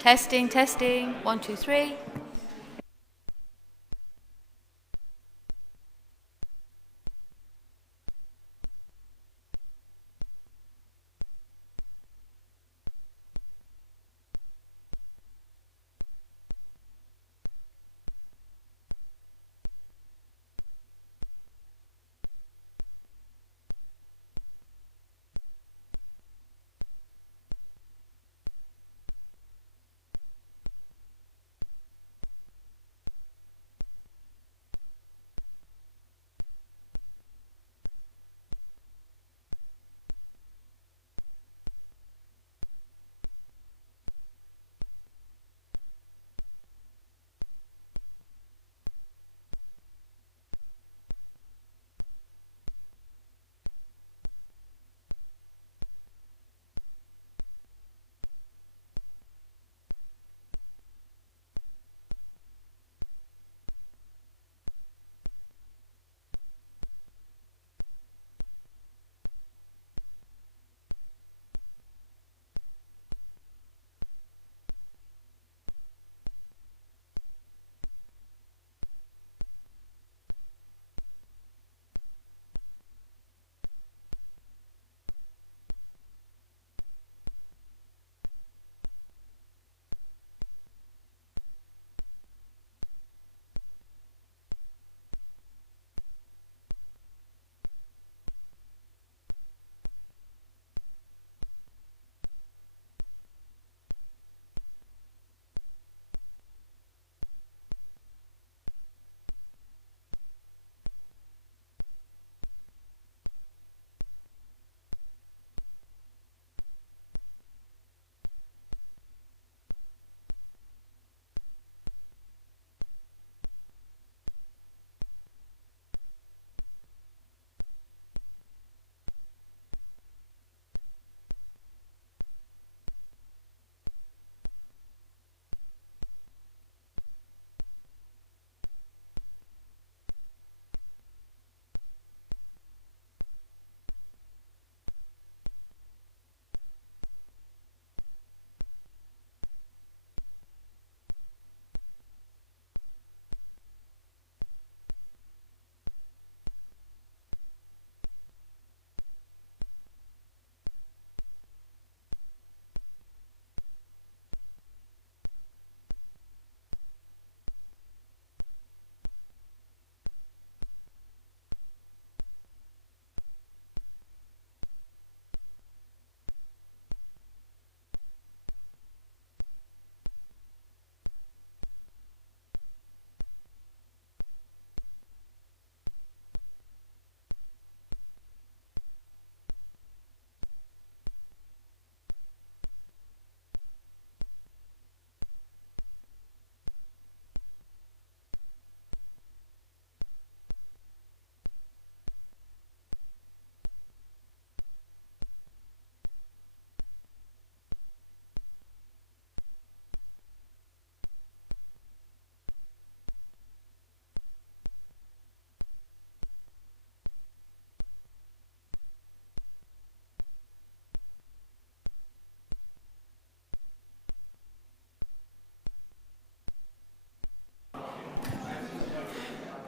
Testing, testing. 1, 2, 3.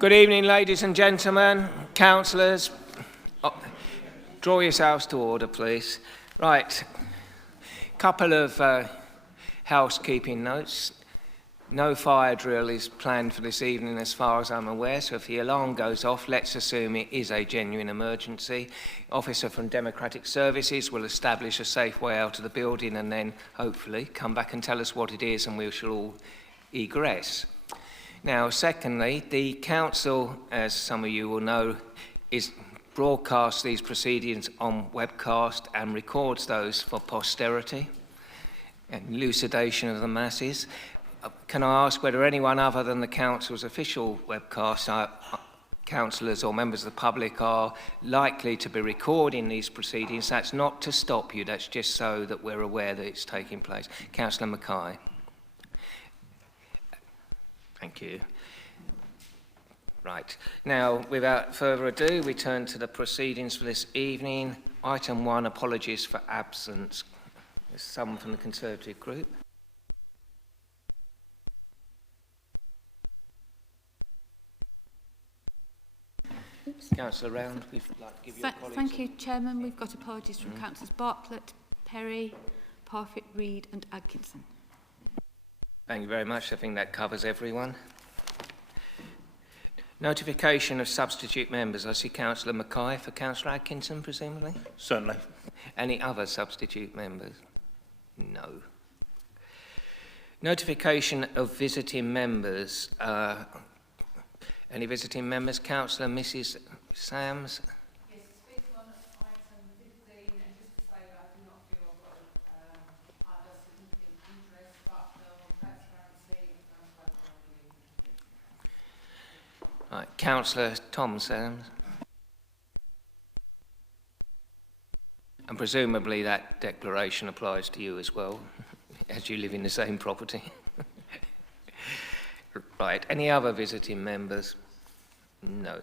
Good evening, ladies and gentlemen, councillors. Draw yourselves to order, please. Right, couple of housekeeping notes. No fire drill is planned for this evening as far as I'm aware, so if the alarm goes off, let's assume it is a genuine emergency. Officer from Democratic Services will establish a safe way out of the building and then, hopefully, come back and tell us what it is and we shall all egress. Now, secondly, the council, as some of you will know, broadcasts these proceedings on webcast and records those for posterity and elucidation of the masses. Can I ask whether anyone other than the council's official webcast, councillors or members of the public, are likely to be recording these proceedings? That's not to stop you, that's just so that we're aware that it's taking place. Councillor Mackay. Thank you. Right. Now, without further ado, we turn to the proceedings for this evening. Item 1, apologies for absence. There's someone from the Conservative group. Councillor Round, we'd like to give you a colleague. Thank you, Chairman. We've got apologies from Councillors Bartlett, Perry, Parfitt, Reid and Atkinson. Thank you very much. I think that covers everyone. Notification of substitute members. I see Councillor Mackay for Councillor Atkinson, presumably? Certainly. Any other substitute members? No. Notification of visiting members. Any visiting members? Councillor Mrs. Sams? Yes, speak on item 15, and just to say that I do not feel I've got other significant interest, but transparency and transparency. Right. Councillor Tom Sams? And presumably that declaration applies to you as well, as you live in the same property. Right. Any other visiting members? No.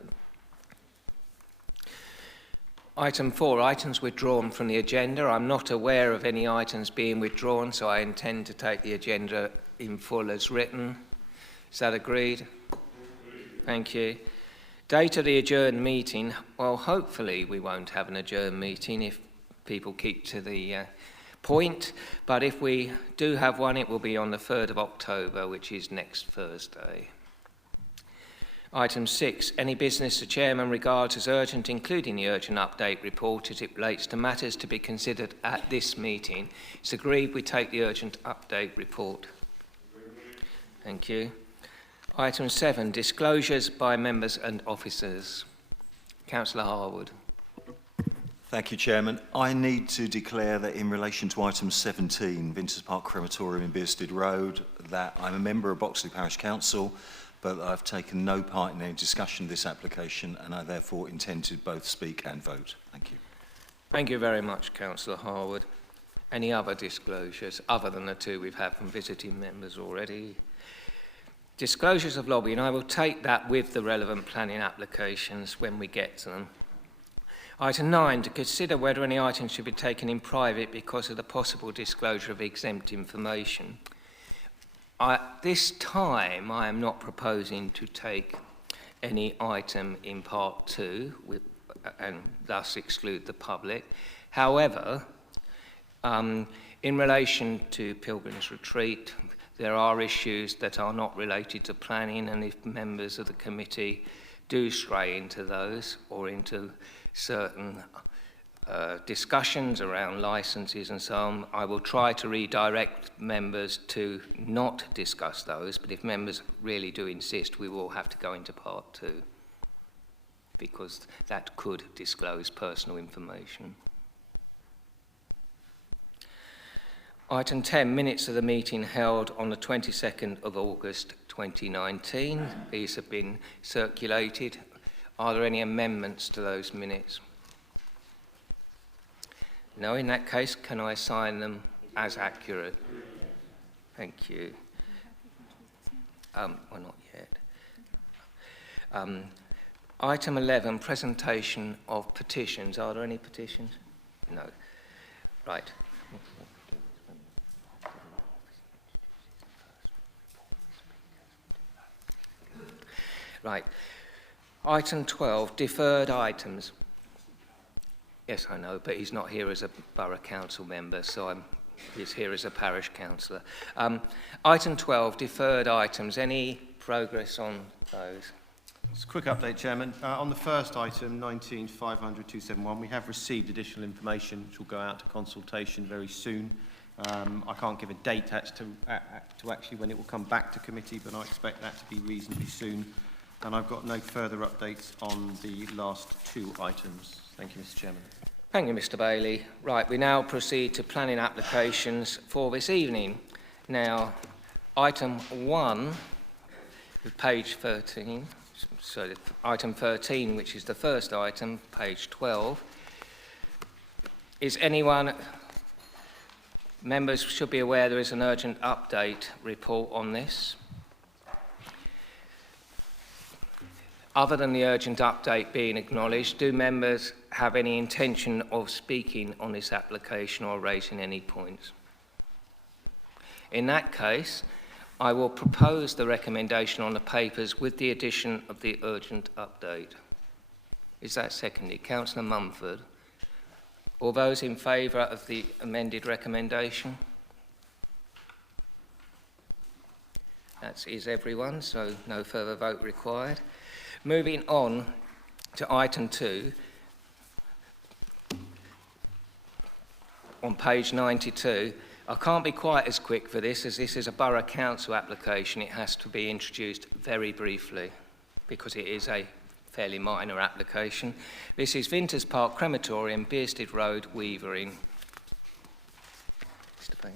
Item 4, items withdrawn from the agenda. I'm not aware of any items being withdrawn, so I intend to take the agenda in full as written. Is that agreed? Thank you. Date of the adjourned meeting. Well, hopefully we won't have an adjourned meeting if people keep to the point, but if we do have one, it will be on the 3rd of October, which is next Thursday. Item 6, any business the Chairman regards as urgent, including the urgent update report as it relates to matters to be considered at this meeting. It's agreed we take the urgent update report. Thank you. Item 7, disclosures by members and officers. Councillor Harwood. Thank you, Chairman. I need to declare that in relation to item 17, Vinters Park Crematorium in Bearsted Road, that I'm a member of Boxley Parish Council, but I've taken no part in any discussion of this application, and I therefore intend to both speak and vote. Thank you. Thank you very much, Councillor Harwood. Any other disclosures, other than the two we've had from visiting members already? Disclosures of lobbying, I will take that with the relevant planning applications when we get to them. Item 9, to consider whether any items should be taken in private because of the possible disclosure of exempt information. At this time, I am not proposing to take any item in part 2 and thus exclude the public. However, in relation to Pilgrims Retreat, there are issues that are not related to planning, and if members of the committee do stray into those or into certain discussions around licences and so on, I will try to redirect members to not discuss those, but if members really do insist, we will have to go into part 2 because that could disclose personal information. Item 10, minutes of the meeting held on the 22nd of August 2019. These have been circulated. Are there any amendments to those minutes? No, in that case, can I assign them as accurate? Thank you. Well, not yet. Item 11, presentation of petitions. Are there any petitions? No. Right. Right. Item 12, deferred items. Yes, I know, but he's not here as a borough council member, so he's here as a parish councillor. Item 12, deferred items. Any progress on those? Just a quick update, Chairman. On the first item, 19-500-271, we have received additional information which will go out to consultation very soon. I can't give a date as to actually when it will come back to committee, but I expect that to be reasonably soon. And I've got no further updates on the last two items. Thank you, Mr. Chairman. Thank you, Mr. Bailey. Right, we now proceed to planning applications for this evening. Now, item 1, page 13, so item 13, which is the first item, page 12, is anyone... Members should be aware there is an urgent update report on this. Other than the urgent update being acknowledged, do members have any intention of speaking on this application or raising any points? In that case, I will propose the recommendation on the papers with the addition of the urgent update. Is that seconded? Councillor Mumford. All those in favour of the amended recommendation? That is everyone, so no further vote required. Moving on to item 2, on page 92, I can't be quite as quick for this, as this is a Borough Council application. It has to be introduced very briefly because it is a fairly minor application. This is Vinters Park Crematorium, Bearsted Road, Weavering. Mr. Payne.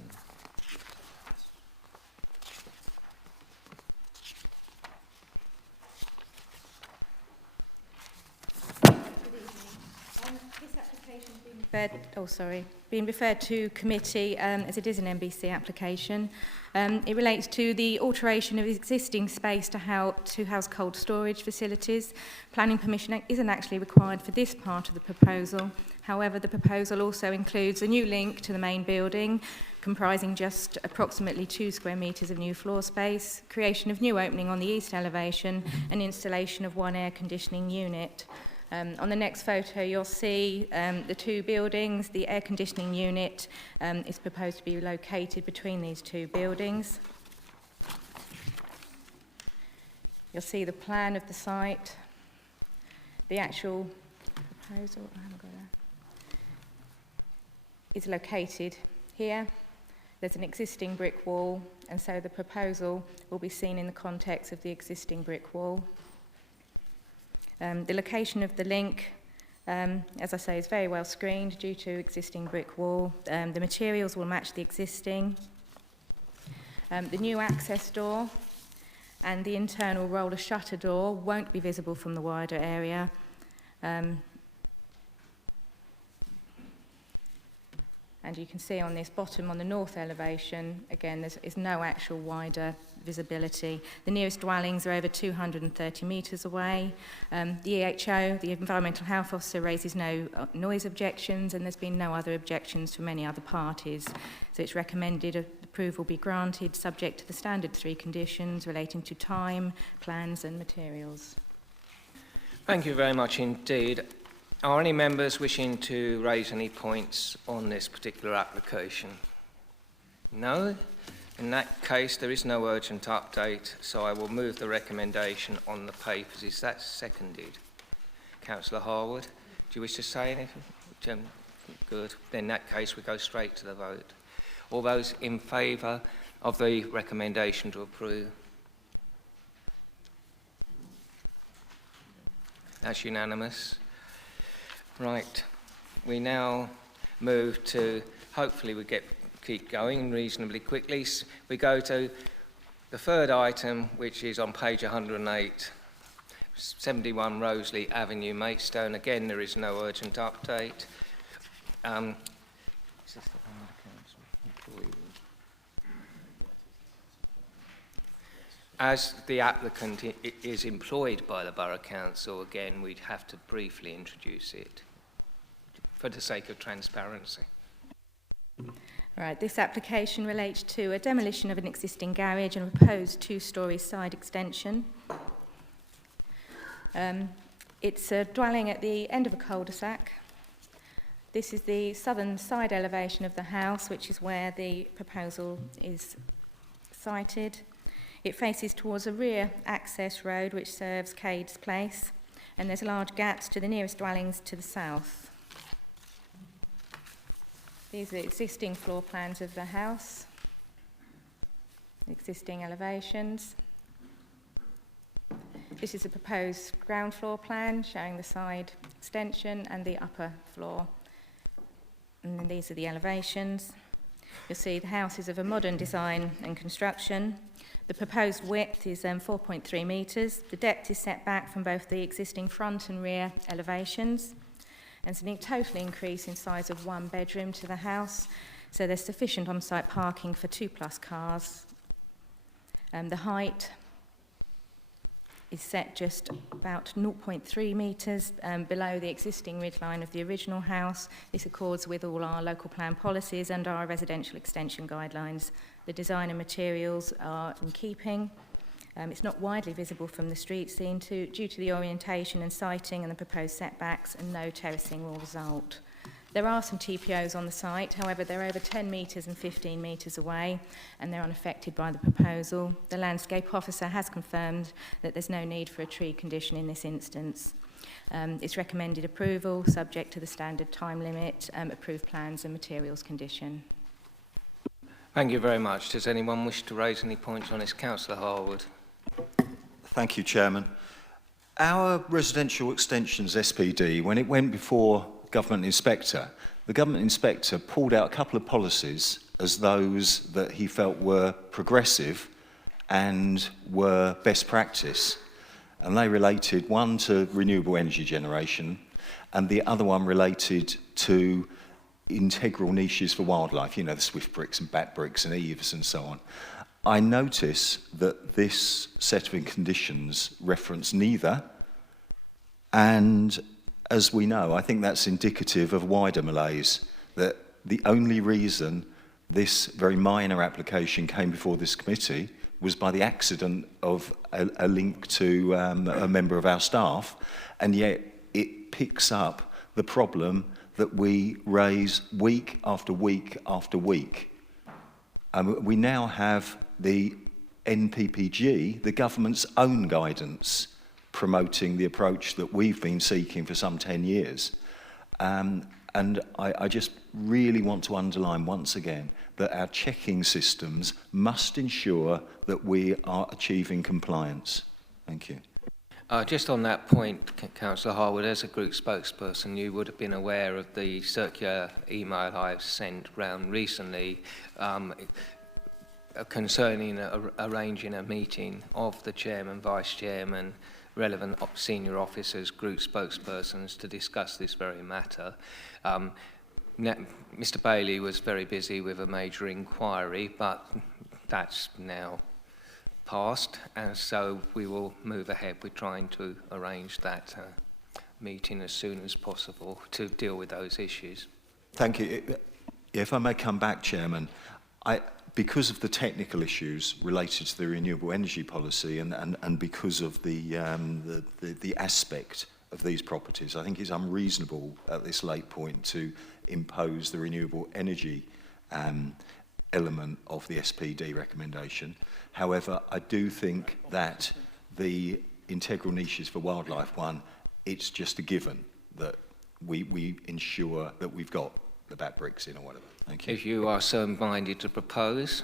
Being referred to committee as it is an NBC application. It relates to the alteration of existing space to house cold storage facilities. Planning permission isn't actually required for this part of the proposal. However, the proposal also includes a new link to the main building, comprising just approximately 2 square metres of new floor space, creation of new opening on the east elevation, and installation of 1 air conditioning unit. On the next photo, you'll see the 2 buildings. The air conditioning unit is proposed to be located between these 2 buildings. You'll see the plan of the site. The actual proposal is located here. There's an existing brick wall, and so the proposal will be seen in the context of the existing brick wall. The location of the link, as I say, is very well screened due to existing brick wall. The materials will match the existing. The new access door and the internal roller shutter door won't be visible from the wider area. And you can see on this bottom, on the north elevation, again, there is no actual wider visibility. The nearest dwellings are over 230 metres away. The EHO, the Environmental Health Officer, raises no noise objections, and there's been no other objections from any other parties. So it's recommended approval be granted, subject to the standard 3 conditions relating to time, plans and materials. Thank you very much indeed. Are any members wishing to raise any points on this particular application? No? In that case, there is no urgent update, so I will move the recommendation on the papers. Is that seconded? Councillor Harwood, do you wish to say anything? Good. In that case, we go straight to the vote. All those in favour of the recommendation to approve? That's unanimous. Right, we now move to, hopefully we keep going reasonably quickly. We go to the 3rd item, which is on page 108, 71 Roseley Avenue, Maidstone. Again, there is no urgent update. As the applicant is employed by the Borough Council, again, we'd have to briefly introduce it for the sake of transparency. Right, this application relates to a demolition of an existing garage and a proposed 2-storey side extension. It's a dwelling at the end of a cul-de-sac. This is the southern side elevation of the house, which is where the proposal is sited. It faces towards a rear access road which serves Cade's Place, and there's large gaps to the nearest dwellings to the south. These are the existing floor plans of the house, existing elevations. This is a proposed ground floor plan showing the side extension and the upper floor. And then these are the elevations. You'll see the house is of a modern design and construction. The proposed width is 4.3 metres. The depth is set back from both the existing front and rear elevations. And it's a total increase in size of 1 bedroom to the house. So there's sufficient on-site parking for 2+ cars. The height is set just about 0.3 metres below the existing ridgeline of the original house. This accords with all our local plan policies and our residential extension guidelines. The design and materials are in keeping. It's not widely visible from the street scene due to the orientation and siting and the proposed setbacks, and no terracing will result. There are some TPOs on the site, however they're over 10 metres and 15 metres away and they're unaffected by the proposal. The landscape officer has confirmed that there's no need for a tree condition in this instance. It's recommended approval subject to the standard time limit, approved plans and materials condition. Thank you very much. Does anyone wish to raise any points on this? Councillor Harwood. Thank you, Chairman. Our residential extensions SPD, when it went before government inspector, the government inspector pulled out a couple of policies as those that he felt were progressive and were best practice. And they related, one to renewable energy generation, and the other one related to integral niches for wildlife, you know, the swift bricks and bat bricks and eaves and so on. I notice that this set of conditions reference neither, and as we know, I think that's indicative of wider malaise, that the only reason this very minor application came before this committee was by the accident of a link to a member of our staff, and yet it picks up the problem that we raise week after week after week. We now have the NPPG, the government's own guidance, promoting the approach that we've been seeking for some 10 years. And I just really want to underline once again that our checking systems must ensure that we are achieving compliance. Thank you. Just on that point, Councillor Harwood, as a group spokesperson, you would have been aware of the circular email I've sent round recently concerning arranging a meeting of the chairman, vice chairman, relevant senior officers, group spokespersons to discuss this very matter. Mr. Bailey was very busy with a major inquiry, but that's now passed, and so we will move ahead with trying to arrange that meeting as soon as possible to deal with those issues. Thank you. If I may come back, Chairman, because of the technical issues related to the renewable energy policy and because of the aspect of these properties, I think it's unreasonable at this late point to impose the renewable energy element of the SPD recommendation. However, I do think that the integral niches for wildlife one, it's just a given that we ensure that we've got the bat bricks in or whatever. Thank you. If you are so minded to propose,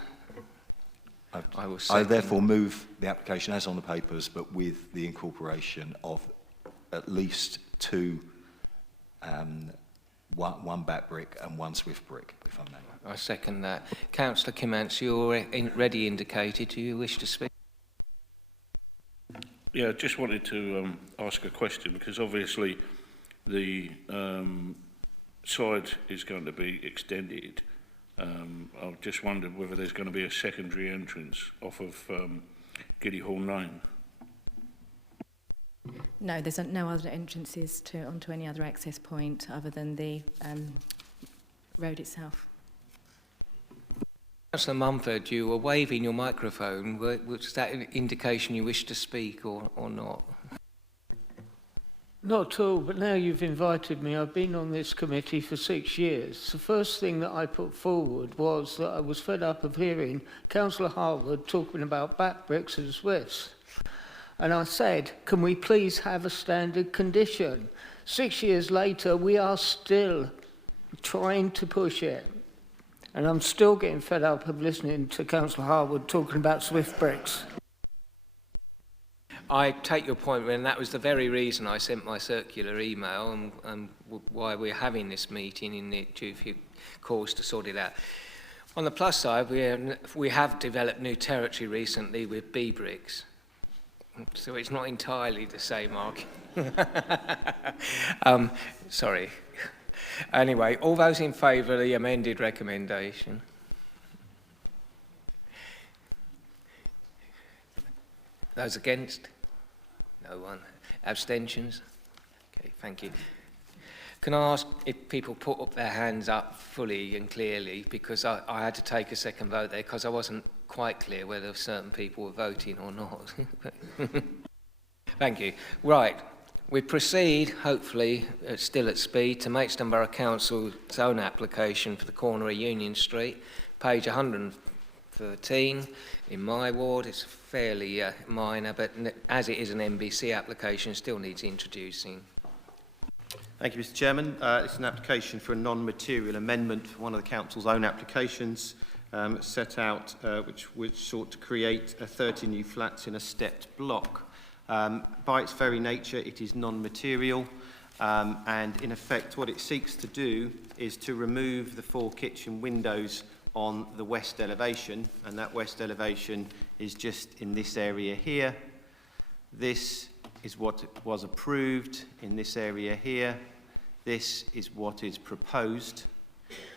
I will I therefore move the application as on the papers, but with the incorporation of at least two, one bat brick and one swift brick, if I may. I second that. Councillor Kimantz, you already indicated. Do you wish to speak? Yeah, I just wanted to ask a question, because obviously the side is going to be extended. I just wondered whether there's going to be a secondary entrance off of Giddy Hall Lane. No, there's no other entrances onto any other access point other than the road itself. Councillor Mumford, you were waving your microphone. Was that an indication you wish to speak or not? Not at all, but now you've invited me. I've been on this committee for 6 years. The first thing that I put forward was that I was fed up of hearing Councillor Harwood talking about bat bricks and Swifts. And I said, can we please have a standard condition? 6 years later, we are still trying to push it. And I'm still getting fed up of listening to Councillor Harwood talking about Swift bricks. I take your point, and that was the very reason I sent my circular email and why we're having this meeting in the due course to sort it out. On the plus side, we have developed new territory recently with B bricks. So it's not entirely the same argument. Sorry. Anyway, all those in favour of the amended recommendation? Those against? No one. Abstentions? Okay, thank you. Can I ask if people put up their hands up fully and clearly, because I had to take a second vote there because I wasn't quite clear whether certain people were voting or not. Thank you. Right, we proceed, hopefully, still at speed, to Maidstone Borough Council's own application for the corner of Union Street, page 113. In my ward, it's fairly minor, but as it is an MBC application, still needs introducing. Thank you, Mr. Chairman. It's an application for a non-material amendment for one of the council's own applications set out, which sought to create 30 new flats in a stepped block. By its very nature, it is non-material, and in effect, what it seeks to do is to remove the 4 kitchen windows on the west elevation, and that west elevation is just in this area here. This is what was approved in this area here. This is what is proposed.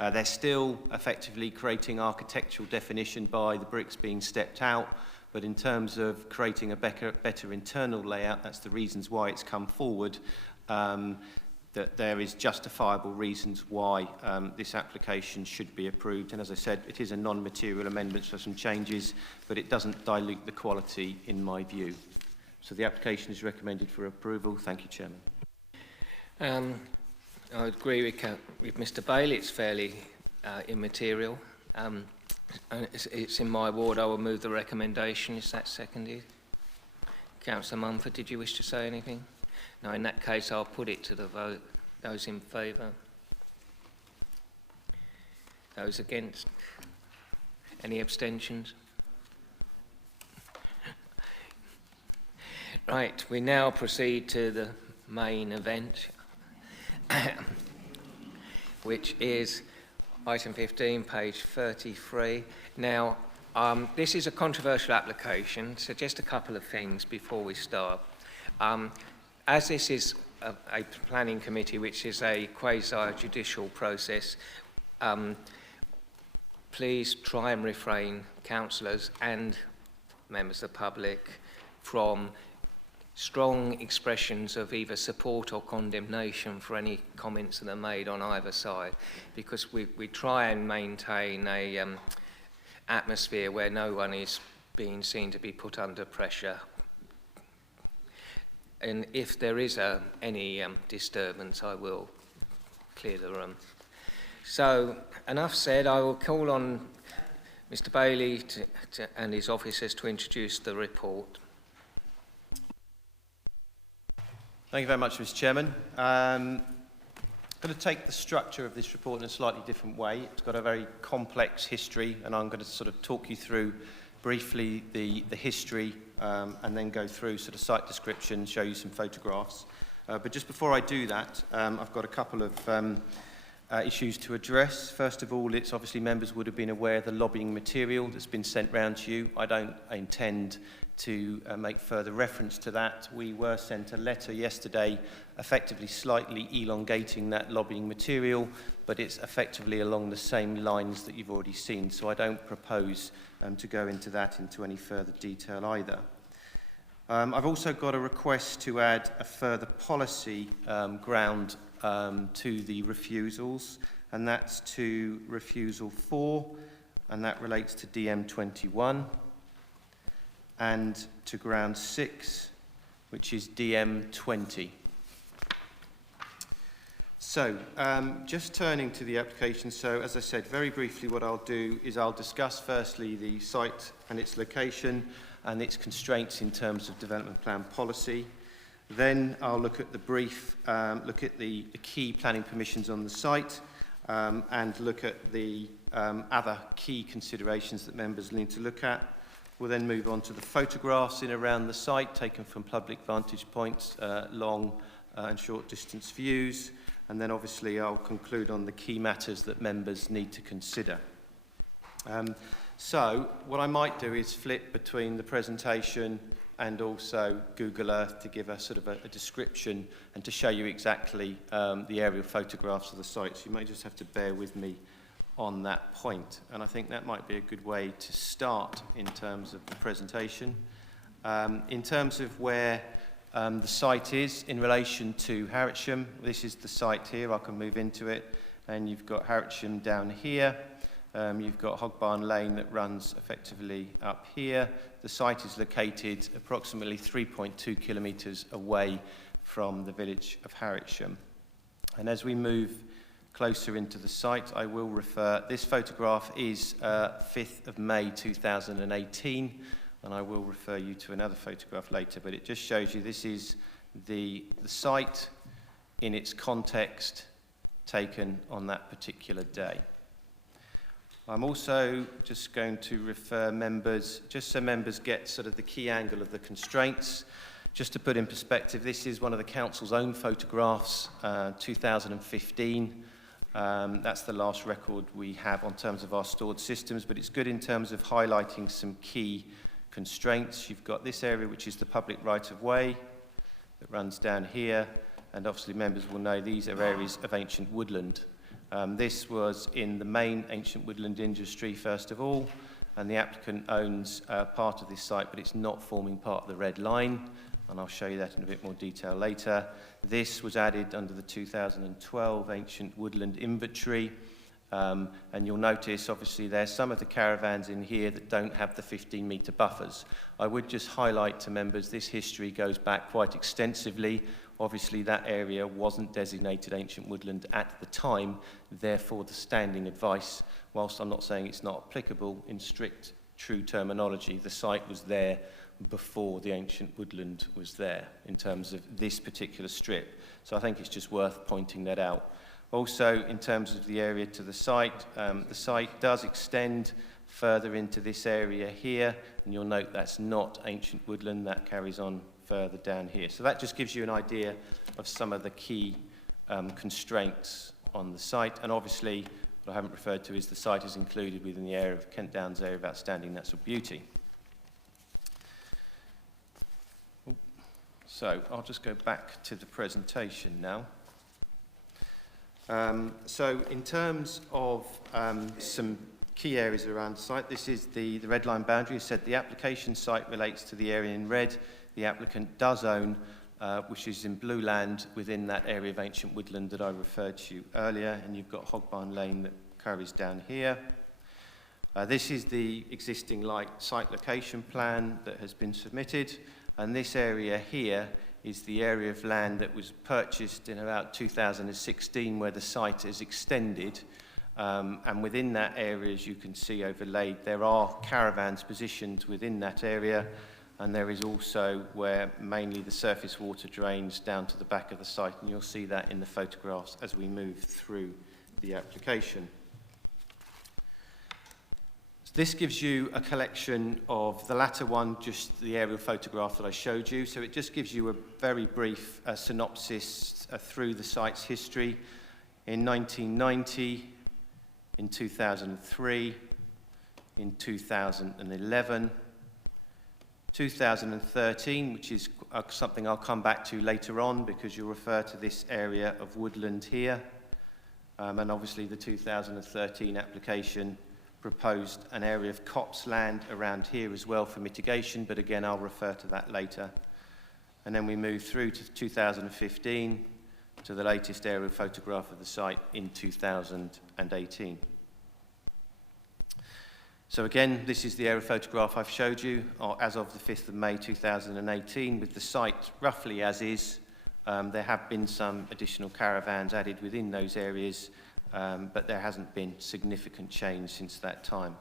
They're still effectively creating architectural definition by the bricks being stepped out, but in terms of creating a better internal layout, that's the reasons why it's come forward, that there is justifiable reasons why this application should be approved. And as I said, it is a non-material amendment for some changes, but it doesn't dilute the quality in my view. So the application is recommended for approval. Thank you, Chairman. I agree with Mr. Bailey. It's fairly immaterial. It's in my ward. I will move the recommendation. Is that seconded? Councillor Mumford, did you wish to say anything? No, in that case, I'll put it to the vote. Those in favour? Those against? Any abstentions? Right, we now proceed to the main event, which is item 15, page 33. Now, this is a controversial application, so just a couple of things before we start. As this is a planning committee, which is a quasi-judicial process, please try and refrain, councillors and members of the public, from strong expressions of either support or condemnation for any comments that are made on either side, because we try and maintain a atmosphere where no one is being seen to be put under pressure. And if there is any disturbance, I will clear the room. So, enough said. I will call on Mr. Bailey and his officers to introduce the report. Thank you very much, Mr. Chairman. I'm going to take the structure of this report in a slightly different way. It's got a very complex history, and I'm going to sort of talk you through briefly the history and then go through sort of site description, show you some photographs. But just before I do that, I've got a couple of issues to address. First of all, it's obviously members would have been aware of the lobbying material that's been sent round to you. I don't intend to make further reference to that. We were sent a letter yesterday effectively slightly elongating that lobbying material, but it's effectively along the same lines that you've already seen, so I don't propose to go into that into any further detail either. I've also got a request to add a further policy ground to the refusals, and that's to refusal 4, and that relates to DM21, and to ground 6, which is DM20. So, just turning to the application, so as I said, very briefly what I'll do is I'll discuss firstly the site and its location and its constraints in terms of development plan policy. Then I'll look at the brief, look at the key planning permissions on the site, and look at the other key considerations that members need to look at. We'll then move on to the photographs in around the site taken from public vantage points, long and short distance views, and then obviously I'll conclude on the key matters that members need to consider. So what I might do is flip between the presentation and also Google Earth to give a sort of a description and to show you exactly the aerial photographs of the site. So you may just have to bear with me on that point. And I think that might be a good way to start in terms of the presentation. In terms of where the site is in relation to Harwich. This is the site here, I can move into it, and you've got Harwich down here. You've got Hog Barn Lane that runs effectively up here. The site is located approximately 3.2 kilometres away from the village of Harwich. And as we move closer into the site, I will refer, this photograph is 5th of May 2018, and I will refer you to another photograph later, but it just shows you this is the site in its context taken on that particular day. I'm also just going to refer members, just so members get sort of the key angle of the constraints. Just to put in perspective, this is one of the council's own photographs, 2015. That's the last record we have on terms of our stored systems, but it's good in terms of highlighting some key constraints. You've got this area, which is the public right-of-way that runs down here, and obviously members will know these are areas of ancient woodland. This was in the main ancient woodland industry, first of all, and the applicant owns part of this site, but it's not forming part of the red line, and I'll show you that in a bit more detail later. This was added under the 2012 Ancient Woodland Inventory, and you'll notice, obviously, there's some of the caravans in here that don't have the 15-metre buffers. I would just highlight to members this history goes back quite extensively. Obviously, that area wasn't designated ancient woodland at the time, therefore the standing advice, whilst I'm not saying it's not applicable in strict, true terminology, the site was there before the ancient woodland was there in terms of this particular strip. So I think it's just worth pointing that out. Also, in terms of the area to the site does extend further into this area here, and you'll note that's not ancient woodland, that carries on further down here. So that just gives you an idea of some of the key constraints on the site. And obviously, what I haven't referred to is the site is included within the area of Kent Downs Area of Outstanding Natural Beauty. So I'll just go back to the presentation now. So in terms of some key areas around the site, this is the red line boundary. As said, the application site relates to the area in red. The applicant does own, which is in blue land within that area of ancient woodland that I referred to earlier, and you've got Hog Barn Lane that carries down here. This is the existing site location plan that has been submitted, and this area here is the area of land that was purchased in about 2016 where the site is extended, and within that area, as you can see overlaid, there are caravans positioned within that area, and there is also where mainly the surface water drains down to the back of the site, and you'll see that in the photographs as we move through the application. This gives you a collection of the latter one, just the aerial photograph that I showed you. So it just gives you a very brief synopsis through the site's history. In 1990, in 2003, in 2011, 2013, which is something I'll come back to later on because you'll refer to this area of woodland here. And obviously the 2013 application proposed an area of copse land around here as well for mitigation, but again, I'll refer to that later. And then we move through to 2015 to the latest aerial photograph of the site in 2018. So again, this is the aerial photograph I've showed you as of the 5th of May 2018 with the site roughly as is. There have been some additional caravans added within those areas, but there hasn't been significant change since that time.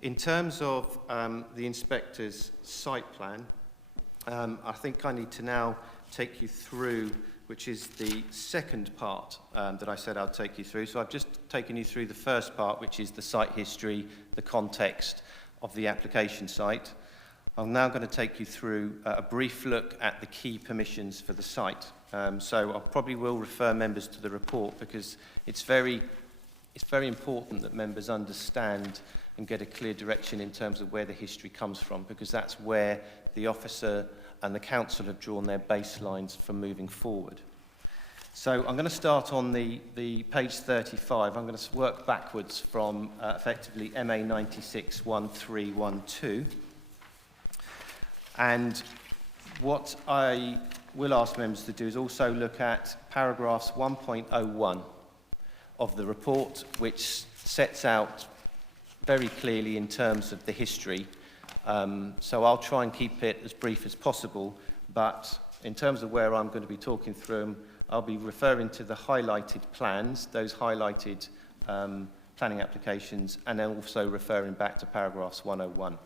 In terms of the inspector's site plan, I think I need to now take you through, which is the second part that I said I'd take you through. So I've just taken you through the first part, which is the site history, the context of the application site. I'm now going to take you through a brief look at the key permissions for the site. So I probably will refer members to the report because it's very important that members understand and get a clear direction in terms of where the history comes from, because that's where the officer and the council have drawn their baselines for moving forward. So I'm going to start on the page 35. I'm going to work backwards from effectively MA 96 1312. And what I will ask members to do is also look at paragraphs 1.01 of the report, which sets out very clearly in terms of the history. So I'll try and keep it as brief as possible, but in terms of where I'm going to be talking through them, I'll be referring to the highlighted plans, those highlighted planning applications, and then also referring back to paragraphs 101.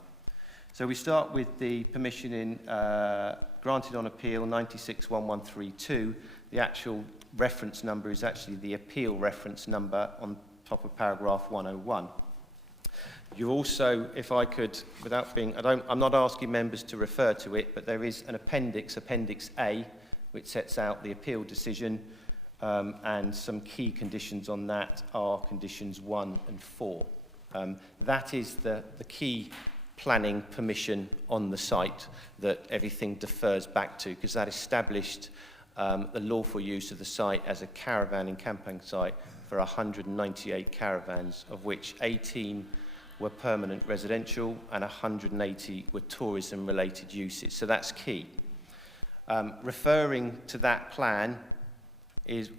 So we start with the permission in granted on appeal 961132. The actual reference number is actually the appeal reference number on top of paragraph 101. You also, if I could, without being, I'm not asking members to refer to it, but there is an appendix, Appendix A, which sets out the appeal decision, and some key conditions on that are conditions 1 and 4. That is the key planning permission on the site that everything defers back to, because that established the lawful use of the site as a caravan and camping site for 198 caravans, of which 18 were permanent residential and 180 were tourism-related uses. So that's key. Referring to that plan is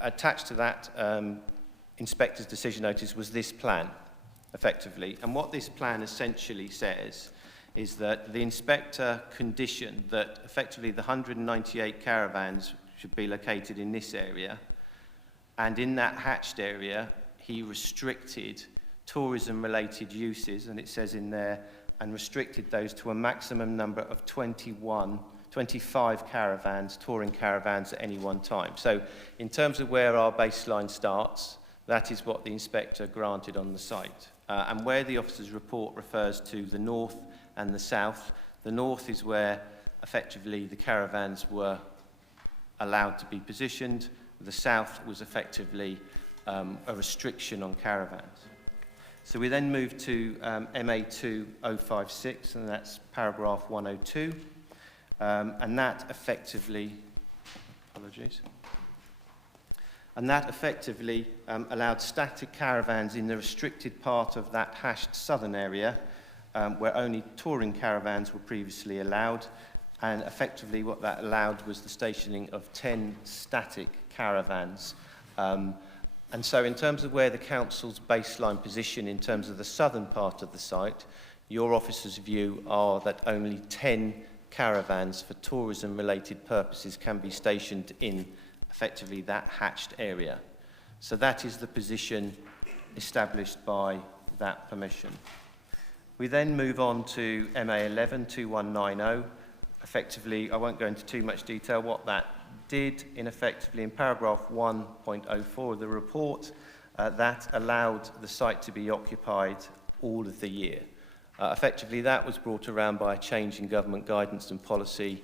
attached to that inspector's decision notice was this plan, effectively. And what this plan essentially says is that the inspector conditioned that effectively the 198 caravans should be located in this area, and in that hatched area he restricted tourism-related uses, and it says in there, and restricted those to a maximum number of 25 caravans, touring caravans at any one time. So in terms of where our baseline starts, that is what the inspector granted on the site. And where the officer's report refers to the north and the north is where effectively the caravans were allowed to be positioned. The south was effectively a restriction on caravans. So we then move to MA2056, and that's paragraph 102. And that effectively, allowed static caravans in the restricted part of that hashed southern area, where only touring caravans were previously allowed. And effectively what that allowed was the stationing of 10 static caravans. And so in terms of where the council's baseline position in terms of the southern part of the site, your officer's view are that only 10 caravans for tourism-related purposes can be stationed in effectively that hatched area. So that is the position established by that permission. We then move on to MA11-2190. Effectively, I won't go into too much detail what that did in paragraph 1.04 of the report, that allowed the site to be occupied all of the year. Effectively, that was brought around by a change in government guidance and policy.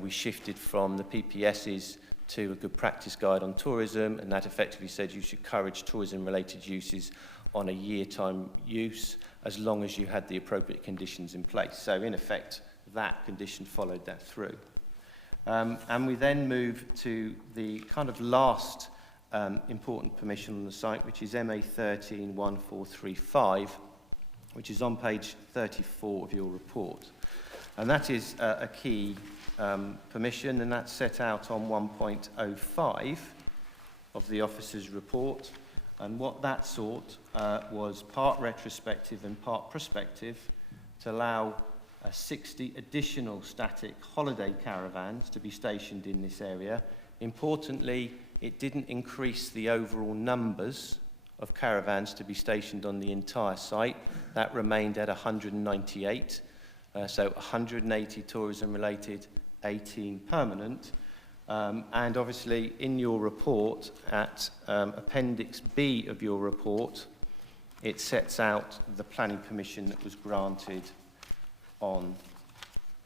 We shifted from the PPSs to a good practice guide on tourism, and that effectively said you should encourage tourism-related uses on a year-time use as long as you had the appropriate conditions in place. So, in effect, that condition followed that through. And we then move to the kind of last important permission on the site, which is MA131435, which is on page 34 of your report. And that is a key permission, and that's set out on 1.05 of the officer's report. And what that sought was part retrospective and part prospective to allow 60 additional static holiday caravans to be stationed in this area. Importantly, it didn't increase the overall numbers of caravans to be stationed on the entire site. That remained at 198, so 180 tourism-related, 18 permanent. And obviously, in your report, at Appendix B of your report, it sets out the planning permission that was granted on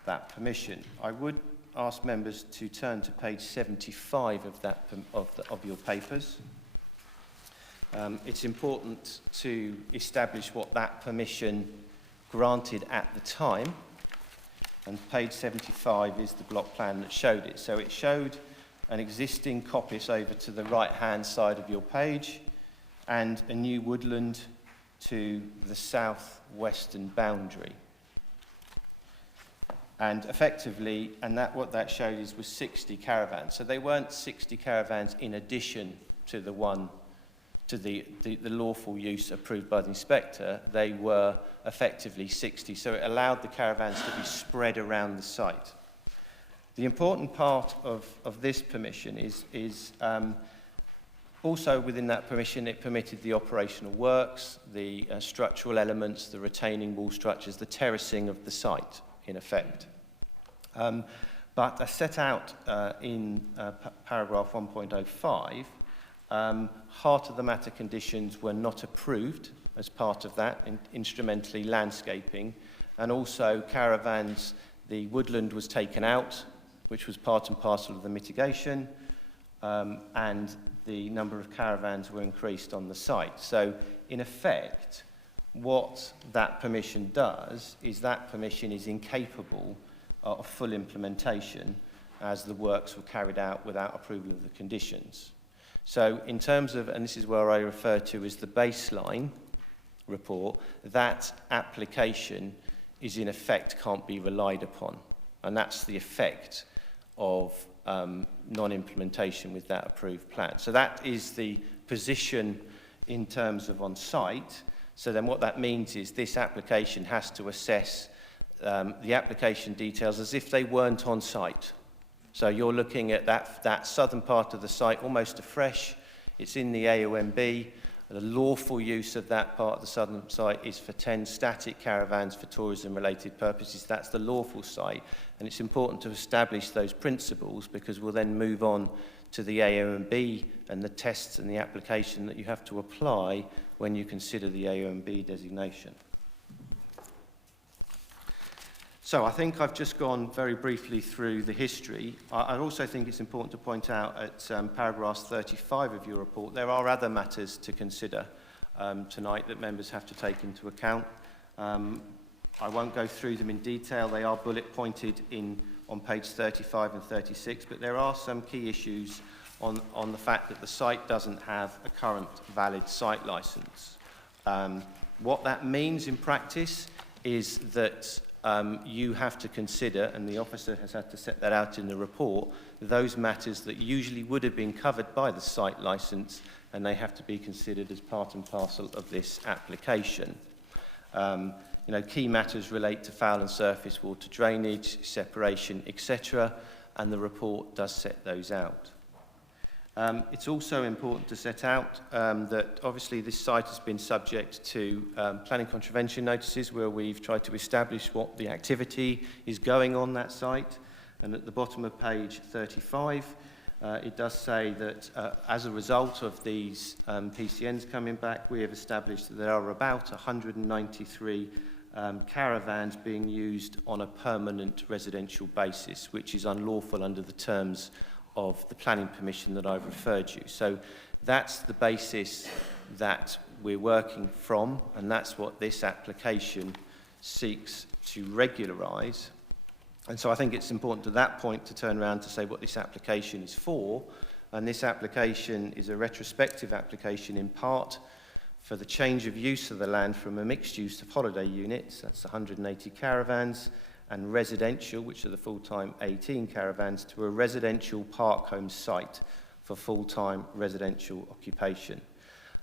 that permission. I would ask members to turn to page 75 of your papers. It's important to establish what that permission granted at the time, and page 75 is the block plan that showed it. So it showed an existing coppice over to the right-hand side of your page and a new woodland to the south-western boundary. And effectively, what that showed was 60 caravans. So they weren't 60 caravans in addition to the lawful use approved by the inspector. They were effectively 60. So it allowed the caravans to be spread around the site. The important part of this permission is also within that permission, it permitted the operational works, the structural elements, the retaining wall structures, the terracing of the site, in effect. But as set out in paragraph 1.05, heart of the matter conditions were not approved as part of that, instrumentally landscaping, and also caravans, the woodland was taken out, which was part and parcel of the mitigation, and the number of caravans were increased on the site. So, in effect, what that permission does is that permission is incapable of full implementation as the works were carried out without approval of the conditions. So, in terms of, and this is where I refer to as the baseline report, that application is in effect can't be relied upon. And that's the effect of non-implementation with that approved plan. So that is the position in terms of on-site. So then what that means is this application has to assess the application details as if they weren't on-site. So you're looking at that southern part of the site almost afresh. It's in the AOMB. The lawful use of that part of the southern site is for 10 static caravans for tourism-related purposes. That's the lawful site. And it's important to establish those principles because we'll then move on to the AOMB and the tests and the application that you have to apply when you consider the AOMB designation. So I think I've just gone very briefly through the history. I also think it's important to point out at paragraph 35 of your report, there are other matters to consider tonight that members have to take into account. I won't go through them in detail. They are bullet pointed on page 35 and 36, but there are some key issues on the fact that the site doesn't have a current valid site licence. What that means in practice is that you have to consider, and the officer has had to set that out in the report, those matters that usually would have been covered by the site licence, and they have to be considered as part and parcel of this application. Key matters relate to foul and surface water drainage, separation, etc., and the report does set those out. It's also important to set out that obviously this site has been subject to planning contravention notices where we've tried to establish what the activity is going on that site. And at the bottom of page 35, it does say that as a result of these PCNs coming back, we have established that there are about 193 caravans being used on a permanent residential basis, which is unlawful under the terms of the planning permission that I've referred you. So that's the basis that we're working from, and that's what this application seeks to regularise. And so I think it's important at that point to turn around to say what this application is for, and this application is a retrospective application in part for the change of use of the land from a mixed use of holiday units, that's 180 caravans, and residential, which are the full-time 18 caravans, to a residential park home site for full-time residential occupation.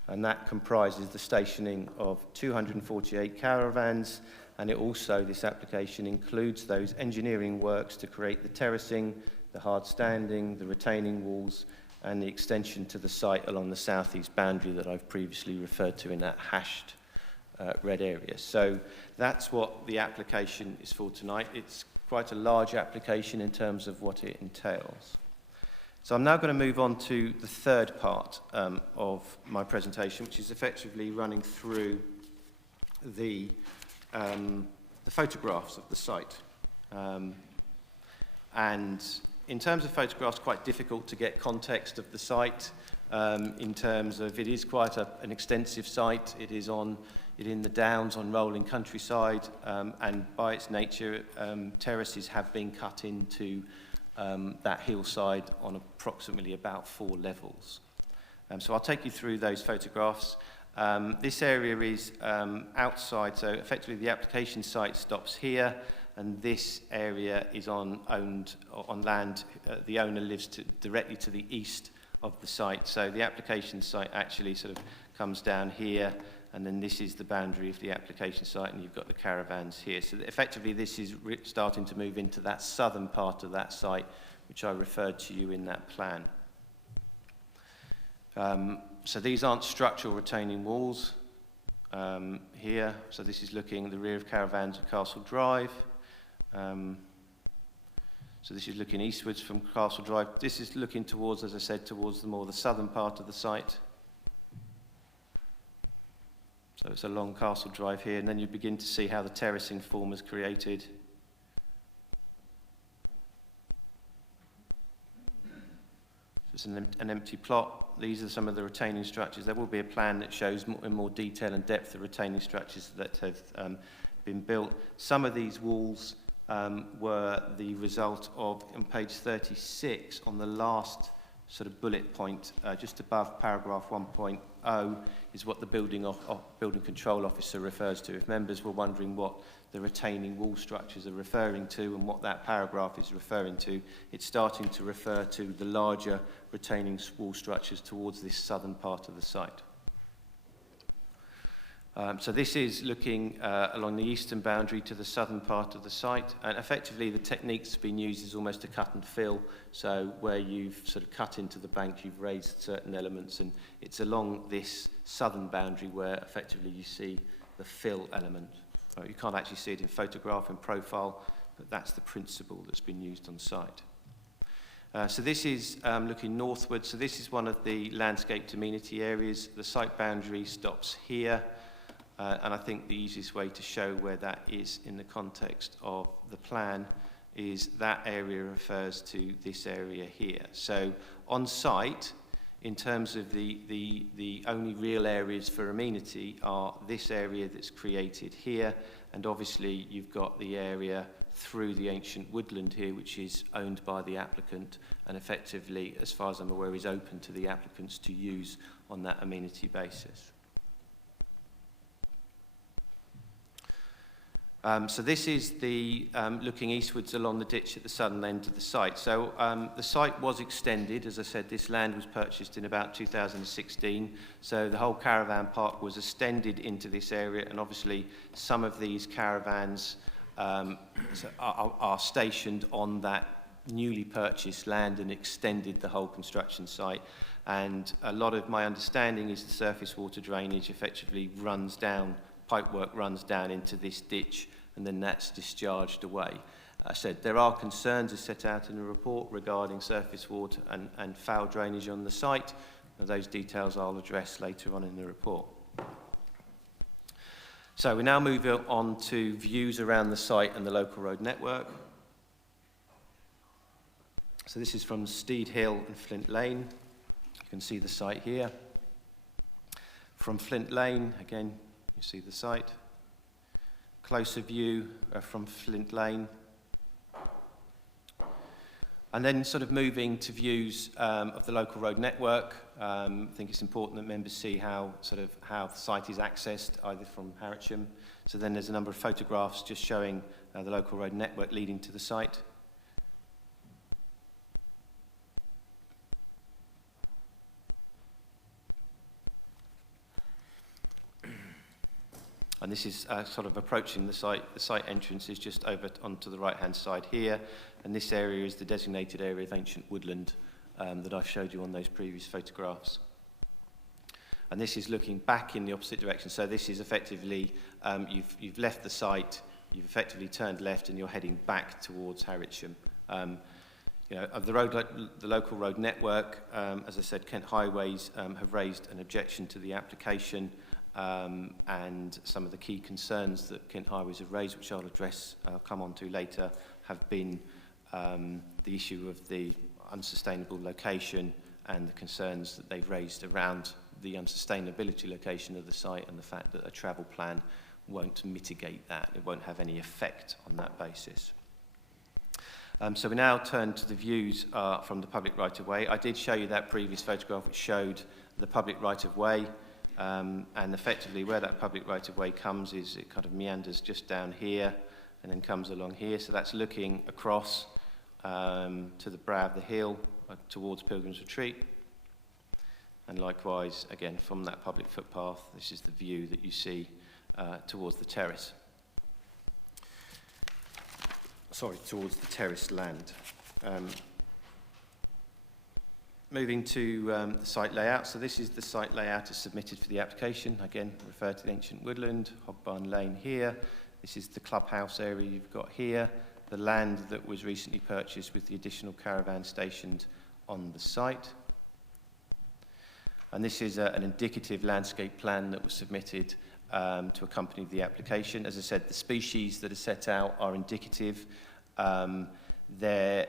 And that comprises the stationing of 248 caravans, and it also, this application includes those engineering works to create the terracing, the hard standing, the retaining walls, and the extension to the site along the southeast boundary that I've previously referred to in that hashed red area. So that's what the application is for tonight. It's quite a large application in terms of what it entails. So I'm now going to move on to the third part of my presentation, which is effectively running through the photographs of the site. And in terms of photographs, quite difficult to get context of the site in terms of it is quite an extensive site. It is in the downs on rolling countryside, and by its nature, terraces have been cut into that hillside on approximately about 4 levels. So I'll take you through those photographs. This area is outside, so effectively the application site stops here. and this area is on land. The owner lives directly to the east of the site, so the application site actually sort of comes down here, and then this is the boundary of the application site, and you've got the caravans here. So effectively this is starting to move into that southern part of that site, which I referred to you in that plan. So these aren't structural retaining walls here. So this is looking at the rear of caravans of Castle Drive. So this is looking eastwards from Castle Drive. This is looking towards, as I said, towards the southern part of the site. So it's along Castle Drive here, and then you begin to see how the terracing form is created. It's an empty plot. These are some of the retaining structures. There will be a plan that shows in more detail and depth the retaining structures that have been built. Some of these walls were the result of, on page 36, on the last sort of bullet point, just above paragraph 1.0, is what the building control officer refers to. If members were wondering what the retaining wall structures are referring to and what that paragraph is referring to, it's starting to refer to the larger retaining wall structures towards this southern part of the site. So this is looking along the eastern boundary to the southern part of the site, and effectively the technique that's been used is almost a cut and fill. So where you've sort of cut into the bank, you've raised certain elements, and it's along this southern boundary where effectively you see the fill element. You can't actually see it in photograph and profile, but that's the principle that's been used on site. So this is looking northward. So this is one of the landscaped amenity areas. The site boundary stops here. And I think the easiest way to show where that is in the context of the plan is that area refers to this area here. So on site, in terms of the only real areas for amenity are this area that's created here, and obviously you've got the area through the ancient woodland here, which is owned by the applicant, and effectively, as far as I'm aware, is open to the applicants to use on that amenity basis. So this is the looking eastwards along the ditch at the southern end of the site. So the site was extended. As I said, this land was purchased in about 2016. So the whole caravan park was extended into this area, and obviously some of these caravans are stationed on that newly purchased land and extended the whole construction site. And a lot of my understanding is the surface water drainage effectively runs down, pipework runs down into this ditch, and then that's discharged away. I said there are concerns as set out in the report regarding surface water and foul drainage on the site. Now, those details I'll address later on in the report. So we now move on to views around the site and the local road network. So this is from Steed Hill and Flint Lane. You can see the site here. From Flint Lane, again, you see the site. Closer view from Flint Lane. And then sort of moving to views of the local road network. I think it's important that members see how the site is accessed, either from Harwich. So then there's a number of photographs just showing the local road network leading to the site. And this is sort of approaching the site. The site entrance is just over onto the right-hand side here. And this area is the designated area of ancient woodland that I showed you on those previous photographs. And this is looking back in the opposite direction. So this is effectively, you've left the site, you've effectively turned left, and you're heading back towards Harwich. Of the local road network, as I said, Kent Highways have raised an objection to the application. And some of the key concerns that Kent Highways have raised, which I'll come on to later, have been the issue of the unsustainable location and the concerns that they've raised around the unsustainability location of the site and the fact that a travel plan won't mitigate that. It won't have any effect on that basis. So we now turn to the views from the public right-of-way. I did show you that previous photograph which showed the public right-of-way. And effectively where that public right-of-way comes is it kind of meanders just down here, and then comes along here. So that's looking across to the brow of the hill towards Pilgrims Retreat. And likewise, again, from that public footpath, this is the view that you see towards the terrace. Sorry, towards the terraced land. Moving to the site layout. So this is the site layout as submitted for the application. Again, refer to the ancient woodland, Hog Barn Lane here. This is the clubhouse area you've got here. The land that was recently purchased with the additional caravan stationed on the site. And this is an indicative landscape plan that was submitted to accompany the application. As I said, the species that are set out are indicative. There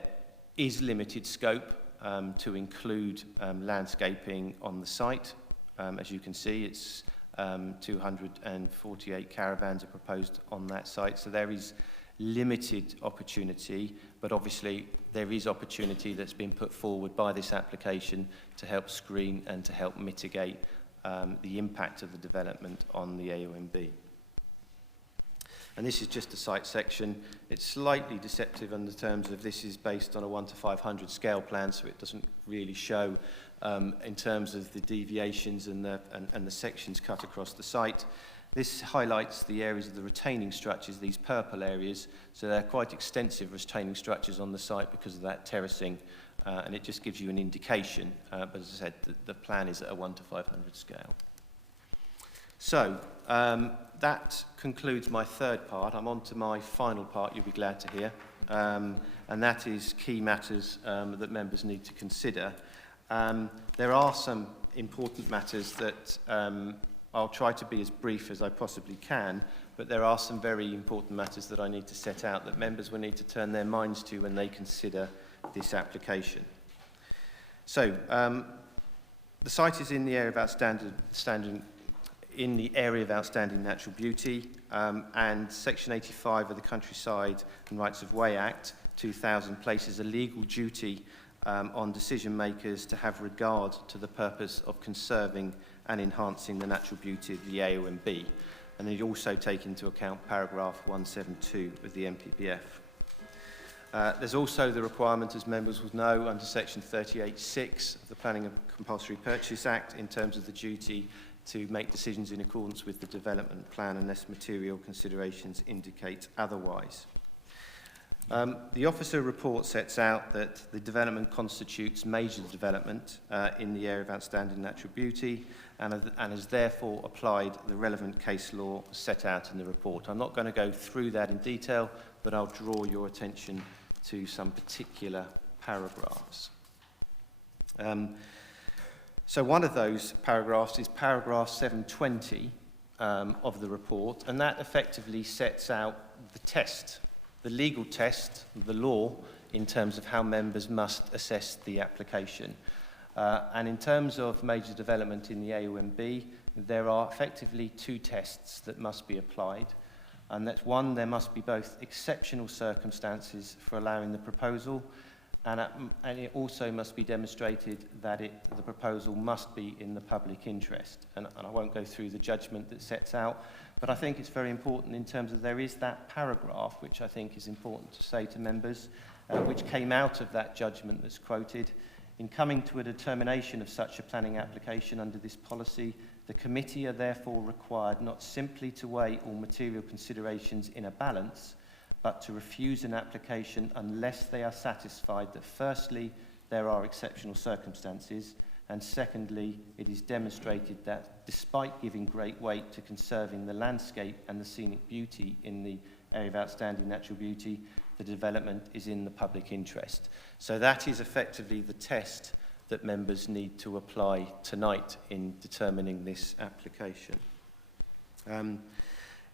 is limited scope to include landscaping on the site. As you can see, it's 248 caravans are proposed on that site, so there is limited opportunity, but obviously there is opportunity that's been put forward by this application to help screen and to help mitigate the impact of the development on the AONB. And this is just a site section. It's slightly deceptive in the terms of this is based on a 1 to 500 scale plan, so it doesn't really show in terms of the deviations and the sections cut across the site. This highlights the areas of the retaining structures, these purple areas, so they're quite extensive retaining structures on the site because of that terracing, and it just gives you an indication, but as I said, the plan is at a 1 to 500 scale. So, that concludes my third part. I'm on to my final part, you'll be glad to hear, and that is key matters that members need to consider. There are some important matters that I'll try to be as brief as I possibly can, but there are some very important matters that I need to set out that members will need to turn their minds to when they consider this application. So, the site is in the area of outstanding natural beauty, and Section 85 of the Countryside and Rights of Way Act 2000 places a legal duty on decision makers to have regard to the purpose of conserving and enhancing the natural beauty of the AONB, and they also take into account paragraph 172 of the MPPF. There's also the requirement, as members will know, under section 38(6) of the Planning and Compulsory Purchase Act in terms of the duty to make decisions in accordance with the development plan unless material considerations indicate otherwise. The officer report sets out that the development constitutes major development in the area of outstanding natural beauty and has therefore applied the relevant case law set out in the report. I'm not going to go through that in detail, but I'll draw your attention to some particular paragraphs. So one of those paragraphs is paragraph 720 of the report, and that effectively sets out the test, the legal test, the law, in terms of how members must assess the application. And in terms of major development in the AONB, there are effectively two tests that must be applied. And that's one, there must be both exceptional circumstances for allowing the proposal, and it also must be demonstrated that the proposal must be in the public interest. And I won't go through the judgment that sets out, but I think it's very important in terms of there is that paragraph, which I think is important to say to members, which came out of that judgment that's quoted. In coming to a determination of such a planning application under this policy, the committee are therefore required not simply to weigh all material considerations in a balance, but to refuse an application unless they are satisfied that firstly, there are exceptional circumstances, and secondly, it is demonstrated that despite giving great weight to conserving the landscape and the scenic beauty in the area of outstanding natural beauty, the development is in the public interest. So that is effectively the test that members need to apply tonight in determining this application.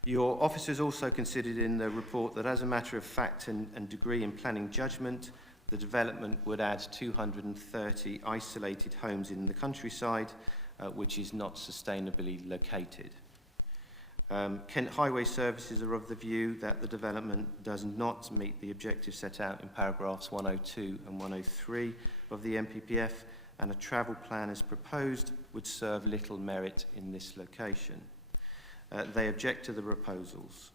Your officers also considered in the report that as a matter of fact and degree in planning judgment, the development would add 230 isolated homes in the countryside, which is not sustainably located. Kent Highway Services are of the view that the development does not meet the objectives set out in paragraphs 102 and 103 of the MPPF, and a travel plan as proposed would serve little merit in this location. They object to the proposals.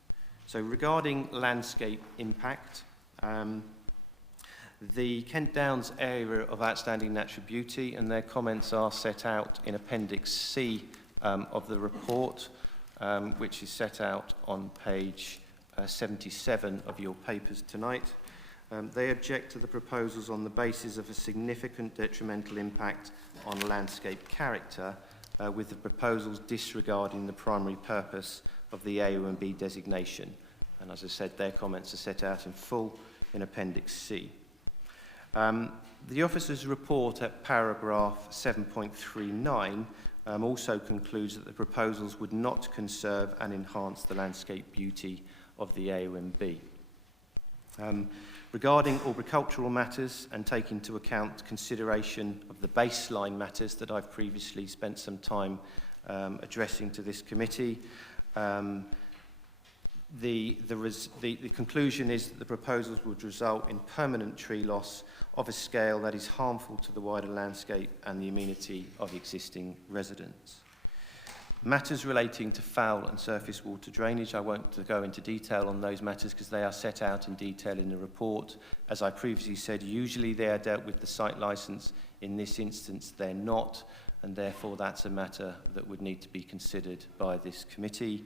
So regarding landscape impact, the Kent Downs area of outstanding natural beauty, and their comments are set out in Appendix C of the report, which is set out on page 77 of your papers tonight. They object to the proposals on the basis of a significant detrimental impact on landscape character, with the proposals disregarding the primary purpose of the AONB designation. And as I said, their comments are set out in full in Appendix C. The officer's report at paragraph 7.39 also concludes that the proposals would not conserve and enhance the landscape beauty of the AONB. Regarding arboricultural matters and take into account consideration of the baseline matters that I've previously spent some time addressing to this committee, the conclusion is that the proposals would result in permanent tree loss of a scale that is harmful to the wider landscape and the amenity of existing residents. Matters relating to foul and surface water drainage, I won't go into detail on those matters because they are set out in detail in the report. As I previously said, usually they are dealt with the site licence. In this instance, they're not, and therefore that's a matter that would need to be considered by this committee.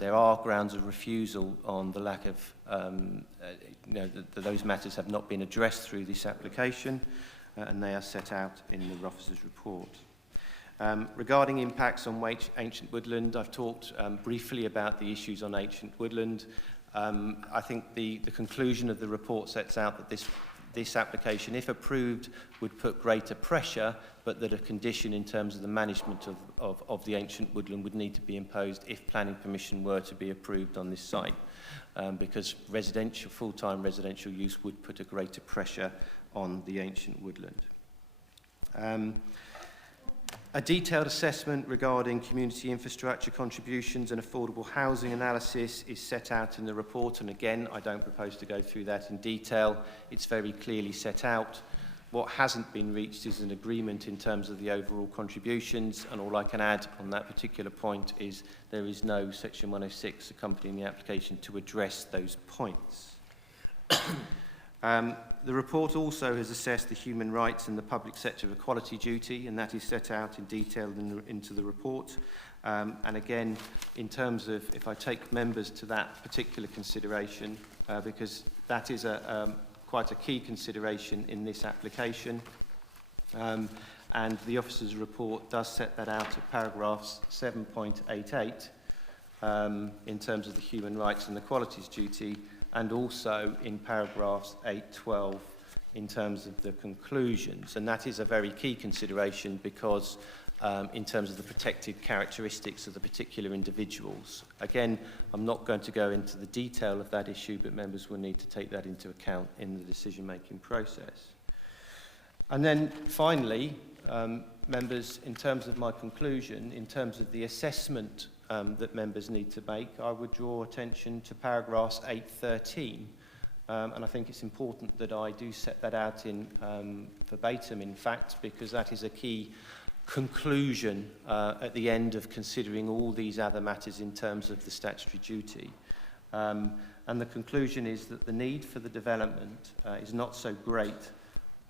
There are grounds of refusal on the lack of, those matters have not been addressed through this application, and they are set out in the officer's report. Regarding impacts on ancient woodland, I've talked briefly about the issues on ancient woodland. I think the conclusion of the report sets out that this application, if approved, would put greater pressure, but that a condition in terms of the management of the ancient woodland would need to be imposed if planning permission were to be approved on this site, because full-time residential use would put a greater pressure on the ancient woodland. A detailed assessment regarding community infrastructure contributions and affordable housing analysis is set out in the report, and again, I don't propose to go through that in detail. It's very clearly set out. What hasn't been reached is an agreement in terms of the overall contributions, and all I can add on that particular point is there is no Section 106 accompanying the application to address those points. The report also has assessed the human rights and the public sector equality duty, and that is set out in detail into the report. And again, in terms of, if I take members to that particular consideration, because that is quite a key consideration in this application, and the officer's report does set that out at paragraphs 7.88 in terms of the human rights and equalities duty, and also in paragraphs 8.12 in terms of the conclusions. And that is a very key consideration because in terms of the protected characteristics of the particular individuals. Again, I'm not going to go into the detail of that issue, but members will need to take that into account in the decision-making process. And then finally, members, in terms of my conclusion, in terms of the assessment that members need to make, I would draw attention to paragraphs 8.13, and I think it's important that I do set that out in verbatim, in fact, because that is a key conclusion at the end of considering all these other matters in terms of the statutory duty. And the conclusion is that the need for the development is not so great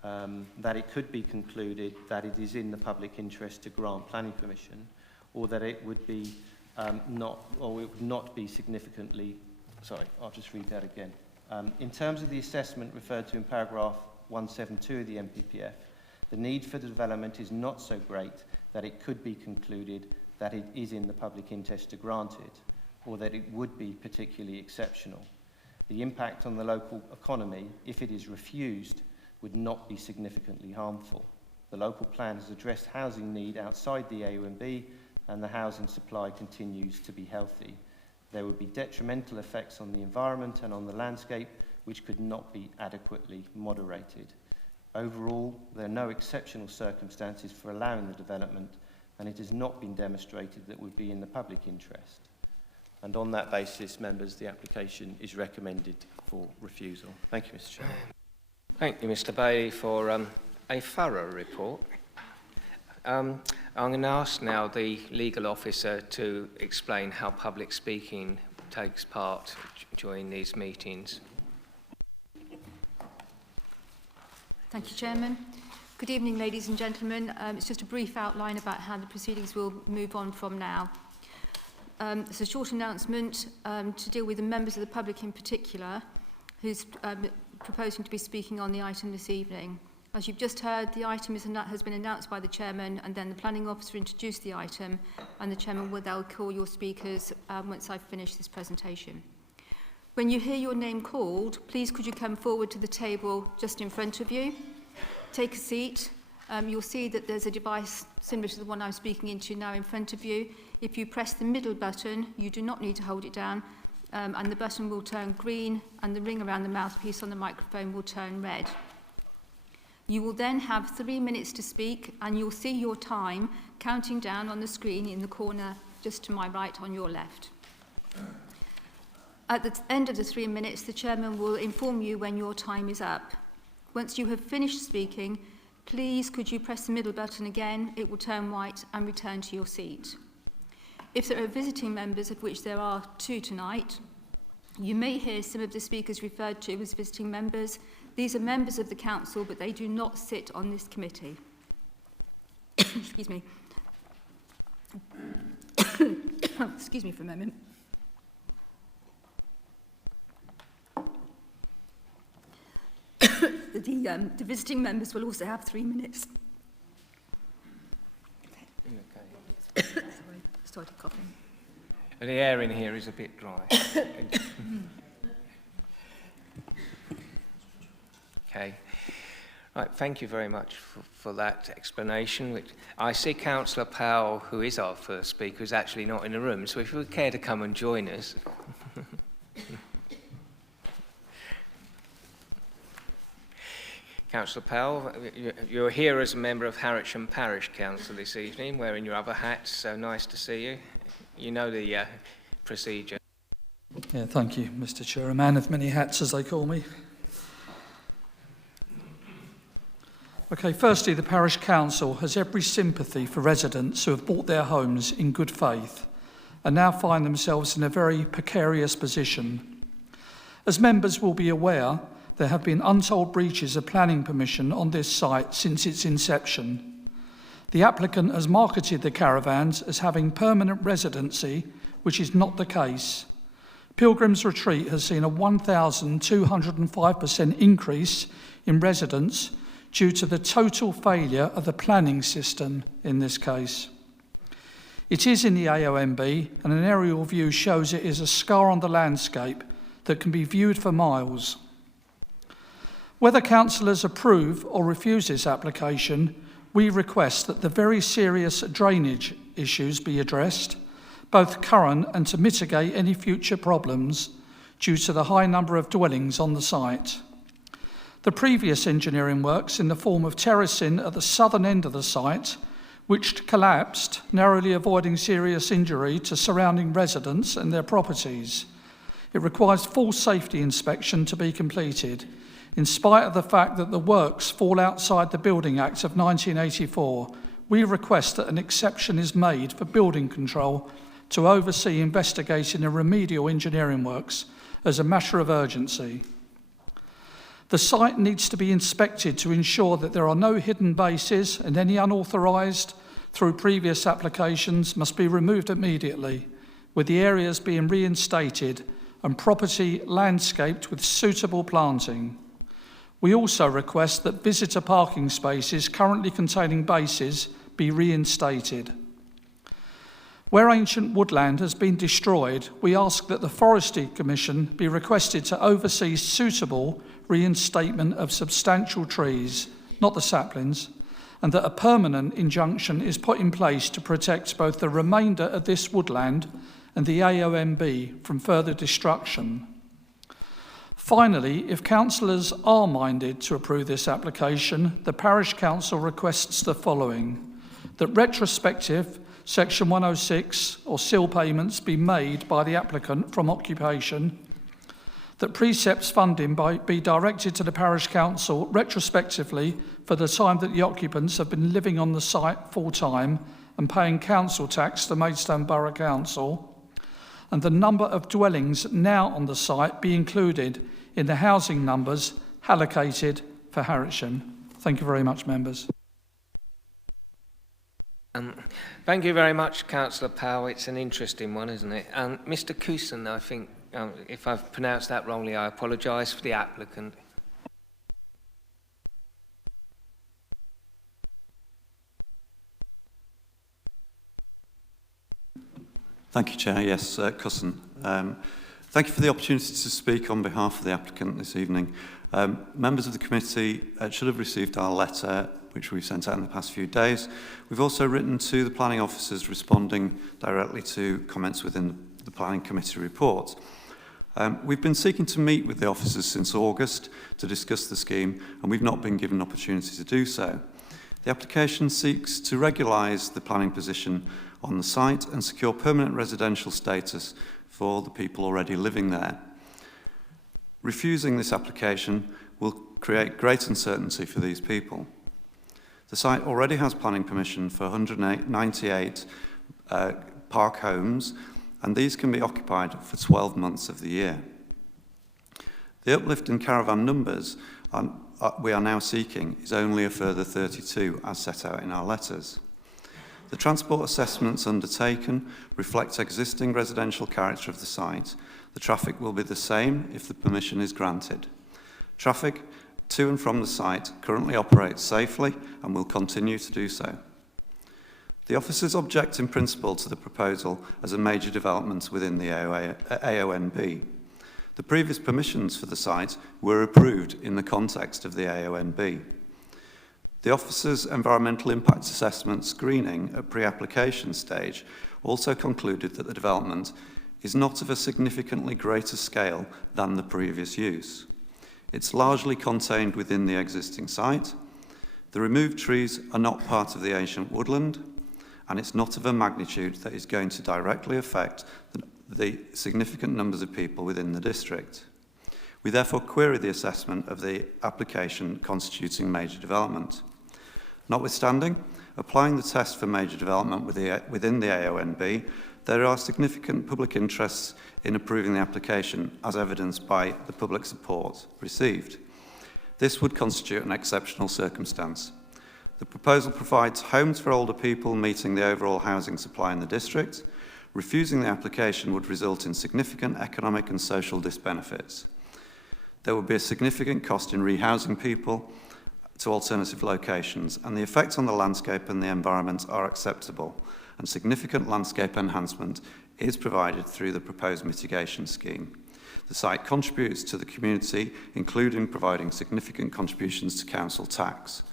that it could be concluded that it is in the public interest to grant planning permission, or that it would be it would not be significantly, sorry, I'll just read that again. In terms of the assessment referred to in paragraph 172 of the MPPF, the need for the development is not so great that it could be concluded that it is in the public interest to grant it, or that it would be particularly exceptional. The impact on the local economy, if it is refused, would not be significantly harmful. The local plan has addressed housing need outside the AONB, and the housing supply continues to be healthy. There would be detrimental effects on the environment and on the landscape, which could not be adequately moderated. Overall, there are no exceptional circumstances for allowing the development, and it has not been demonstrated that it would be in the public interest. And on that basis, members, the application is recommended for refusal. Thank you, Mr. Chairman. Thank you, Mr. Bailey, for a thorough report. I'm going to ask now the legal officer to explain how public speaking takes part during these meetings. Thank you, Chairman. Good evening, ladies and gentlemen. It's just a brief outline about how the proceedings will move on from now. It's a short announcement to deal with the members of the public in particular who's proposing to be speaking on the item this evening. As you've just heard, the item has been announced by the Chairman, and then the Planning Officer introduced the item, and the Chairman will then call your speakers once I've finished this presentation. When you hear your name called, please could you come forward to the table just in front of you. Take a seat. You'll see that there's a device similar to the one I'm speaking into now in front of you. If you press the middle button, you do not need to hold it down, and the button will turn green, and the ring around the mouthpiece on the microphone will turn red. You will then have 3 minutes to speak, and you'll see your time counting down on the screen in the corner just to my right on your left. At the end of the 3 minutes, the Chairman will inform you when your time is up. Once you have finished speaking, please could you press the middle button again, it will turn white and return to your seat. If there are visiting members, of which there are 2 tonight, you may hear some of the speakers referred to as visiting members. These are members of the Council, but they do not sit on this committee. Excuse me. Excuse me for a moment. The visiting members will also have 3 minutes. Okay. Sorry, I started coughing. The air in here is a bit dry. Okay. Right, thank you very much for that explanation. Which I see Councillor Powell, who is our first speaker, is actually not in the room, so if you would care to come and join us. Councillor Powell, you're here as a member of Harwich Parish Council this evening, wearing your other hats, so nice to see you. You know the procedure. Yeah, thank you, Mr. Chair. A man of many hats, as they call me. Okay, firstly, the Parish Council has every sympathy for residents who have bought their homes in good faith and now find themselves in a very precarious position. As members will be aware, there have been untold breaches of planning permission on this site since its inception. The applicant has marketed the caravans as having permanent residency, which is not the case. Pilgrims Retreat has seen a 1,205% increase in residents due to the total failure of the planning system in this case. It is in the AONB, and an aerial view shows it is a scar on the landscape that can be viewed for miles. Whether councillors approve or refuse this application, we request that the very serious drainage issues be addressed, both current and to mitigate any future problems due to the high number of dwellings on the site. The previous engineering works in the form of terracing at the southern end of the site, which collapsed, narrowly avoiding serious injury to surrounding residents and their properties. It requires full safety inspection to be completed, in spite of the fact that the works fall outside the Building Act of 1984. We request that an exception is made for building control to oversee investigating the remedial engineering works as a matter of urgency. The site needs to be inspected to ensure that there are no hidden bases, and any unauthorised through previous applications must be removed immediately, with the areas being reinstated and property landscaped with suitable planting. We also request that visitor parking spaces currently containing bases be reinstated. Where ancient woodland has been destroyed, we ask that the Forestry Commission be requested to oversee suitable reinstatement of substantial trees, not the saplings, and that a permanent injunction is put in place to protect both the remainder of this woodland and the AONB from further destruction. Finally, if councillors are minded to approve this application, the Parish Council requests the following: that retrospective Section 106 or SIL payments be made by the applicant from occupation, that precepts funding be directed to the Parish Council retrospectively for the time that the occupants have been living on the site full time and paying council tax to Maidstone Borough Council, and the number of dwellings now on the site be included in the housing numbers allocated for Harwich. Thank you very much, members. Thank you very much, Councillor Powell. It's an interesting one, isn't it? Mr. Coulson, I think, if I've pronounced that wrongly, I apologise for the applicant. Thank you, Chair. Yes, Coulson. Thank you for the opportunity to speak on behalf of the applicant this evening. Members of the committee should have received our letter, which we've sent out in the past few days. We've also written to the planning officers responding directly to comments within the planning committee report. We've been seeking to meet with the officers since August to discuss the scheme, and we've not been given an opportunity to do so. The application seeks to regularise the planning position on the site and secure permanent residential status for the people already living there. Refusing this application will create great uncertainty for these people. The site already has planning permission for 198 park homes, and these can be occupied for 12 months of the year. The uplift in caravan numbers we are now seeking is only a further 32, as set out in our letters. The transport assessments undertaken reflect existing residential character of the site. The traffic will be the same if the permission is granted. Traffic to and from the site currently operates safely and will continue to do so. The officers object in principle to the proposal as a major development within the AONB. The previous permissions for the site were approved in the context of the AONB. The officers' environmental impact assessment screening at pre-application stage also concluded that the development is not of a significantly greater scale than the previous use. It's largely contained within the existing site. The removed trees are not part of the ancient woodland, and it's not of a magnitude that is going to directly affect the significant numbers of people within the district. We therefore query the assessment of the application constituting major development. Notwithstanding, applying the test for major development within the AONB, there are significant public interests in approving the application, as evidenced by the public support received. This would constitute an exceptional circumstance. The proposal provides homes for older people meeting the overall housing supply in the district. Refusing the application would result in significant economic and social disbenefits. There would be a significant cost in rehousing people to alternative locations, and the effects on the landscape and the environment are acceptable, and significant landscape enhancement is provided through the proposed mitigation scheme. The site contributes to the community, including providing significant contributions to council tax.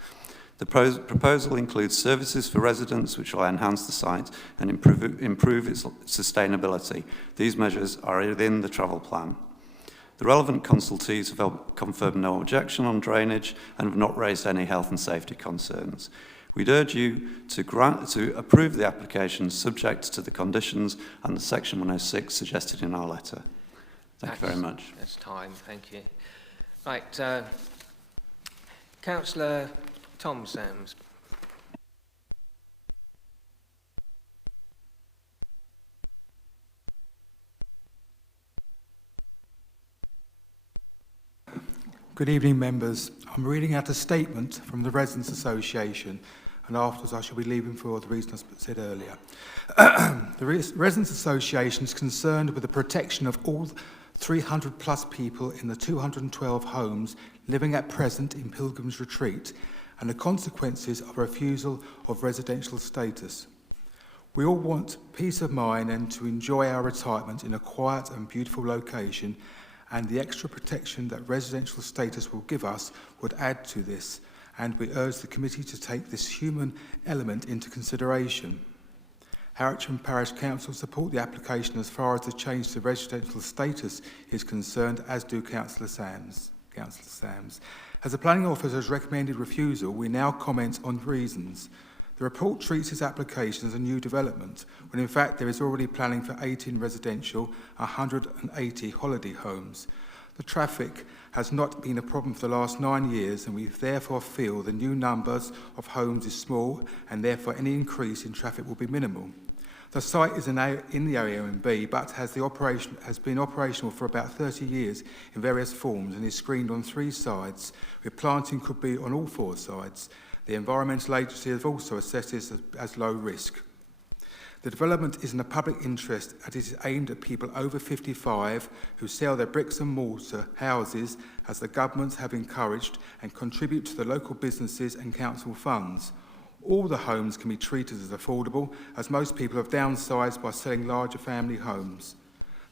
The proposal includes services for residents which will enhance the site and improve its sustainability. These measures are within the travel plan. The relevant consultees have confirmed no objection on drainage and have not raised any health and safety concerns. We'd urge you to approve the application subject to the conditions and the section 106 suggested in our letter. Thank you very much. That's time, thank you. Right, Councillor Tom Sams. Good evening, members. I'm reading out a statement from the Residents Association, and afterwards I shall be leaving for the reason I said earlier. The Residents Association is concerned with the protection of all 300 plus people in the 212 homes living at present in Pilgrims Retreat and the consequences of refusal of residential status. We all want peace of mind and to enjoy our retirement in a quiet and beautiful location, and the extra protection that residential status will give us would add to this, and we urge the committee to take this human element into consideration. Harwich Parish Council support the application as far as the change to residential status is concerned, as do Councillor Sams. As the planning officer has recommended refusal, we now comment on reasons. The report treats this application as a new development, when in fact there is already planning for 18 residential, 180 holiday homes. The traffic has not been a problem for the last 9 years, and we therefore feel the new numbers of homes is small, and therefore any increase in traffic will be minimal. The site is in the AONB, but has been operational for about 30 years in various forms and is screened on 3 sides, with planting could be on all 4 sides. The Environmental Agency has also assessed this as low risk. The development is in the public interest as it is aimed at people over 55 who sell their bricks and mortar houses, as the governments have encouraged, and contribute to the local businesses and council funds. All the homes can be treated as affordable, as most people have downsized by selling larger family homes.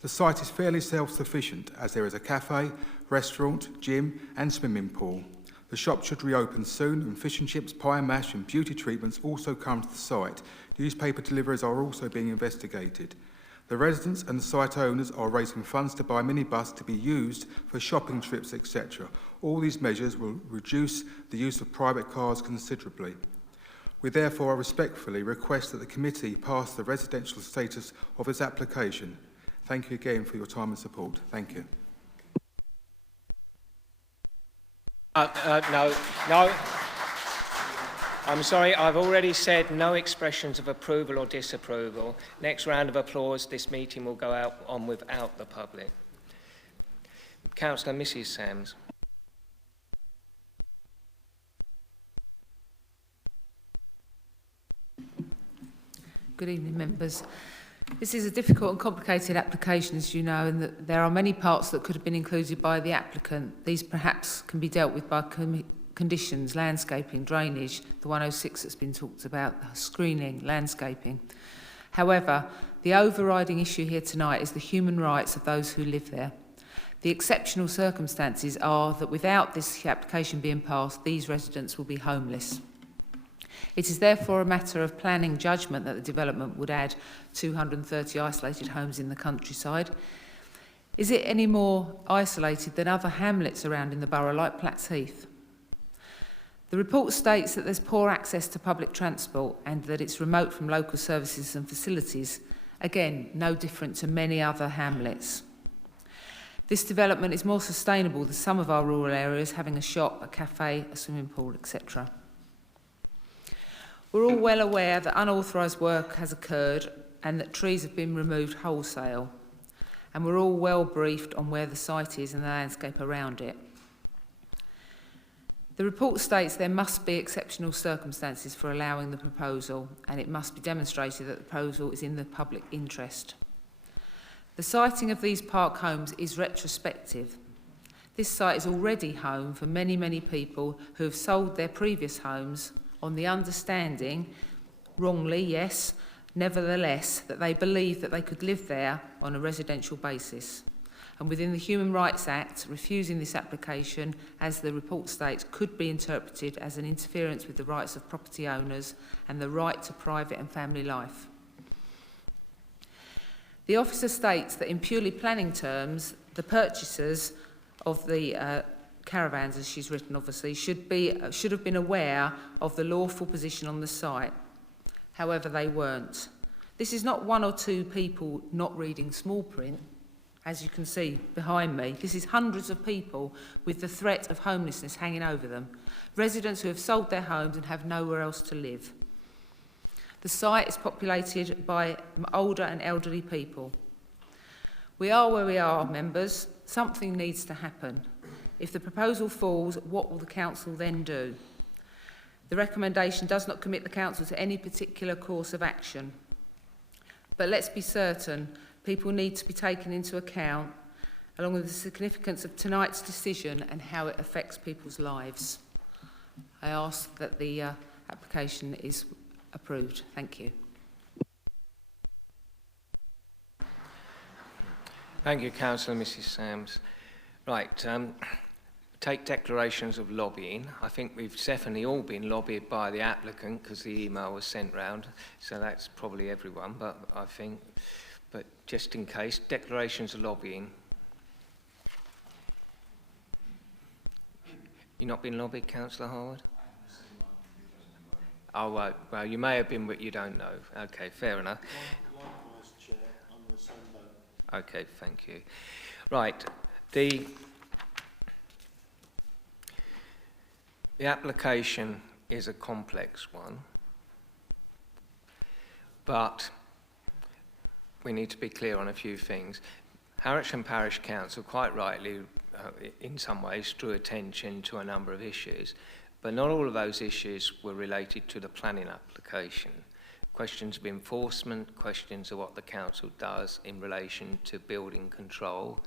The site is fairly self-sufficient, as there is a cafe, restaurant, gym and swimming pool. The shop should reopen soon, and fish and chips, pie and mash and beauty treatments also come to the site. Newspaper deliveries are also being investigated. The residents and the site owners are raising funds to buy a minibus to be used for shopping trips, etc. All these measures will reduce the use of private cars considerably. We therefore respectfully request that the committee pass the residential status of its application. Thank you again for your time and support. Thank you. No. I'm sorry, I've already said no expressions of approval or disapproval. Next round of applause, this meeting will go on without the public. Councillor Mrs Sams. Good evening, members. This is a difficult and complicated application, as you know, and that there are many parts that could have been included by the applicant. These perhaps can be dealt with by conditions, landscaping, drainage, the 106 that's been talked about, screening, landscaping. However, the overriding issue here tonight is the human rights of those who live there. The exceptional circumstances are that without this application being passed, these residents will be homeless. It is therefore a matter of planning judgment that the development would add 230 isolated homes in the countryside. Is it any more isolated than other hamlets around in the borough, like Platts Heath? The report states that there's poor access to public transport and that it's remote from local services and facilities. Again, no different to many other hamlets. This development is more sustainable than some of our rural areas, having a shop, a cafe, a swimming pool, etc. We're all well aware that unauthorised work has occurred and that trees have been removed wholesale. And we're all well briefed on where the site is and the landscape around it. The report states there must be exceptional circumstances for allowing the proposal, and it must be demonstrated that the proposal is in the public interest. The siting of these park homes is retrospective. This site is already home for many, many people who have sold their previous homes on the understanding, wrongly, yes, nevertheless, that they believed that they could live there on a residential basis. And within the Human Rights Act, refusing this application, as the report states, could be interpreted as an interference with the rights of property owners and the right to private and family life. The officer states that in purely planning terms, the purchasers of the caravans, as she's written obviously, should have been aware of the lawful position on the site. However, they weren't. This is not 1 or 2 people not reading small print, as you can see behind me. This is hundreds of people with the threat of homelessness hanging over them, residents who have sold their homes and have nowhere else to live. The site is populated by older and elderly people. We are where we are, members. Something needs to happen. If the proposal falls, what will the council then do? The recommendation does not commit the council to any particular course of action. But let's be certain, people need to be taken into account, along with the significance of tonight's decision and how it affects people's lives. I ask that the application is approved. Thank you. Thank you, Councillor Mrs Sams. Right, take declarations of lobbying. I think we've definitely all been lobbied by the applicant because the email was sent round, so that's probably everyone, but just in case, declarations of lobbying. You not been lobbied, Councillor Harwood? Oh, right. Well, you may have been, but you don't know. Okay, fair enough. Likewise, Chair, I'm the same boat. Okay, thank you. Right, the application is a complex one, but we need to be clear on a few things. Harwich Parish Council, quite rightly, in some ways, drew attention to a number of issues, but not all of those issues were related to the planning application. Questions of enforcement, questions of what the council does in relation to building control,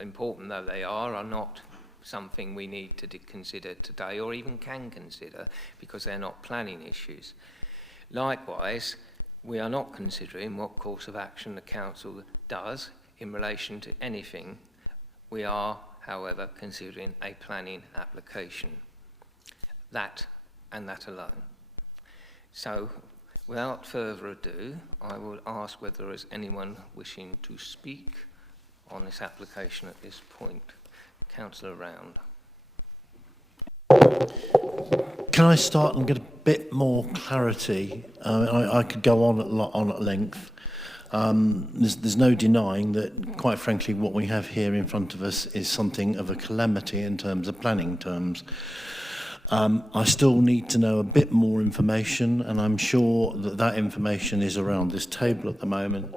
important though they are not something we need to consider today or even can consider because they're not planning issues. Likewise, we are not considering what course of action the council does in relation to anything. We are, however, considering a planning application. That and that alone. So, without further ado, I will ask whether there is anyone wishing to speak on this application at this point. Councillor Round. Can I start and get a bit more clarity? I could go on at length. There's no denying that, quite frankly, what we have here in front of us is something of a calamity in terms of planning terms. I still need to know a bit more information, and I'm sure that that information is around this table at the moment,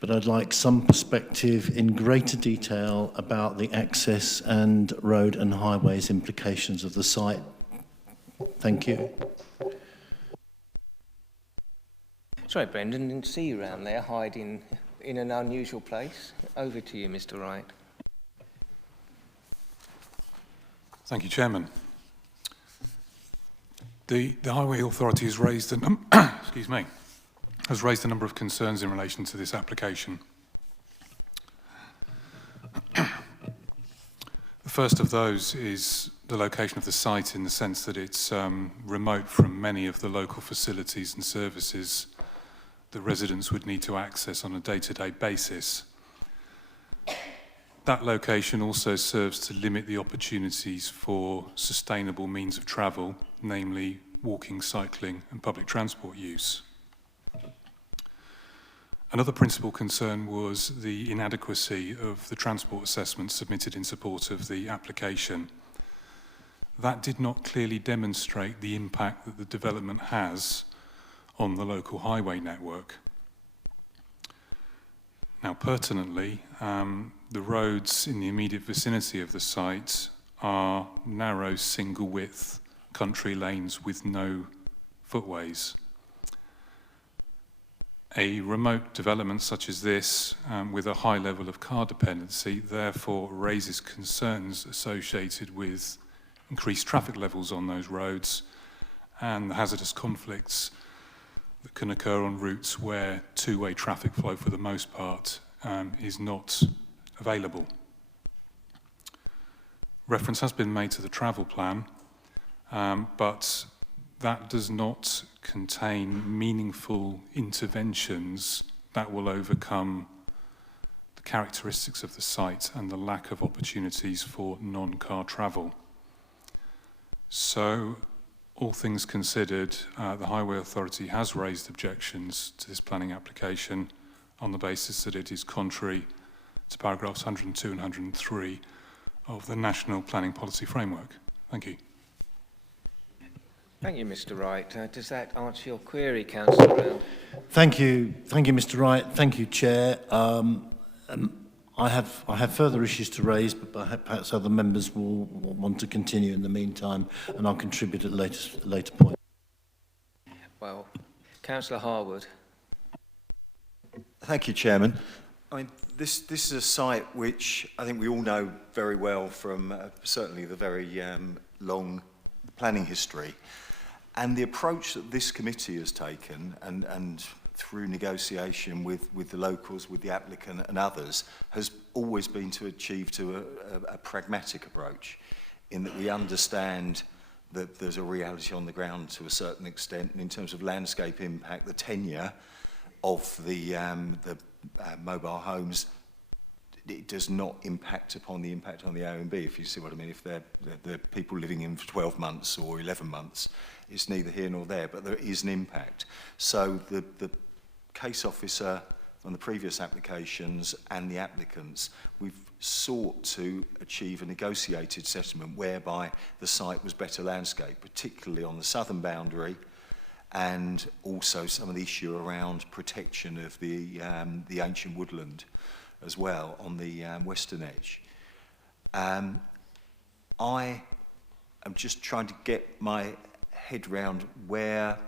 but I'd like some perspective in greater detail about the access and road and highways implications of the site. Thank you. Sorry, Brendan, didn't see you around there hiding in an unusual place. Over to you, Mr. Wright. Thank you, Chairman. The Highway Authority has raised has raised a number of concerns in relation to this application. The first of those is the location of the site, in the sense that it's remote from many of the local facilities and services that residents would need to access on a day-to-day basis. That location also serves to limit the opportunities for sustainable means of travel, namely walking, cycling and public transport use. Another principal concern was the inadequacy of the transport assessment submitted in support of the application. That did not clearly demonstrate the impact that the development has on the local highway network. Now, pertinently, the roads in the immediate vicinity of the site are narrow, single-width country lanes with no footways. A remote development such as this, with a high level of car dependency, therefore raises concerns associated with increased traffic levels on those roads and the hazardous conflicts that can occur on routes where two-way traffic flow, for the most part, is not available. Reference has been made to the travel plan, but that does not contain meaningful interventions that will overcome the characteristics of the site and the lack of opportunities for non-car travel. So, all things considered, the Highway Authority has raised objections to this planning application on the basis that it is contrary to paragraphs 102 and 103 of the National Planning Policy Framework. Thank you. Thank you, Mr. Wright. Does that answer your query, Councillor Round? Thank you, Mr. Wright. Thank you, Chair. I have further issues to raise, but perhaps other members will want to continue in the meantime, and I'll contribute at a later point. Well, Councillor Harwood. Thank you, Chairman. I mean, this is a site which I think we all know very well from certainly the very long planning history. And the approach that this committee has taken, and through negotiation with the locals, with the applicant and others, has always been to achieve a pragmatic approach, in that we understand that there's a reality on the ground to a certain extent, and in terms of landscape impact, the tenure of the mobile homes, it does not impact upon the impact on the OMB, if you see what I mean. If they're people living in for 12 months or 11 months, it's neither here nor there, but there is an impact. So the case officer on the previous applications and the applicants, we've sought to achieve a negotiated settlement whereby the site was better landscape, particularly on the southern boundary and also some of the issue around protection of the ancient woodland as well on the western edge. I am just trying to get my head round where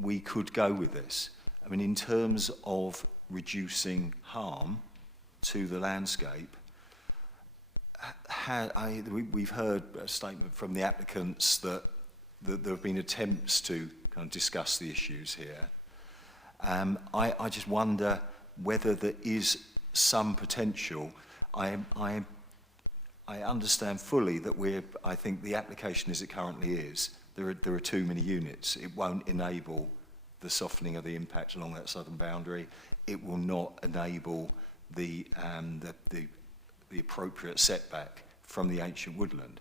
we could go with this. I mean, in terms of reducing harm to the landscape, we've heard a statement from the applicants that there have been attempts to kind of discuss the issues here. I just wonder whether there is some potential. I understand fully that I think the application as it currently is, there are too many units. It won't enable the softening of the impact along that southern boundary. It will not enable the appropriate setback from the ancient woodland.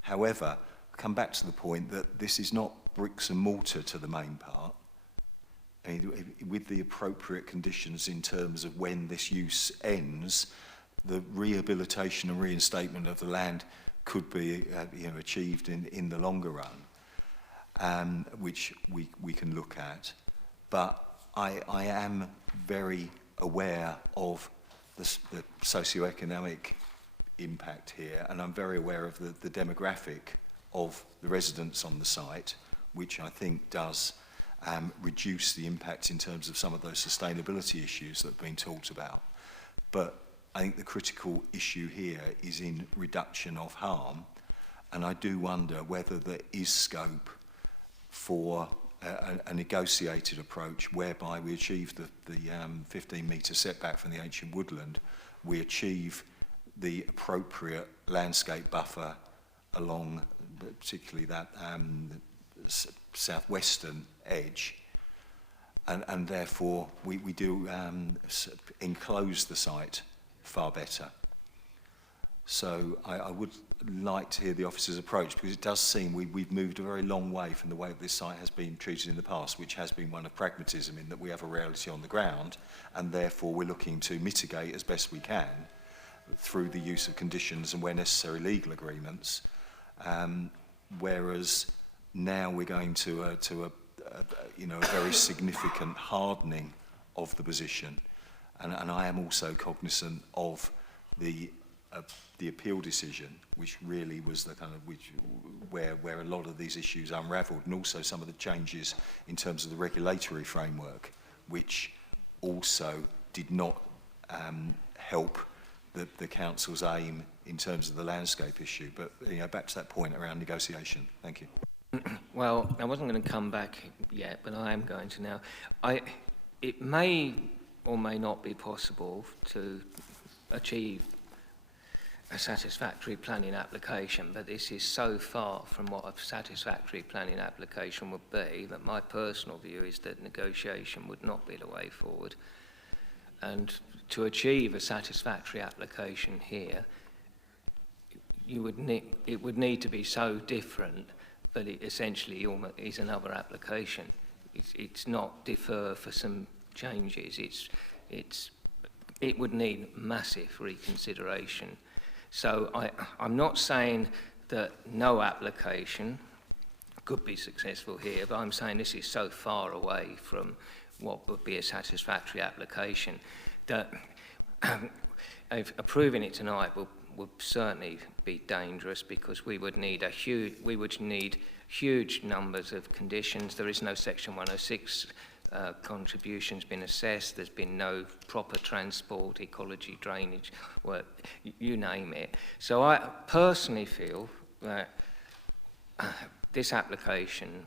However, I come back to the point that this is not bricks and mortar to the main part. I mean, with the appropriate conditions in terms of when this use ends, the rehabilitation and reinstatement of the land could be achieved in the longer run, which we can look at. But I am very aware of the socioeconomic impact here, and I'm very aware of the demographic of the residents on the site, which I think does reduce the impact in terms of some of those sustainability issues that have been talked about. But I think the critical issue here is in reduction of harm, and I do wonder whether there is scope for a negotiated approach whereby we achieve the 15-metre setback from the ancient woodland, we achieve the appropriate landscape buffer along particularly that southwestern edge, and therefore we do enclose the site far better. So I would like to hear the officer's approach, because it does seem we've moved a very long way from the way this site has been treated in the past, which has been one of pragmatism in that we have a reality on the ground, and therefore we're looking to mitigate as best we can through the use of conditions and, where necessary, legal agreements. Whereas now we're going to a very significant hardening of the position, and I am also cognizant of the appeal decision, which really was the kind of where a lot of these issues unravelled, and also some of the changes in terms of the regulatory framework, which also did not help the council's aim in terms of the landscape issue. But back to that point around negotiation. Thank you. Well, I wasn't going to come back yet, but I am going to now. It may or may not be possible to achieve a satisfactory planning application, but this is so far from what a satisfactory planning application would be that my personal view is that negotiation would not be the way forward. And to achieve a satisfactory application here, it would need to be so different that it essentially is another application. It's not defer for some changes. It would need massive reconsideration. So I'm not saying that no application could be successful here, but I'm saying this is so far away from what would be a satisfactory application that approving it tonight would certainly be dangerous, because we would need huge numbers of conditions. There is no Section 106 contributions been assessed. There's been no proper transport, ecology, drainage work, you name it. So I personally feel that this application,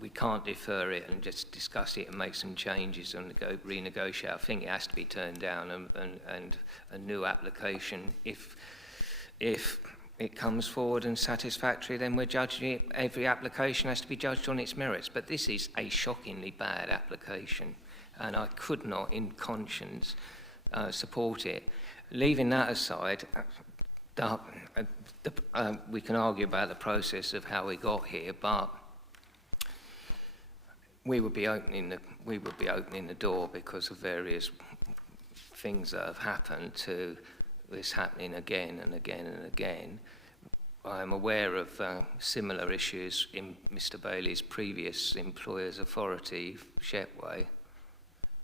we can't defer it and just discuss it and make some changes and renegotiate. I think it has to be turned down and a new application. If it comes forward and satisfactory, then we're judging it. Every application has to be judged on its merits. But this is a shockingly bad application, and I could not, in conscience, support it. Leaving that aside, we can argue about the process of how we got here, but we would be opening the door, because of various things that have happened, to this happening again and again and again. I'm aware of similar issues in Mr. Bailey's previous employer's authority, Shepway,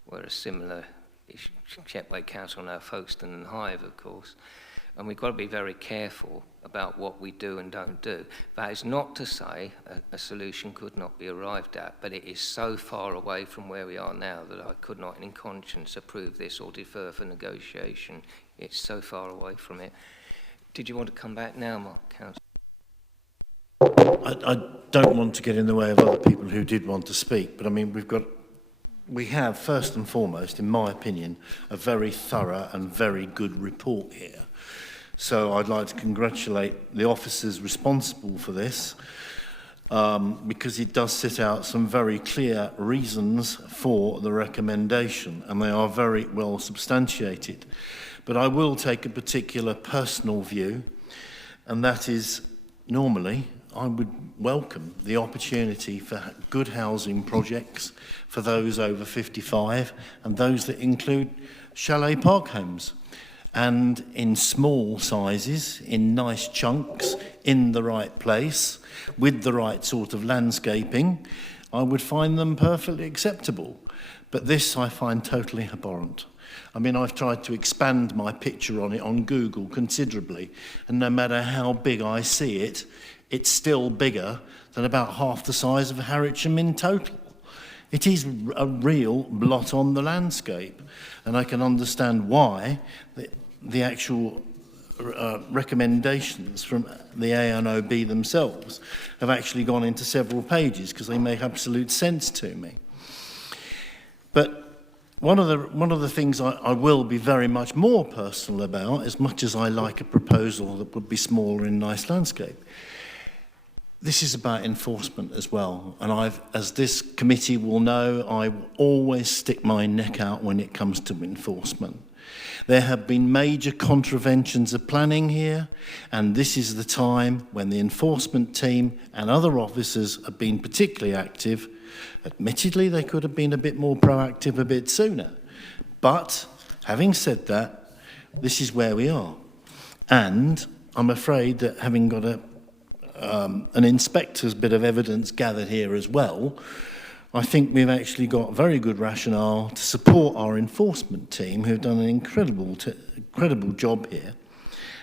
where a similar issue, Shepway Council, now Folkestone and Hive, of course. And we've got to be very careful about what we do and don't do. That is not to say a solution could not be arrived at, but it is so far away from where we are now that I could not in conscience approve this or defer for negotiation. It's so far away from it. Did you want to come back now, Mark, Councillor? I don't want to get in the way of other people who did want to speak, but I mean, we have, first and foremost, in my opinion, a very thorough and very good report here. So I'd like to congratulate the officers responsible for this, because it does set out some very clear reasons for the recommendation, and they are very well substantiated. But I will take a particular personal view, and that is, normally, I would welcome the opportunity for good housing projects for those over 55 and those that include chalet park homes. And in small sizes, in nice chunks, in the right place, with the right sort of landscaping, I would find them perfectly acceptable. But this I find totally abhorrent. I mean, I've tried to expand my picture on it on Google considerably, and no matter how big I see it, it's still bigger than about half the size of Harwich in total. It is a real blot on the landscape, and I can understand why the actual recommendations from the ANOB themselves have actually gone into several pages, because they make absolute sense to me. But one of the things I will be very much more personal about, as much as I like a proposal that would be smaller in nice landscape, this is about enforcement as well. And as this committee will know, I will always stick my neck out when it comes to enforcement. There have been major contraventions of planning here, and this is the time when the enforcement team and other officers have been particularly active. Admittedly, they could have been a bit more proactive a bit sooner. But, having said that, this is where we are. And I'm afraid that having got an inspector's bit of evidence gathered here as well, I think we've actually got very good rationale to support our enforcement team, who've done an incredible job here.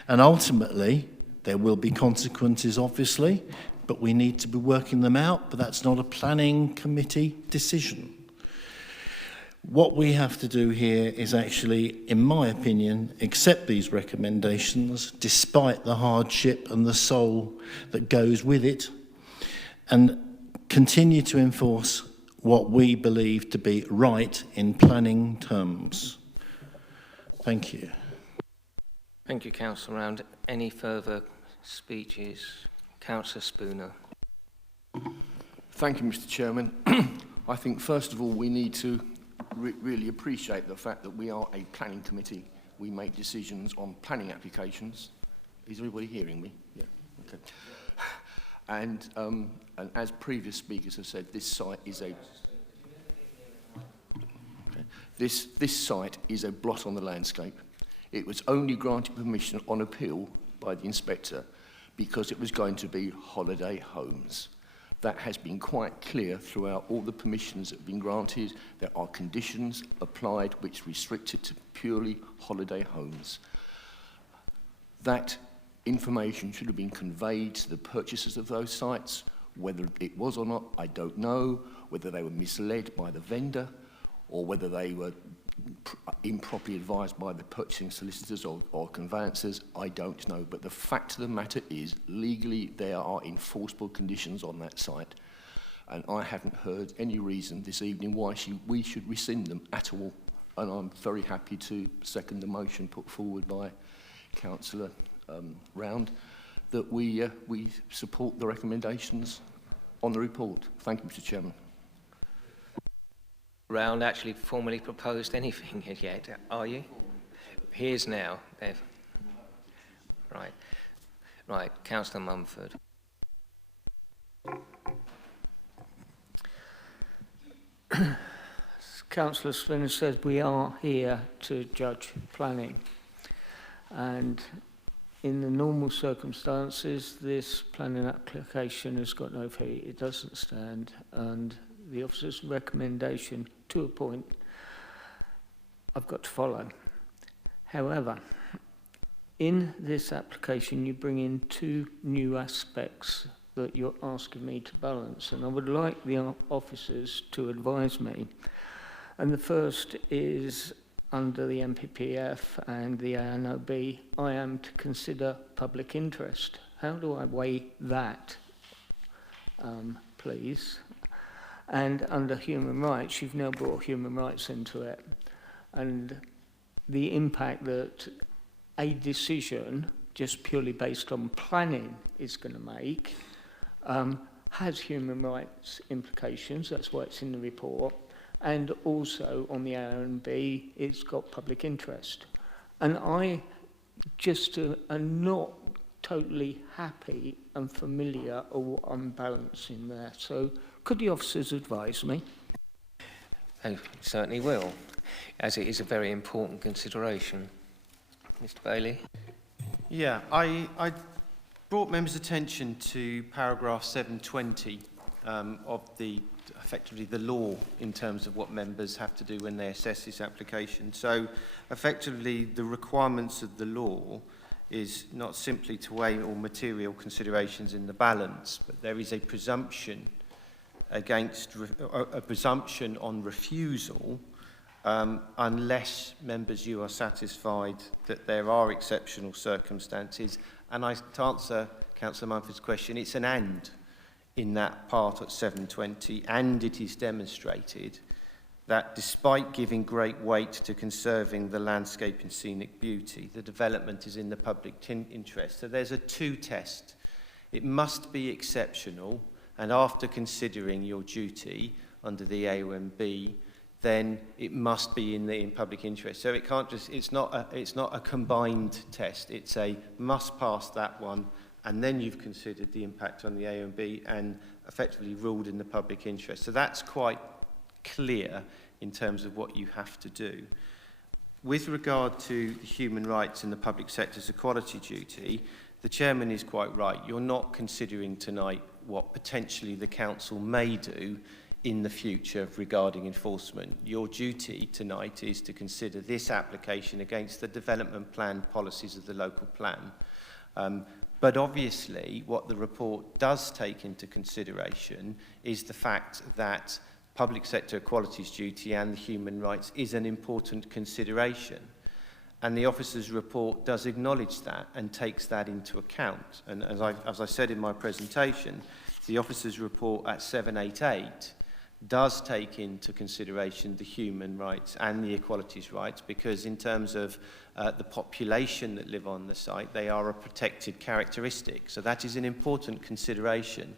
And ultimately, there will be consequences, obviously, but we need to be working them out, but that's not a planning committee decision. What we have to do here is actually, in my opinion, accept these recommendations, despite the hardship and the soul that goes with it, and continue to enforce what we believe to be right in planning terms. Thank you. Thank you, Councillor Round. Any further speeches? Councillor Spooner. Thank you, Mr. Chairman. I think, first of all, we need to really appreciate the fact that we are a planning committee. We make decisions on planning applications. Is everybody hearing me? Yeah. Okay. And as previous speakers have said, this site is a this site is a blot on the landscape. It was only granted permission on appeal by the inspector because it was going to be holiday homes. That has been quite clear throughout all the permissions that have been granted. There are conditions applied which restrict it to purely holiday homes. That information should have been conveyed to the purchasers of those sites. Whether it was or not, I don't know. Whether they were misled by the vendor or whether they were improperly advised by the purchasing solicitors or conveyancers, I don't know. But the fact of the matter is, legally, there are enforceable conditions on that site. And I haven't heard any reason this evening why we should rescind them at all. And I'm very happy to second the motion put forward by Councillor Round, that we support the recommendations on the report. Thank you, Mr. Chairman. Round actually formally proposed anything yet, are you? He is now. Right. Right, Councillor Mumford. Councillor Spinner said we are here to judge planning, and in the normal circumstances, this planning application has got no fee. It doesn't stand, and the officer's recommendation to a point I've got to follow. However, in this application, you bring in two new aspects that you're asking me to balance, and I would like the officers to advise me. And the first is, under the MPPF and the ANOB, I am to consider public interest. How do I weigh that, please? And under human rights, you've now brought human rights into it. And the impact that a decision, just purely based on planning, is going to make, has human rights implications. That's why it's in the report. And also on the ANB, it's got public interest. And I just am not totally happy and familiar of what I'm balancing there. So could the officers advise me? I certainly will, as it is a very important consideration. Mr. Bailey? Yeah, I brought members' attention to paragraph 720 of effectively the law in terms of what members have to do when they assess this application. So effectively the requirements of the law is not simply to weigh all material considerations in the balance, but there is a presumption against a presumption on refusal unless members you are satisfied that there are exceptional circumstances. And to answer Councillor Mumford's question, it's an and in that part at 720, and it is demonstrated that despite giving great weight to conserving the landscape and scenic beauty, the development is in the public interest. So there's a two test. It must be exceptional, and after considering your duty under the AOMB, then it must be in public interest. So it can't just, it's not a combined test. It's a must pass that one, and then you've considered the impact on the AOMB and effectively ruled in the public interest. So that's quite clear in terms of what you have to do. With regard to the human rights and the public sector's equality duty, the chairman is quite right. You're not considering tonight what potentially the council may do in the future regarding enforcement. Your duty tonight is to consider this application against the development plan policies of the local plan. But obviously, what the report does take into consideration is the fact that public sector equalities duty and the human rights is an important consideration. And the officer's report does acknowledge that and takes that into account. And as I said in my presentation, the officer's report at 788 does take into consideration the human rights and the equalities rights, because in terms of the population that live on the site, they are a protected characteristic. So that is an important consideration.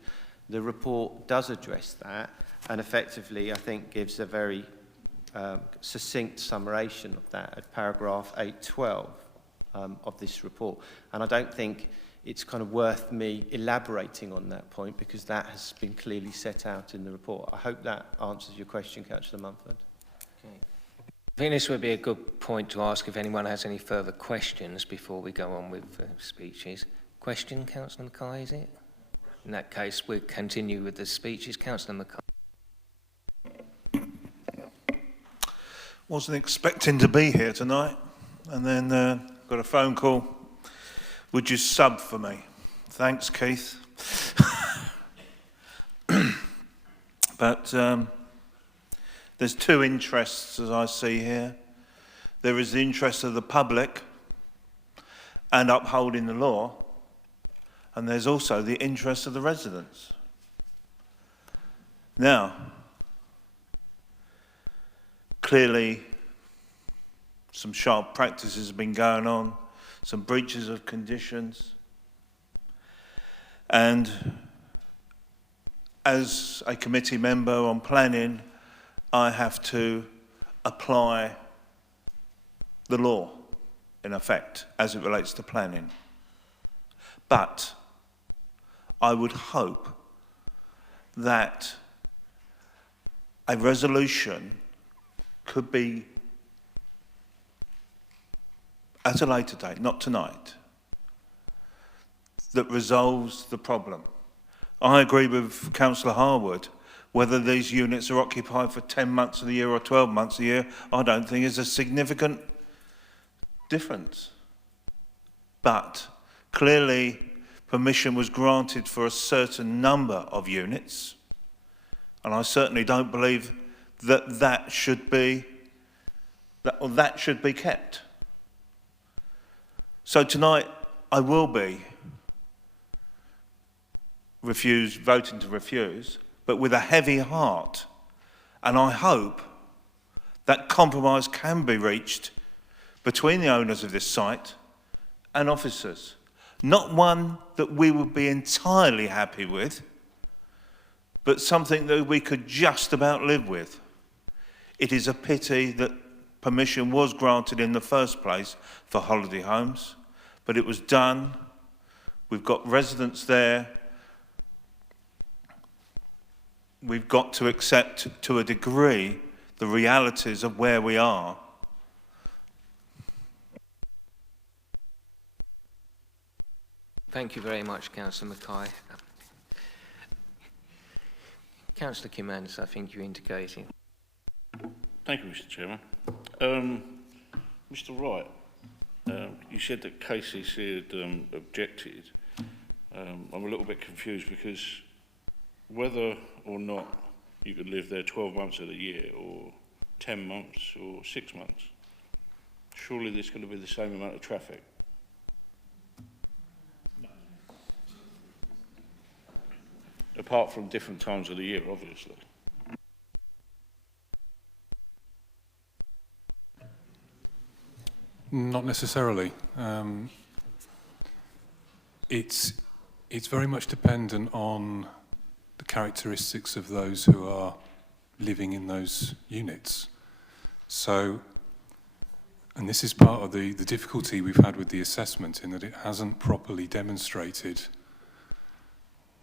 The report does address that, and effectively, I think, gives a very succinct summation of that at paragraph 812 of this report. And I don't think it's kind of worth me elaborating on that point, because that has been clearly set out in the report. I hope that answers your question, Councillor Mumford. Okay. I think this would be a good point to ask if anyone has any further questions before we go on with speeches. Question, Councillor Mackay, is it? In that case, we'll continue with the speeches. Councillor Mackay. Wasn't expecting to be here tonight, and then got a phone call. Would you sub for me? Thanks, Keith. But there's two interests, as I see here. There is the interest of the public and upholding the law, and there's also the interest of the residents. Now, clearly, some sharp practices have been going on, some breaches of conditions. And as a committee member on planning, I have to apply the law, in effect, as it relates to planning. But I would hope that a resolution could be at a later date, not tonight, that resolves the problem. I agree with Councillor Harwood. Whether these units are occupied for 10 months of the year or 12 months of the year, I don't think is a significant difference. But clearly, permission was granted for a certain number of units, and I certainly don't believe that that should be kept. So tonight, I will be voting to refuse, but with a heavy heart. And I hope that compromise can be reached between the owners of this site and officers. Not one that we would be entirely happy with, but something that we could just about live with. It is a pity that permission was granted in the first place for holiday homes, but it was done. We've got residents there. We've got to accept, to a degree, the realities of where we are. Thank you very much, Councillor Mackay. Councillor Kimandis, I think you indicated. Thank you, Mr. Chairman. Mr. Wright, you said that KCC had objected. I'm a little bit confused because whether or not you could live there 12 months of the year or 10 months or 6 months, surely there's going to be the same amount of traffic. No. Apart from different times of the year, obviously. Not necessarily. It's very much dependent on the characteristics of those who are living in those units. So, and this is part of the difficulty we've had with the assessment, in that it hasn't properly demonstrated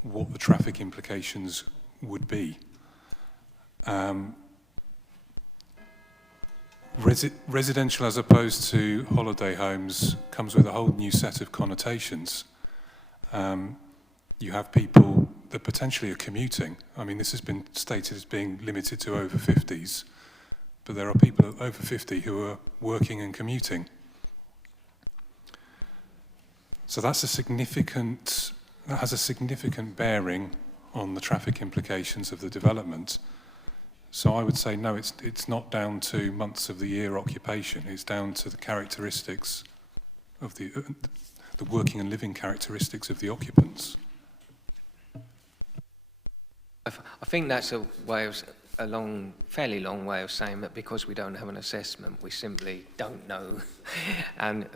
what the traffic implications would be. Residential as opposed to holiday homes comes with a whole new set of connotations. You have people that potentially are commuting. I mean, this has been stated as being limited to over 50s, but there are people over 50 who are working and commuting. So that has a significant bearing on the traffic implications of the development. So I would say no, it's not down to months of the year occupation. It's down to the characteristics of the working and living characteristics of the occupants. I think that's a fairly long way of saying that because we don't have an assessment, we simply don't know, and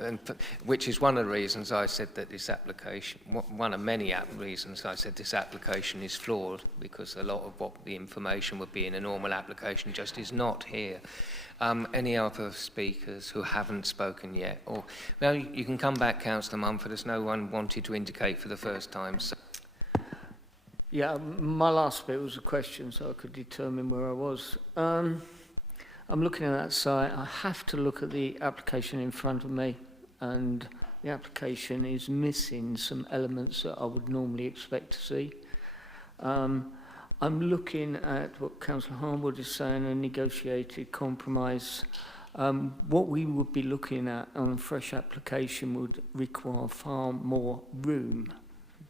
which is one of the reasons I said that this application, one of many reasons I said this application is flawed, because a lot of what the information would be in a normal application just is not here. Any other speakers who haven't spoken yet? Or, well, you can come back, Councillor Mumford, as no one wanted to indicate for the first time. So. Yeah, my last bit was a question, so I could determine where I was. I'm looking at that site. I have to look at the application in front of me, and the application is missing some elements that I would normally expect to see. I'm looking at what Councillor Harwood is saying, a negotiated compromise. What we would be looking at on a fresh application would require far more room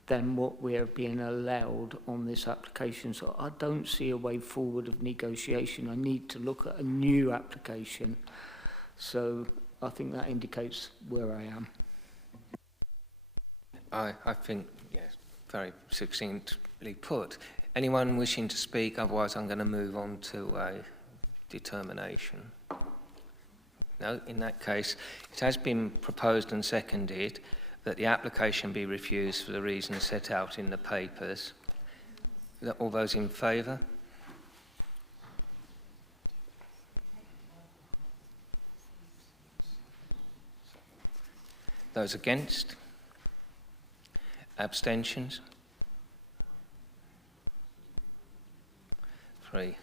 than what we are being allowed on this application. So I don't see a way forward of negotiation. I need to look at a new application. So I think that indicates where I am. I think, yes, very succinctly put. Anyone wishing to speak? Otherwise, I'm going to move on to a determination. No, in that case, it has been proposed and seconded that the application be refused for the reasons set out in the papers. All those in favour? Those against? Abstentions? 3.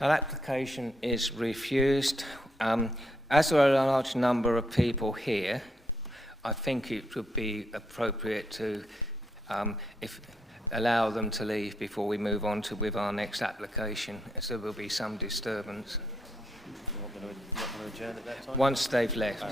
That application is refused. As there are a large number of people here, I think it would be appropriate to allow them to leave before we move on with our next application, as there will be some disturbance. Not going to adjourn at that time? Once they've left.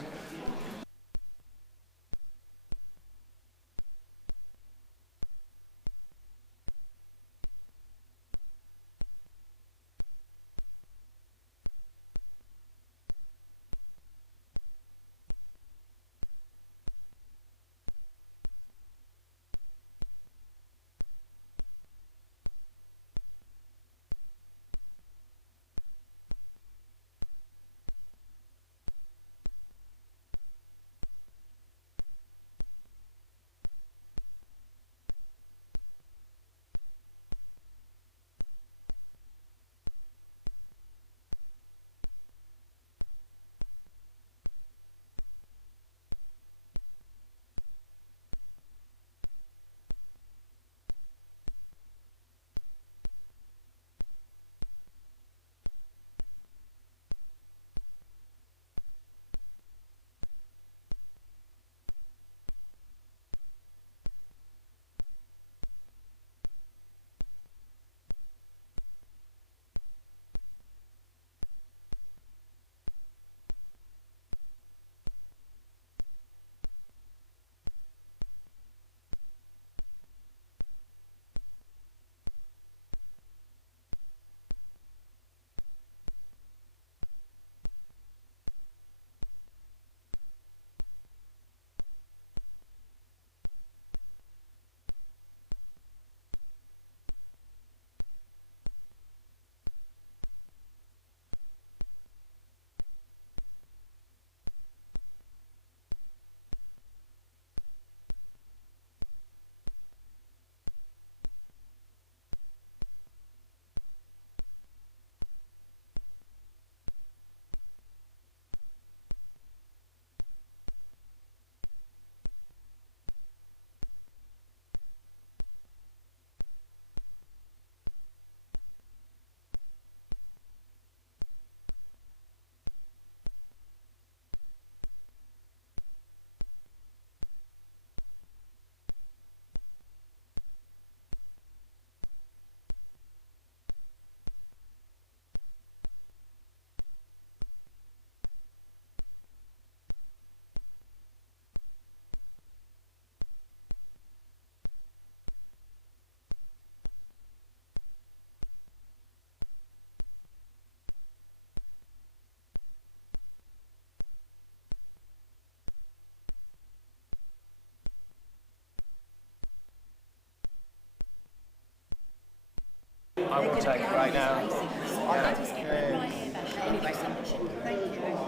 I will take it right now.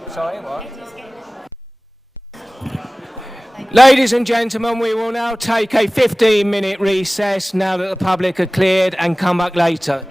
Sorry, what? Ladies and gentlemen, we will now take a 15-minute recess now that the public are cleared and come back later.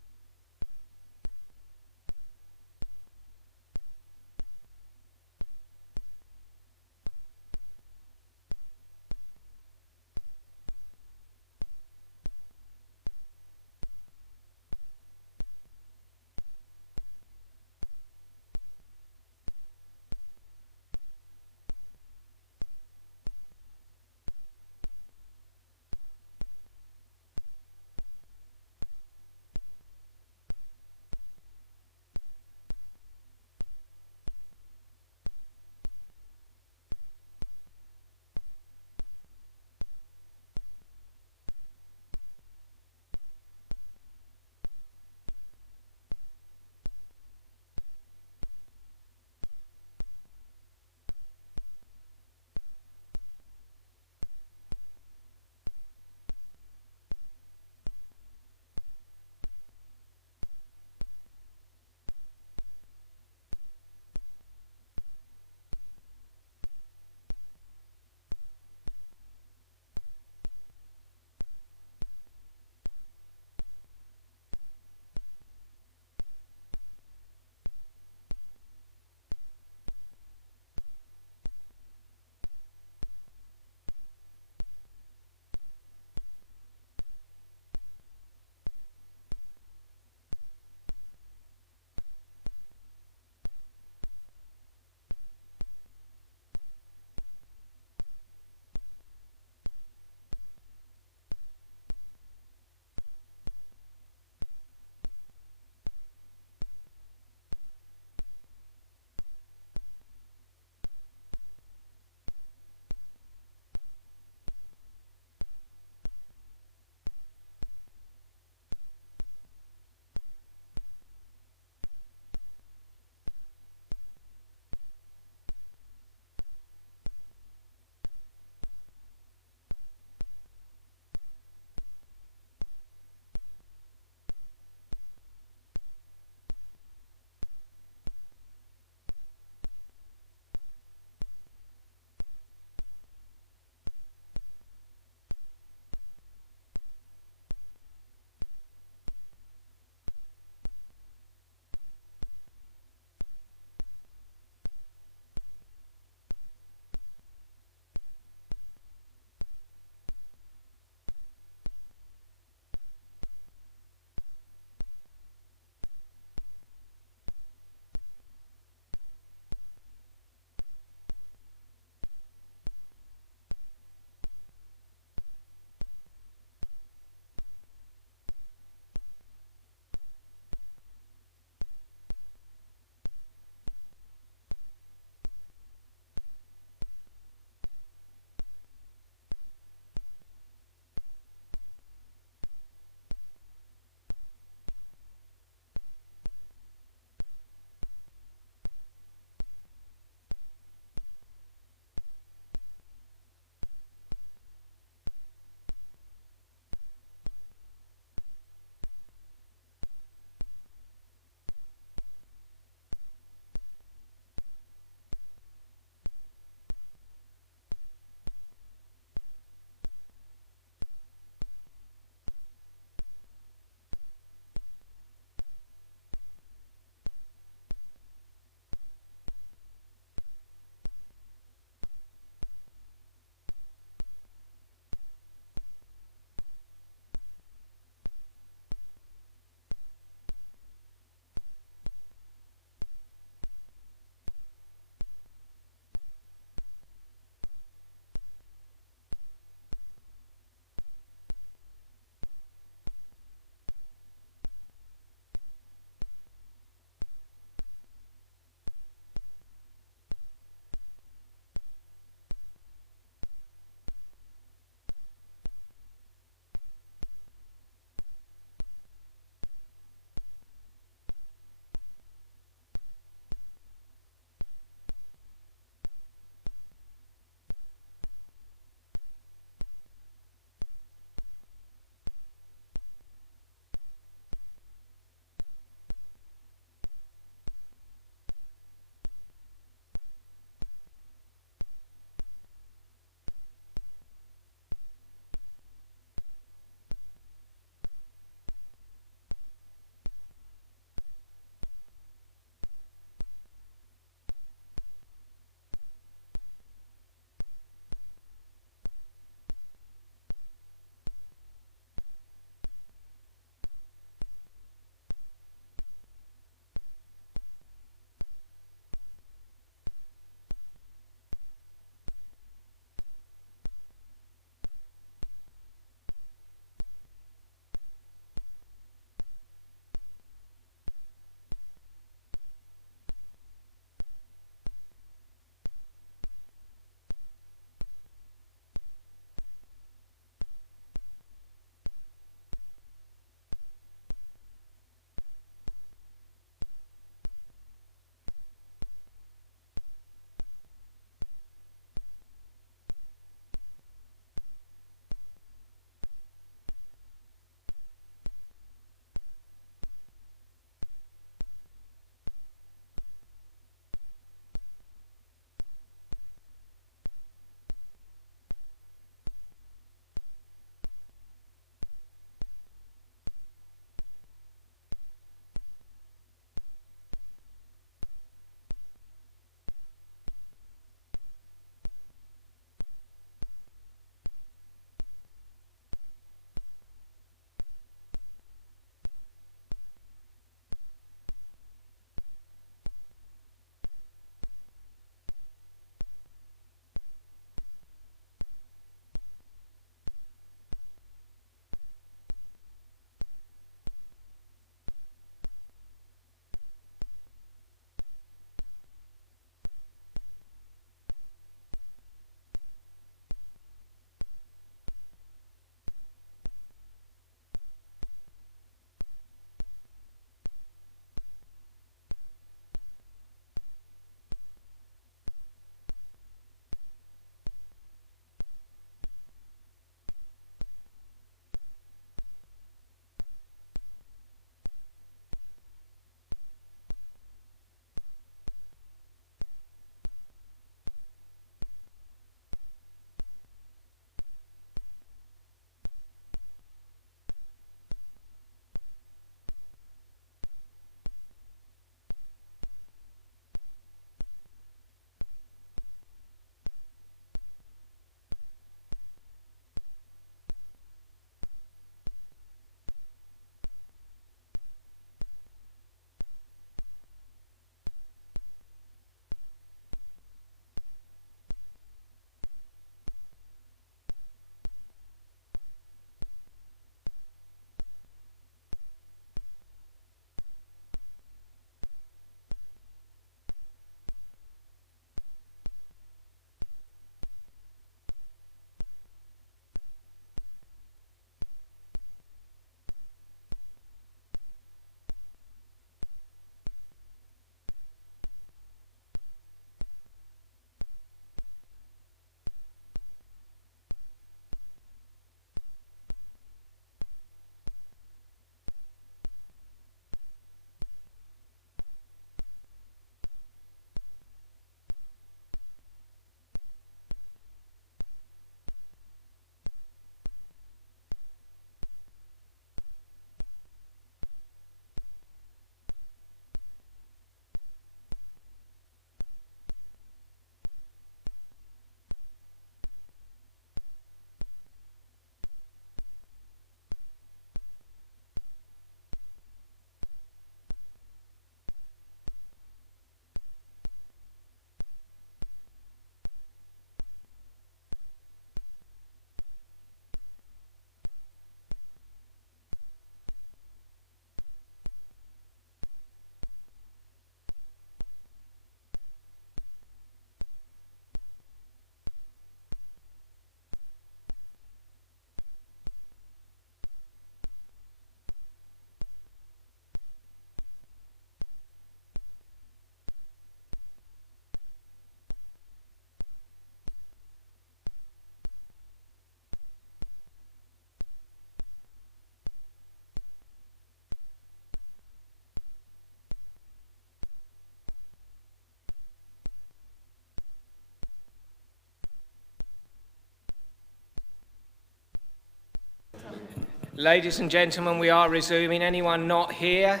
Ladies and gentlemen, we are resuming. Anyone not here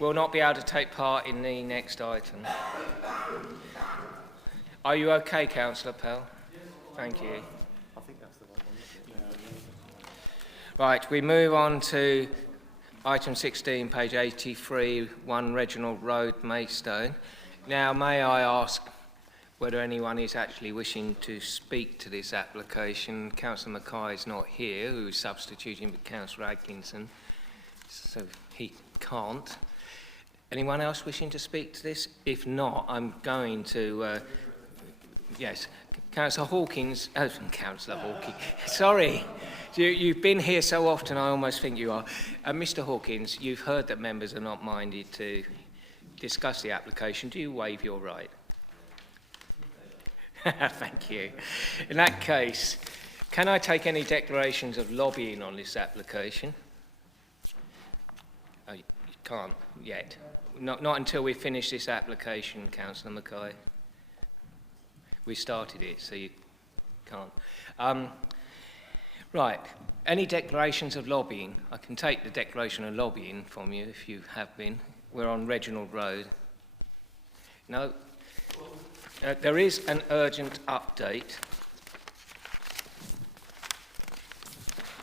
will not be able to take part in the next item. Are you okay, Councillor Pell? Thank you. I think that's the right one. Right, we move on to item 16, page 83, 1 Reginald Road, Maidstone. Now, may I ask whether anyone is actually wishing to speak to this application? Councillor Mackay is not here, who is substituting for Councillor Atkinson, so he can't. Anyone else wishing to speak to this? If not, I'm going to... yes, Councillor Hawkins... Councillor Hawkins, sorry. You've been here so often, I almost think you are. Mr Hawkins, you've heard that members are not minded to discuss the application. Do you waive your right? Thank you. In that case, can I take any declarations of lobbying on this application? Oh, you can't yet. Not until we finish this application, Councillor Mackay. We started it, so you can't. Right. Any declarations of lobbying? I can take the declaration of lobbying from you if you have been. We're on Reginald Road. No. There is an urgent update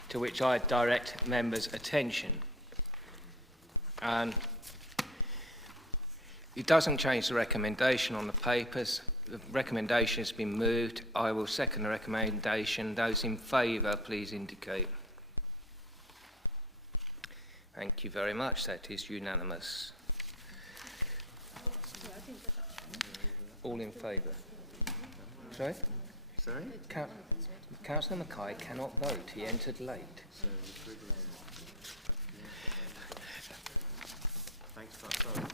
to which I direct members' attention. It doesn't change the recommendation on the papers. The recommendation has been moved. I will second the recommendation. Those in favour, please indicate. Thank you very much. That is unanimous. All in favour? Sorry? Sorry? Councillor Mackay cannot vote. He entered late. Thanks for that. Sorry.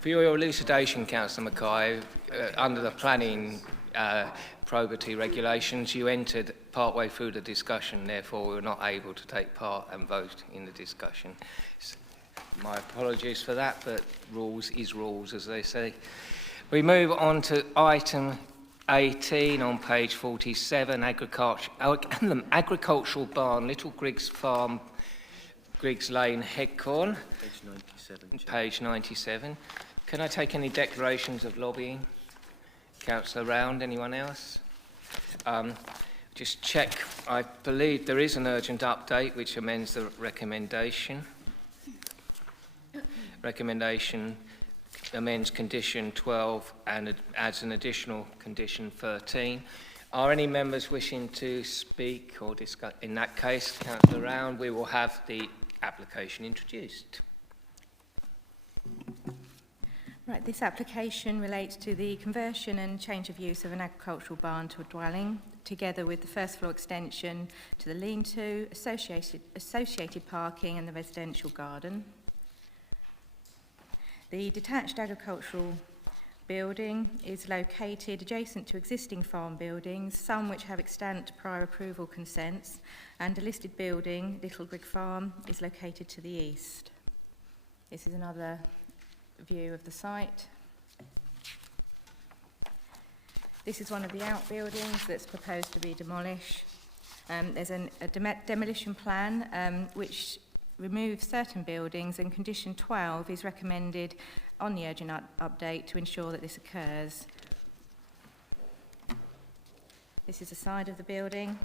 For your elucidation, Councillor Mackay, under the planning probity regulations, you entered partway through the discussion, therefore we were not able to take part and vote in the discussion. My apologies for that, but rules is rules, as they say. We move on to item 18 on page 47, agricultural barn, Little Griggs Farm, Griggs Lane, Headcorn. Page 97. Page 97. Can I take any declarations of lobbying? Councillor Round, anyone else? Just check. I believe there is an urgent update which amends the recommendation. Recommendation amends condition 12 and adds an additional condition 13. Are any members wishing to speak or discuss? In that case, Councillor Round, we will have the application introduced. Right, this application relates to the conversion and change of use of an agricultural barn to a dwelling, together with the first floor extension to the lean-to, associated parking and the residential garden. The detached agricultural building is located adjacent to existing farm buildings, some which have extant prior approval consents, and a listed building, Little Grigg Farm, is located to the east. This is another view of the site. This is one of the outbuildings that's proposed to be demolished. There's a demolition plan which removes certain buildings, and condition 12 is recommended on the urgent update to ensure that this occurs. This is the side of the building,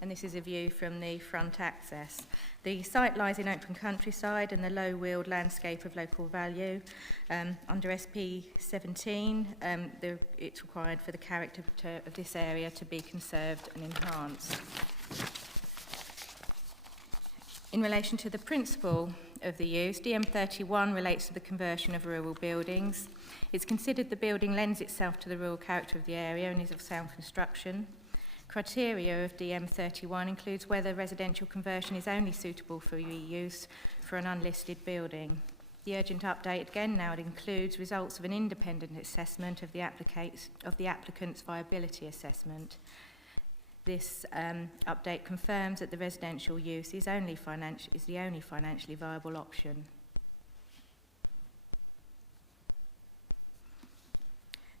and this is a view from the front access. The site lies in open countryside and the low-wheeled landscape of local value. Under SP 17, it's required for the character of this area to be conserved and enhanced. In relation to the principle of the use, DM31 relates to the conversion of rural buildings. It's considered the building lends itself to the rural character of the area and is of sound construction. Criteria of DM31 includes whether residential conversion is only suitable for reuse for an unlisted building. The urgent update again now includes results of an independent assessment of the applicant's viability assessment. This update confirms that the residential use is the only financially viable option.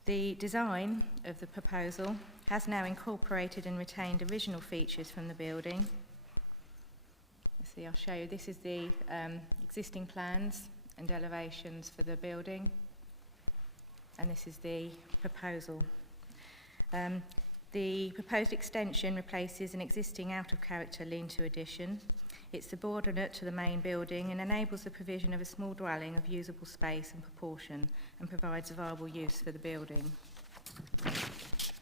The design of the proposal has now incorporated and retained original features from the building. See, I'll show you. This is the existing plans and elevations for the building, and this is the proposal. The proposed extension replaces an existing out-of-character lean-to addition. It's subordinate to the main building and enables the provision of a small dwelling of usable space and proportion and provides a viable use for the building.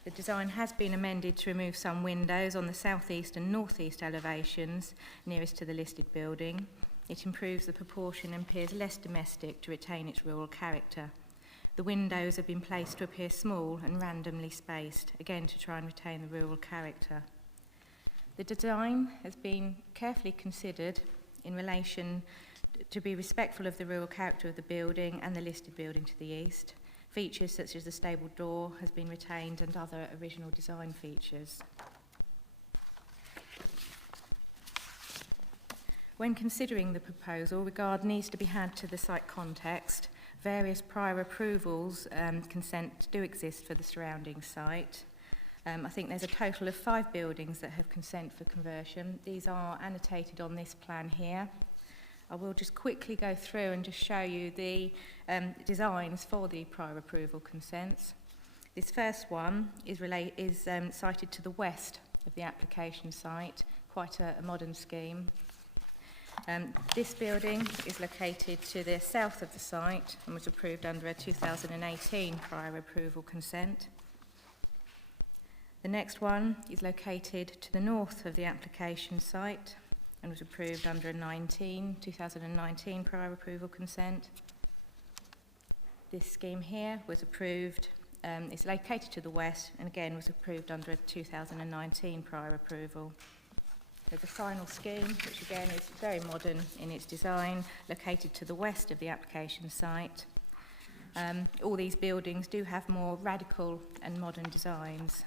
The design has been amended to remove some windows on the southeast and northeast elevations nearest to the listed building. It improves the proportion and appears less domestic to retain its rural character. The windows have been placed to appear small and randomly spaced, again to try and retain the rural character. The design has been carefully considered in relation to be respectful of the rural character of the building and the listed building to the east. Features such as the stable door has been retained and other original design features. When considering the proposal, regard needs to be had to the site context. Various prior approvals consent do exist for the surrounding site. I think there's a total of 5 buildings that have consent for conversion. These are annotated on this plan here. I will just quickly go through and just show you the designs for the prior approval consents. This first one is sited to the west of the application site, quite a modern scheme. This building is located to the south of the site and was approved under a 2018 prior approval consent. The next one is located to the north of the application site and was approved under a 2019 prior approval consent. This scheme here was approved, it's located to the west and again was approved under a 2019 prior approval. There's a final scheme, which again is very modern in its design, located to the west of the application site. All these buildings do have more radical and modern designs.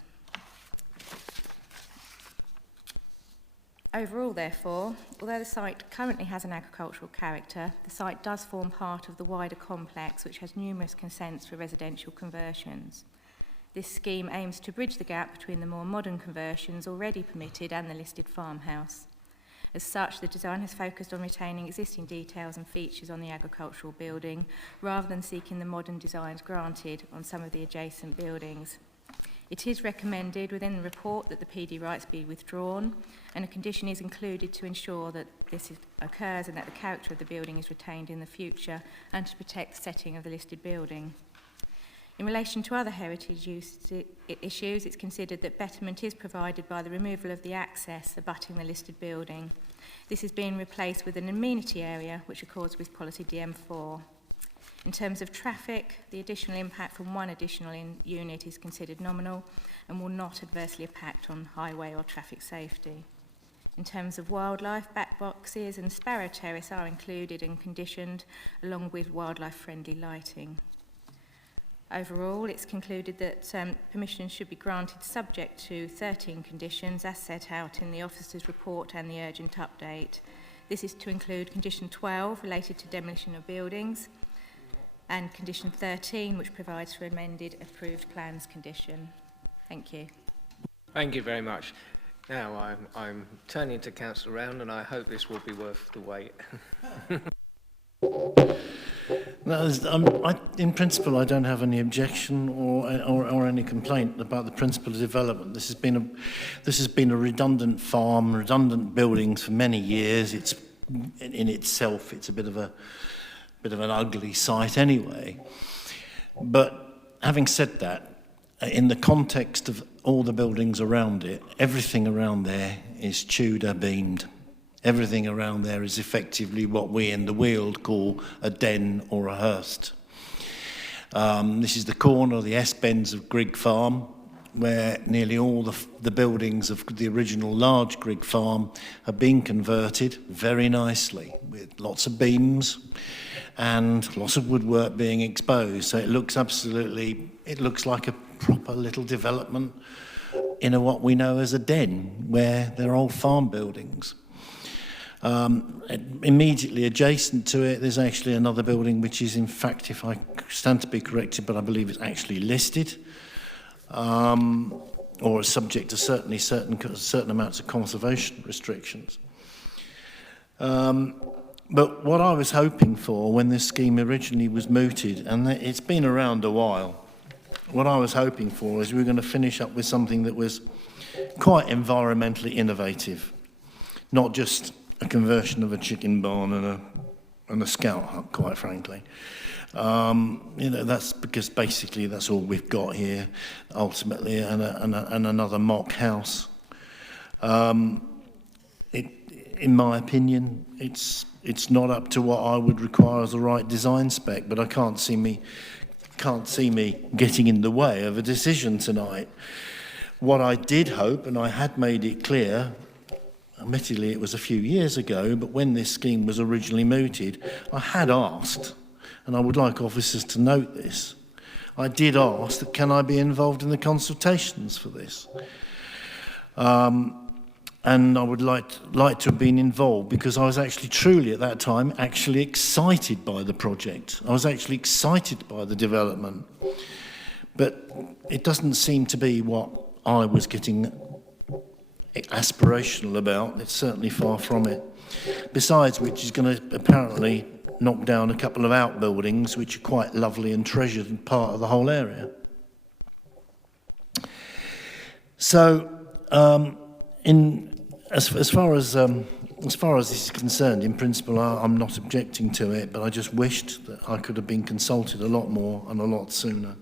Overall, therefore, although the site currently has an agricultural character, the site does form part of the wider complex, which has numerous consents for residential conversions. This scheme aims to bridge the gap between the more modern conversions already permitted and the listed farmhouse. As such, the design has focused on retaining existing details and features on the agricultural building, rather than seeking the modern designs granted on some of the adjacent buildings. It is recommended within the report that the PD rights be withdrawn, and a condition is included to ensure that this occurs and that the character of the building is retained in the future and to protect the setting of the listed building. In relation to other heritage issues, it's considered that betterment is provided by the removal of the access abutting the listed building. This is being replaced with an amenity area which accords with policy DM4. In terms of traffic, the additional impact from one additional unit is considered nominal and will not adversely impact on highway or traffic safety. In terms of wildlife, back boxes and sparrow terrace are included and conditioned along with wildlife-friendly lighting. Overall, it's concluded that permission should be granted subject to 13 conditions as set out in the officer's report and the urgent update. This is to include condition 12 related to demolition of buildings, and condition 13, which provides for amended approved plans condition. Thank you. Thank you very much. Now I'm turning to Councillor Round, and I hope this will be worth the wait. No, in principle, I don't have any objection or any complaint about the principle of development. This has been a redundant farm, redundant buildings for many years. It's in itself, it's a bit of an ugly site anyway. But having said that, in the context of all the buildings around it, everything around there is Tudor beamed. Everything around there is effectively what we in the Weald call a den or a hearst. This is the corner of the S-bends of Grigg Farm, where nearly all the buildings of the original large Grigg Farm have been converted very nicely, with lots of beams and lots of woodwork being exposed. So it looks like a proper little development in what we know as a den, where there are old farm buildings. Immediately adjacent to it, there's actually another building which is, in fact, if I stand to be corrected, but I believe it's actually listed, or subject to certain amounts of conservation restrictions. But what I was hoping for when this scheme originally was mooted, and it's been around a while, what I was hoping for is we were going to finish up with something that was quite environmentally innovative, not just a conversion of a chicken barn and a scout hut, quite frankly. You know, that's because basically that's all we've got here, ultimately, and another mock house. In my opinion, it's not up to what I would require as the right design spec, but I can't see me getting in the way of a decision tonight. What I did hope, and I had made it clear, admittedly it was a few years ago, but when this scheme was originally mooted, I had asked, and I would like officers to note this, I did ask that can I be involved in the consultations for this? And I would like to have been involved because I was actually truly at that time actually excited by the project. I was actually excited by the development. But it doesn't seem to be what I was getting aspirational about. It's certainly far from it. Besides which, is going to apparently knock down a couple of outbuildings which are quite lovely and treasured and part of the whole area. So, as far as this is concerned, in principle, I'm not objecting to it, but I just wished that I could have been consulted a lot more and a lot sooner.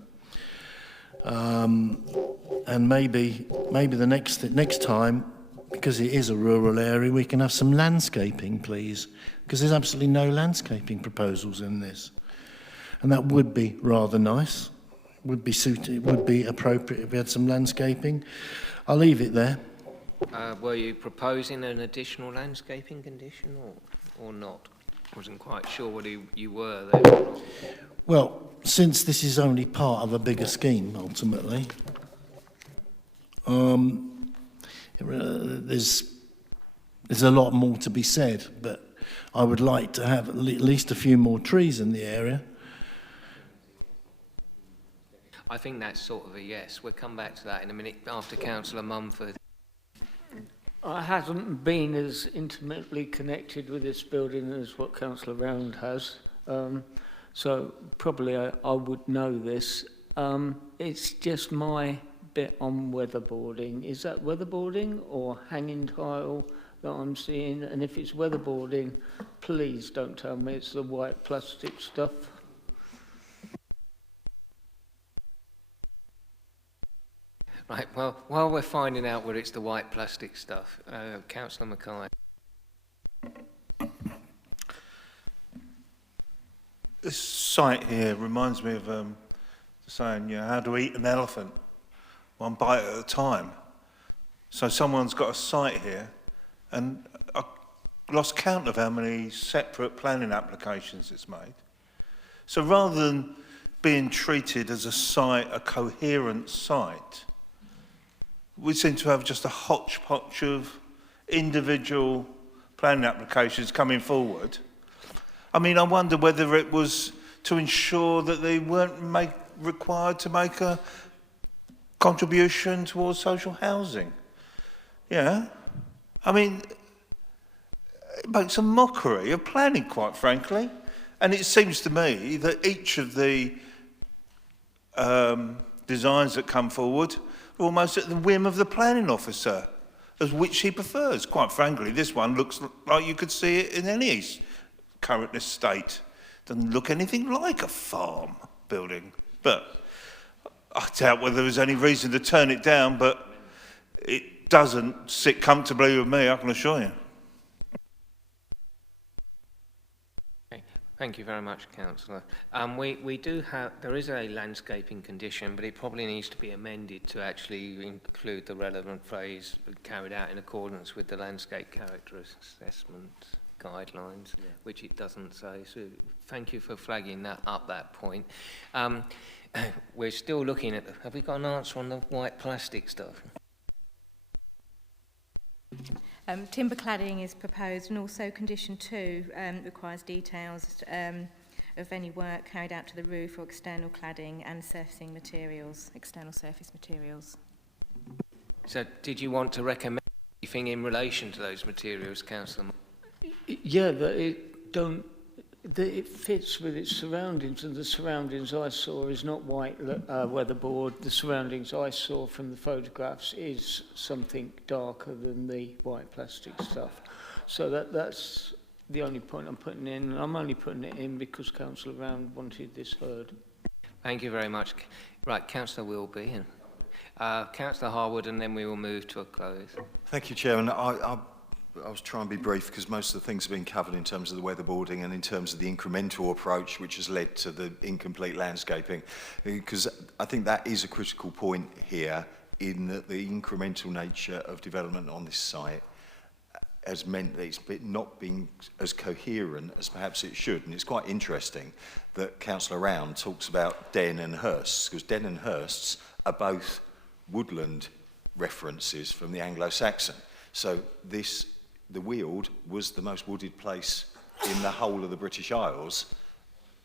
And maybe the next time, because it is a rural area, we can have some landscaping, please, because there's absolutely no landscaping proposals in this, and that would be rather nice. Would be suited. Would be appropriate if we had some landscaping. I'll leave it there. Were you proposing an additional landscaping condition or not? I wasn't quite sure what you were there. Well, since this is only part of a bigger scheme, ultimately, there's a lot more to be said, but I would like to have at least a few more trees in the area. I think that's sort of a yes. We'll come back to that in a minute after Councillor Mumford. I haven't been as intimately connected with this building as what Councillor Round has, so probably I would know this. It's just my bit on weatherboarding. Is that weatherboarding or hanging tile that I'm seeing? And if it's weatherboarding, please don't tell me it's the white plastic stuff. Right, well, while we're finding out whether it's the white plastic stuff, Councillor Mackay. This site here reminds me of the saying, you know, how to eat an elephant, one bite at a time. So someone's got a site here, and I lost count of how many separate planning applications it's made. So rather than being treated as a site, a coherent site, we seem to have just a hodgepodge of individual planning applications coming forward. I mean, I wonder whether it was to ensure that they weren't required to make a contribution towards social housing. Yeah. I mean, it makes a mockery of planning, quite frankly. And it seems to me that each of the designs that come forward are almost at the whim of the planning officer, as which he prefers. Quite frankly, this one looks like you could see it in any current estate. Doesn't look anything like a farm building. But I doubt whether there's any reason to turn it down, but it doesn't sit comfortably with me, I can assure you. Thank you very much, Councillor. We do have, there is a landscaping condition, but it probably needs to be amended to actually include the relevant phrase carried out in accordance with the landscape character assessment guidelines, which it doesn't say. So thank you for flagging that up, that point. We're still looking at, have we got an answer on the white plastic stuff? Timber cladding is proposed, and also condition 2 requires details of any work carried out to the roof or external cladding and surfacing materials, external surface materials. So did you want to recommend anything in relation to those materials, Councillor? Yeah, that it fits with its surroundings, and the surroundings I saw is not white weatherboard. The surroundings I saw from the photographs is something darker than the white plastic stuff. So that's the only point I'm putting in. I'm only putting it in because Councillor Round wanted this heard. Thank you very much. Right, Councillor Wilby and Councillor Harwood, and then we will move to a close. Thank you, Chairman. I was trying to be brief because most of the things have been covered in terms of the weatherboarding and in terms of the incremental approach which has led to the incomplete landscaping, because I think that is a critical point here in that the incremental nature of development on this site has meant that it's not been as coherent as perhaps it should. And it's quite interesting that Councillor Round talks about Den and Hursts, because Den and Hursts are both woodland references from the Anglo-Saxon. So the Weald was the most wooded place in the whole of the British Isles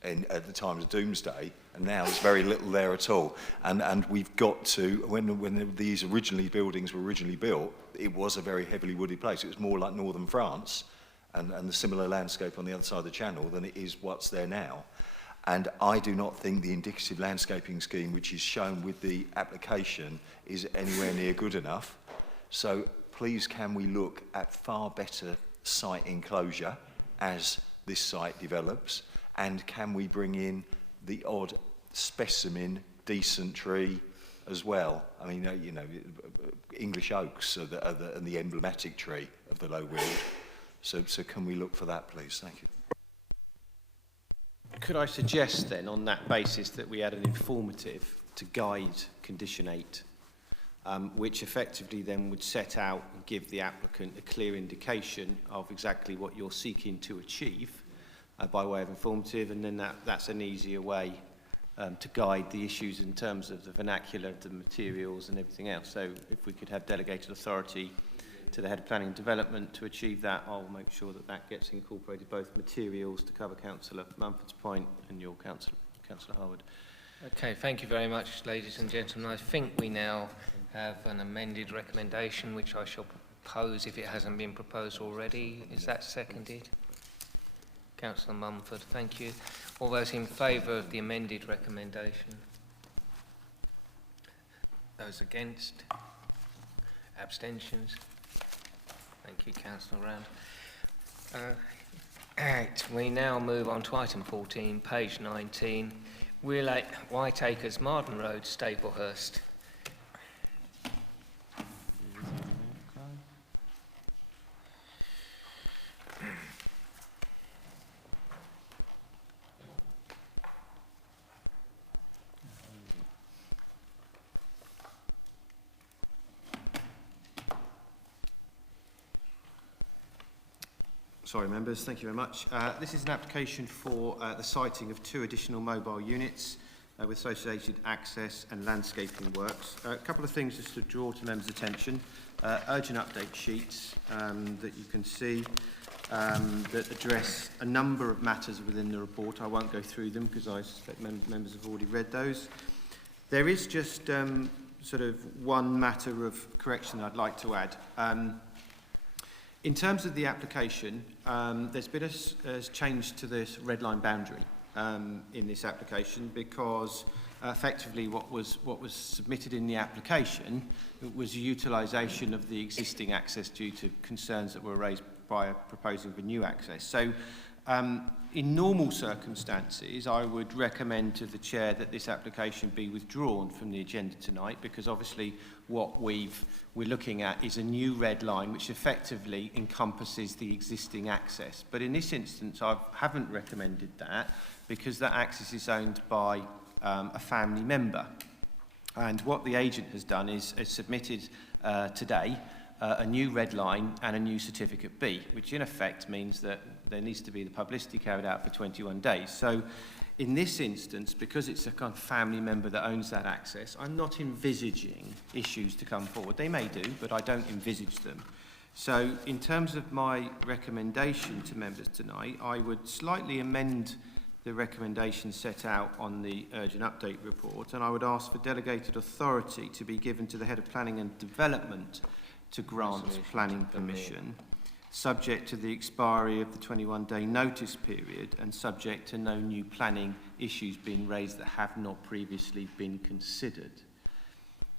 at the time of Doomsday, and now there's very little there at all. And we've got to, when these buildings were originally built, it was a very heavily wooded place. It was more like northern France and the similar landscape on the other side of the channel than it is what's there now. And I do not think the indicative landscaping scheme, which is shown with the application, is anywhere near good enough. So please, can we look at far better site enclosure as this site develops? And can we bring in the odd specimen, decent tree as well? I mean, you know, English oaks are the emblematic tree of the Low Weald. So can we look for that, please? Thank you. Could I suggest then, on that basis, that we add an informative to guide Condition 8, which effectively then would set out and give the applicant a clear indication of exactly what you're seeking to achieve by way of informative, and then that's an easier way to guide the issues in terms of the vernacular, the materials and everything else. So if we could have delegated authority to the Head of Planning and Development to achieve that, I'll make sure that that gets incorporated, both materials to cover Councillor Mumford's point and your Councillor Harwood. Okay, thank you very much, ladies and gentlemen. I think we now have an amended recommendation, which I shall propose if it hasn't been proposed already. Is that seconded? Councillor Mumford, thank you. All those in favour of the amended recommendation? Those against? Abstentions? Thank you, Councillor Round. Right, we now move on to item 14, page 19. We're at Whiteacres, Marden Road, Staplehurst. Sorry, members, thank you very much. This is an application for the siting of 2 additional mobile units with associated access and landscaping works. A couple of things just to draw to members' attention. Urgent update sheets that you can see that address a number of matters within the report. I won't go through them because I suspect members have already read those. There is just sort of one matter of correction I'd like to add. In terms of the application, there's been a change to this red line boundary in this application because effectively what was submitted in the application was a utilisation of the existing access due to concerns that were raised by proposing for new access. So in normal circumstances, I would recommend to the Chair that this application be withdrawn from the agenda tonight because obviously what we're looking at is a new red line which effectively encompasses the existing access. But in this instance, I haven't recommended that because that access is owned by a family member. And what the agent has done is submitted today a new red line and a new certificate B, which in effect means that there needs to be the publicity carried out for 21 days. So in this instance, because it's a kind of family member that owns that access, I'm not envisaging issues to come forward. They may do, but I don't envisage them. So in terms of my recommendation to members tonight, I would slightly amend the recommendation set out on the urgent update report, and I would ask for delegated authority to be given to the Head of Planning and Development to grant planning permission subject to the expiry of the 21-day notice period and subject to no new planning issues being raised that have not previously been considered.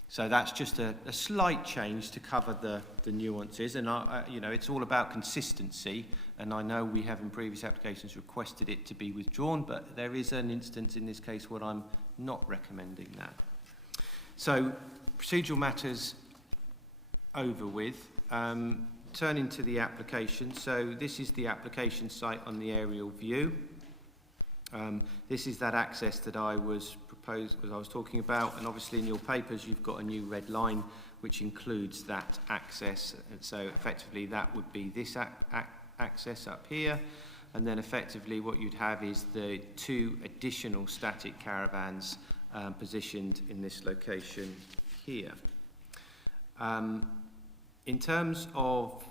So that's just a slight change to cover the nuances, and you know, it's all about consistency, and I know we have in previous applications requested it to be withdrawn, but there is an instance in this case where I'm not recommending that. So procedural matters over with. Turning to the application, so this is the application site on the aerial view. This is that access that I was talking about, and obviously in your papers you've got a new red line which includes that access, and so effectively that would be this access up here, and then effectively what you'd have is the 2 additional static caravans positioned in this location here. In terms of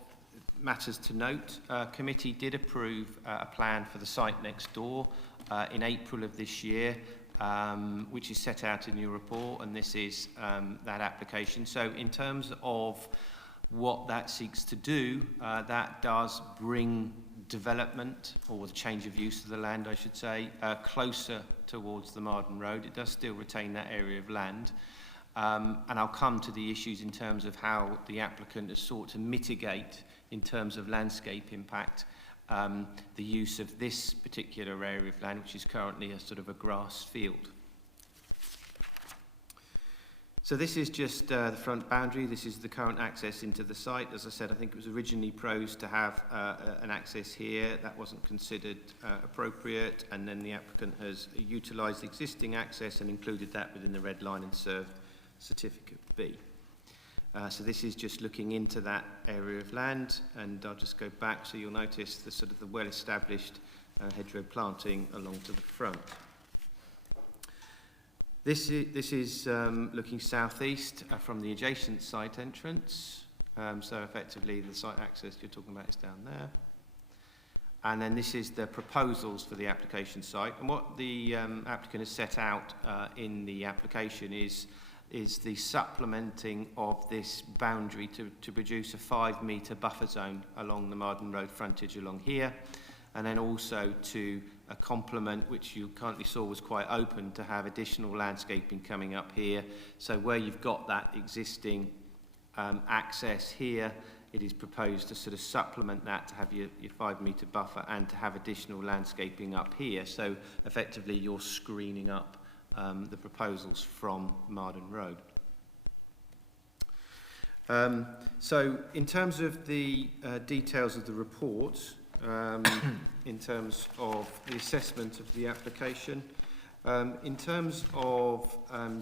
matters to note, committee did approve a plan for the site next door in April of this year, which is set out in your report, and this is that application. So in terms of what that seeks to do, that does bring development, or the change of use of the land, I should say, closer towards the Marden Road. It does still retain that area of land. And I'll come to the issues in terms of how the applicant has sought to mitigate, in terms of landscape impact, the use of this particular area of land, which is currently a sort of a grass field. So this is just the front boundary. This is the current access into the site. As I said, I think it was originally proposed to have an access here. That wasn't considered appropriate, and then the applicant has utilised the existing access and included that within the red line and served Certificate B. So this is just looking into that area of land, and I'll just go back so you'll notice the sort of the well-established hedgerow planting along to the front. This is looking southeast from the adjacent site entrance, so effectively the site access you're talking about is down there. And then this is the proposals for the application site, and what the applicant has set out in the application is the supplementing of this boundary to produce a 5-metre buffer zone along the Marden Road frontage along here, and then also to a complement, which you currently saw was quite open, to have additional landscaping coming up here. So where you've got that existing access here, it is proposed to sort of supplement that to have your 5-metre buffer and to have additional landscaping up here. So effectively you're screening up the proposals from Marden Road. So in terms of the details of the report, in terms of the assessment of the application, in terms of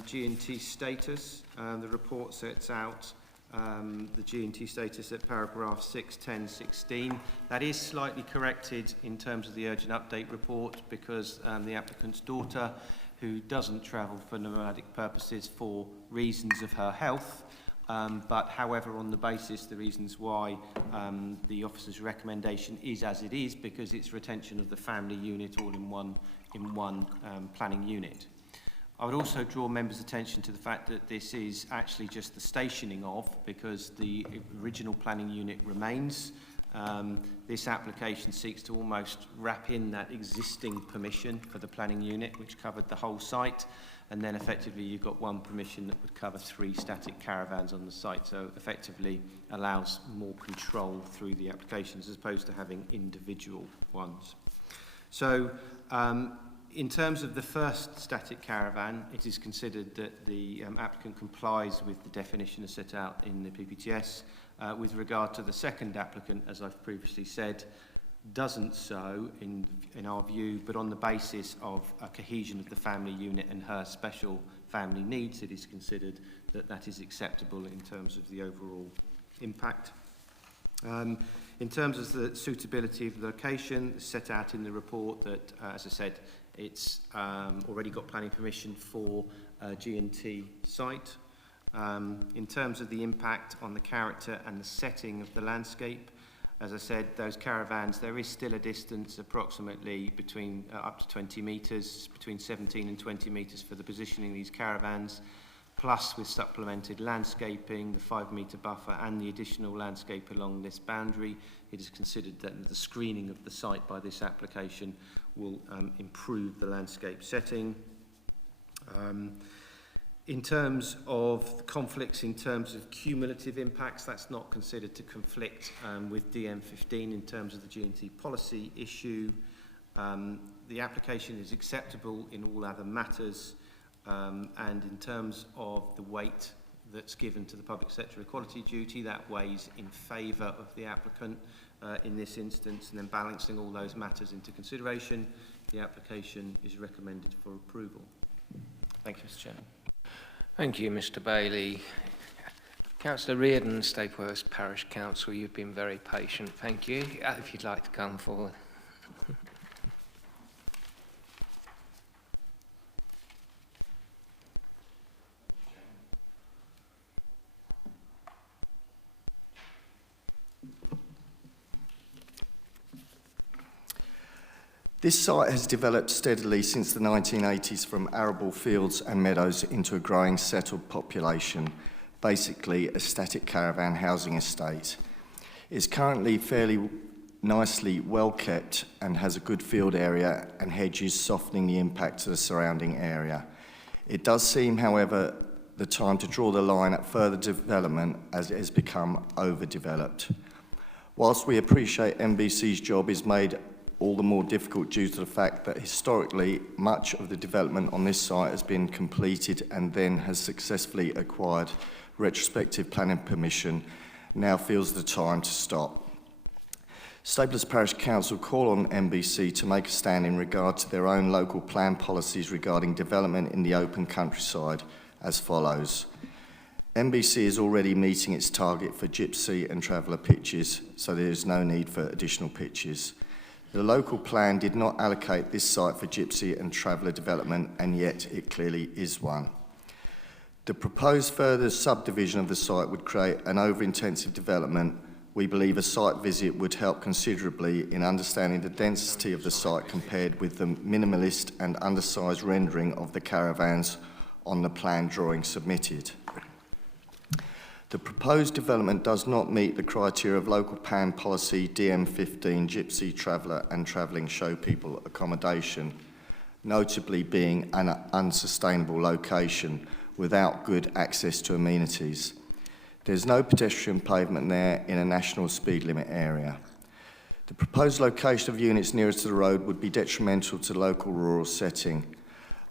G&T status, the report sets out the G&T status at paragraph 6, 10, 16. That is slightly corrected in terms of the urgent update report because the applicant's daughter, who doesn't travel for nomadic purposes for reasons of her health, but however on the basis, the reasons why the officer's recommendation is as it is, because it's retention of the family unit all in one planning unit. I would also draw members' attention to the fact that this is actually just the stationing of, because the original planning unit remains. This application seeks to almost wrap in that existing permission for the planning unit, which covered the whole site, and then effectively you've got one permission that would cover 3 static caravans on the site, so effectively allows more control through the applications as opposed to having individual ones. So in terms of the first static caravan, it is considered that the applicant complies with the definition as set out in the PPTS. With regard to the second applicant, as I've previously said, doesn't so in our view, but on the basis of a cohesion of the family unit and her special family needs, it is considered that that is acceptable in terms of the overall impact. In terms of the suitability of the location, it's set out in the report that, as I said, it's already got planning permission for a G&T site. In terms of the impact on the character and the setting of the landscape, as I said, those caravans, there is still a distance approximately between up to 20 metres, between 17 and 20 metres for the positioning of these caravans. plus with supplemented landscaping, the 5-metre buffer and the additional landscape along this boundary, it is considered that the screening of the site by this application will improve the landscape setting. In terms of conflicts, in terms of cumulative impacts, that's not considered to conflict with DM15 in terms of the G&T policy issue. The application is acceptable in all other matters, and in terms of the weight that's given to the public sector equality duty, that weighs in favour of the applicant in this instance, and then balancing all those matters into consideration, the application is recommended for approval. Thank you, Mr. Chairman. Thank you, Mr. Bailey. Councillor Reardon, Stapleworth Parish Council, you've been very patient. Thank you. If you'd like to come forward. This site has developed steadily since the 1980s from arable fields and meadows into a growing settled population, basically a static caravan housing estate. It's currently fairly nicely well kept and has a good field area and hedges softening the impact to the surrounding area. It does seem, however, the time to draw the line at further development as it has become overdeveloped. Whilst we appreciate MBC's job is made all the more difficult due to the fact that historically much of the development on this site has been completed and then has successfully acquired retrospective planning permission, now feels the time to stop. Stapleworth Parish Council call on MBC to make a stand in regard to their own local plan policies regarding development in the open countryside as follows. MBC is already meeting its target for gypsy and traveller pitches, so there is no need for additional pitches. The local plan did not allocate this site for gypsy and traveller development, and yet it clearly is one. The proposed further subdivision of the site would create an over-intensive development. We believe a site visit would help considerably in understanding the density of the site compared with the minimalist and undersized rendering of the caravans on the plan drawing submitted. The proposed development does not meet the criteria of local plan policy DM15 gypsy, traveller and travelling show people accommodation, notably being an unsustainable location without good access to amenities. There's no pedestrian pavement there in a national speed limit area. The proposed location of units nearest to the road would be detrimental to the local rural setting.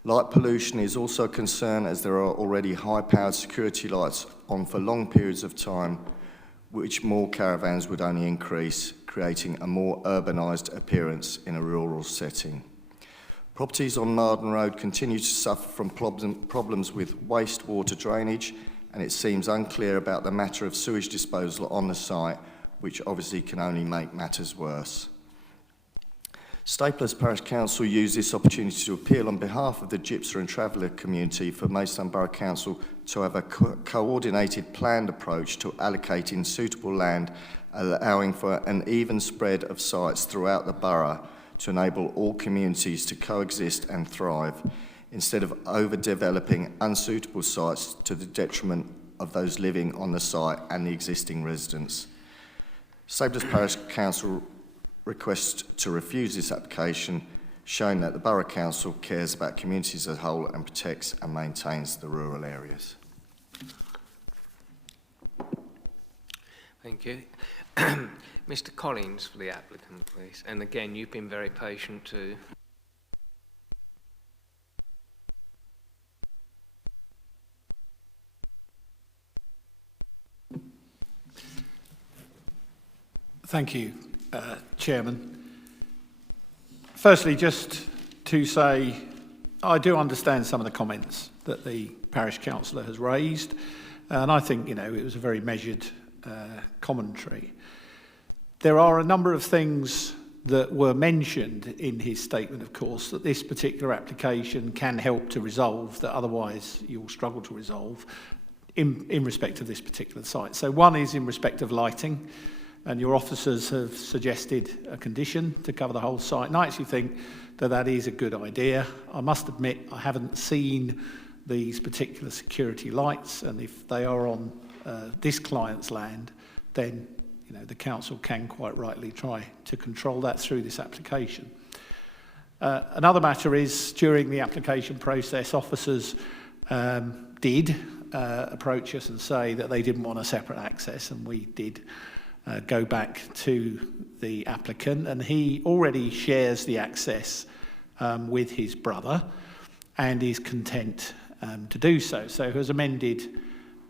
Light pollution is also a concern as there are already high-powered security lights on for long periods of time, which more caravans would only increase, creating a more urbanised appearance in a rural setting. Properties on Marden Road continue to suffer from problems with wastewater drainage, and it seems unclear about the matter of sewage disposal on the site, which obviously can only make matters worse. Stapleworth Parish Council used this opportunity to appeal on behalf of the gypsy and traveller community for Maidstone Borough Council to have a coordinated planned approach to allocating suitable land, allowing for an even spread of sites throughout the borough to enable all communities to coexist and thrive, instead of overdeveloping unsuitable sites to the detriment of those living on the site and the existing residents. Stapleworth Parish Council request to refuse this application, showing that the Borough Council cares about communities as a whole and protects and maintains the rural areas. Thank you. Mr. Collins for the applicant, please. And again, you've been very patient too. Thank you, Chairman. Firstly, just to say, I do understand some of the comments that the parish councillor has raised, and I think, it was a very measured commentary. There are a number of things that were mentioned in his statement, of course, that this particular application can help to resolve that otherwise you'll struggle to resolve in respect of this particular site. So one is in respect of lighting. And your officers have suggested a condition to cover the whole site. And I actually think that that is a good idea. I must admit, I haven't seen these particular security lights, and if they are on this client's land, then the council can quite rightly try to control that through this application. Another matter is, during the application process, officers did approach us and say that they didn't want a separate access, and we did go back to the applicant, and he already shares the access with his brother and is content to do so. So he has amended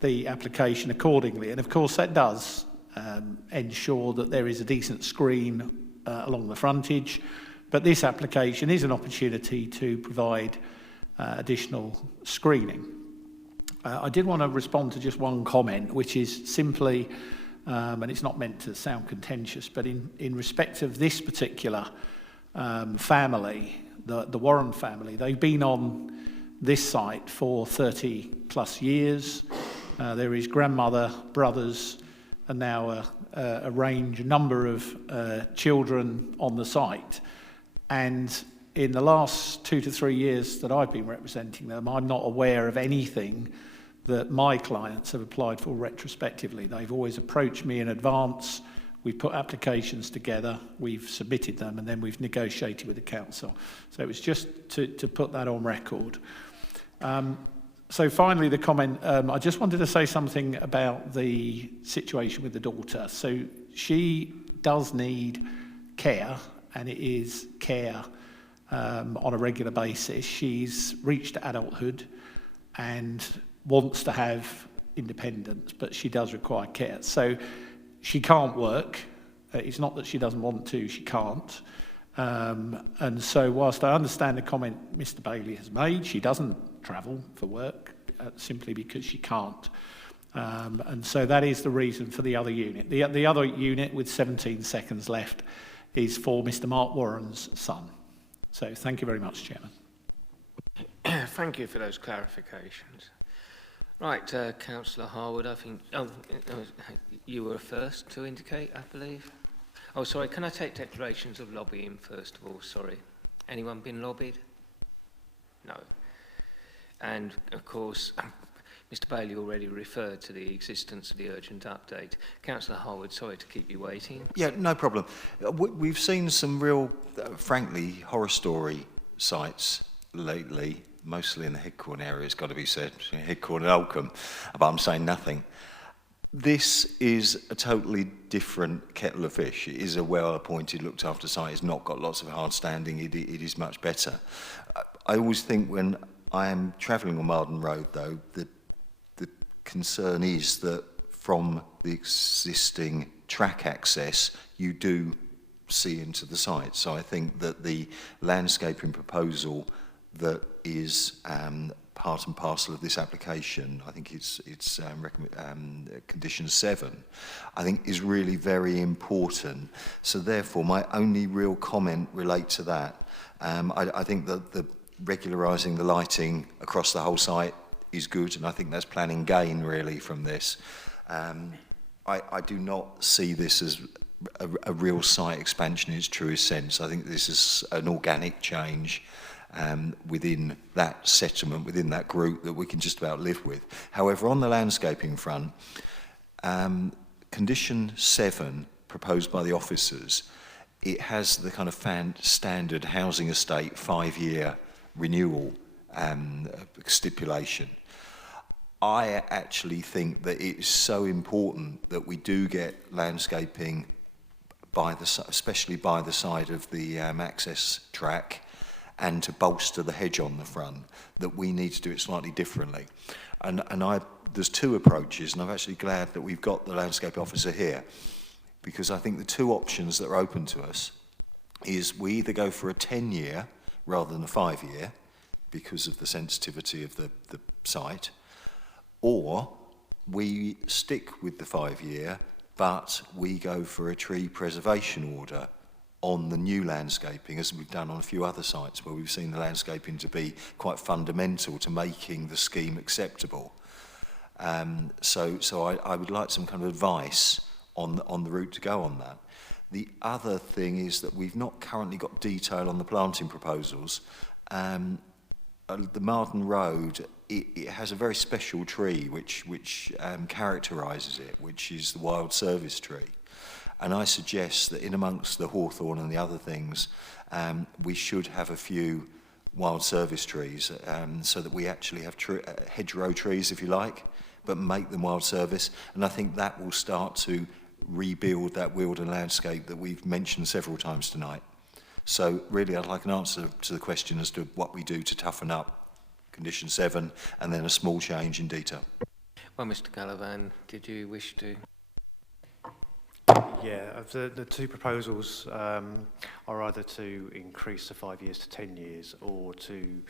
the application accordingly, and of course that does ensure that there is a decent screen along the frontage, but this application is an opportunity to provide additional screening. I did want to respond to just one comment, which is simply, and it's not meant to sound contentious, but in respect of this particular family, the Warren family, they've been on this site for 30 plus years. There is grandmother, brothers, and now a number of children on the site. And in the last 2 to 3 years that I've been representing them, I'm not aware of anything that my clients have applied for retrospectively. They've always approached me in advance. We've put applications together, we've submitted them, and then we've negotiated with the council. So it was just to put that on record. So finally, the comment, I just wanted to say something about the situation with the daughter. So she does need care, and it is care on a regular basis. She's reached adulthood and wants to have independence, but she does require care. So she can't work. It's not that she doesn't want to, she can't. And so whilst I understand the comment Mr. Bailey has made, she doesn't travel for work simply because she can't. And so that is the reason for the other unit. The other unit with 17 seconds left is for Mr. Mark Warren's son. So thank you very much, Chairman. Thank you for those clarifications. Right, Councillor Harwood, I think you were first to indicate, I believe. Oh, sorry, can I take declarations of lobbying first of all? Sorry. Anyone been lobbied? No. And, of course, Mr. Bailey already referred to the existence of the urgent update. Councillor Harwood, sorry to keep you waiting. Yeah, no problem. We've seen some real, frankly, horror story sites lately, mostly in the Headcorn area, it's got to be said, Headcorn and Oakham, but I'm saying nothing. This is a totally different kettle of fish. It is a well-appointed, looked-after site. It's not got lots of hard standing. It is much better. I always think when I am travelling on Marden Road, though, the concern is that from the existing track access, you do see into the site. So I think that the landscaping proposal that is part and parcel of this application, I think it's condition 7, I think is really very important. So therefore, my only real comment relate to that. I think that the regularising the lighting across the whole site is good, and I think that's planning gain really from this. I do not see this as a real site expansion in its truest sense. I think this is an organic change within that settlement, within that group that we can just about live with. However, on the landscaping front, condition 7 proposed by the officers, it has the kind of standard housing estate 5-year renewal stipulation. I actually think that it's so important that we do get landscaping especially by the side of the access track, and to bolster the hedge on the front, that we need to do it slightly differently. And there's 2 approaches, and I'm actually glad that we've got the landscape officer here, because I think the 2 options that are open to us is we either go for a 10-year rather than a 5-year, because of the sensitivity of the site, or we stick with the 5-year, but we go for a tree preservation order on the new landscaping, as we've done on a few other sites where we've seen the landscaping to be quite fundamental to making the scheme acceptable. So I would like some kind of advice on the route to go on that. The other thing is that we've not currently got detail on the planting proposals. The Marden Road it has a very special tree which characterises it, which is the wild service tree. And I suggest that in amongst the hawthorn and the other things, we should have a few wild service trees, so that we actually have hedgerow trees, if you like, but make them wild service. And I think that will start to rebuild that wilderness landscape that we've mentioned several times tonight. So really, I'd like an answer to the question as to what we do to toughen up Condition 7, and then a small change in detail. Well, Mr. Gallivan, did you wish to? Yeah, the two proposals are either to increase the 5 years to 10 years or to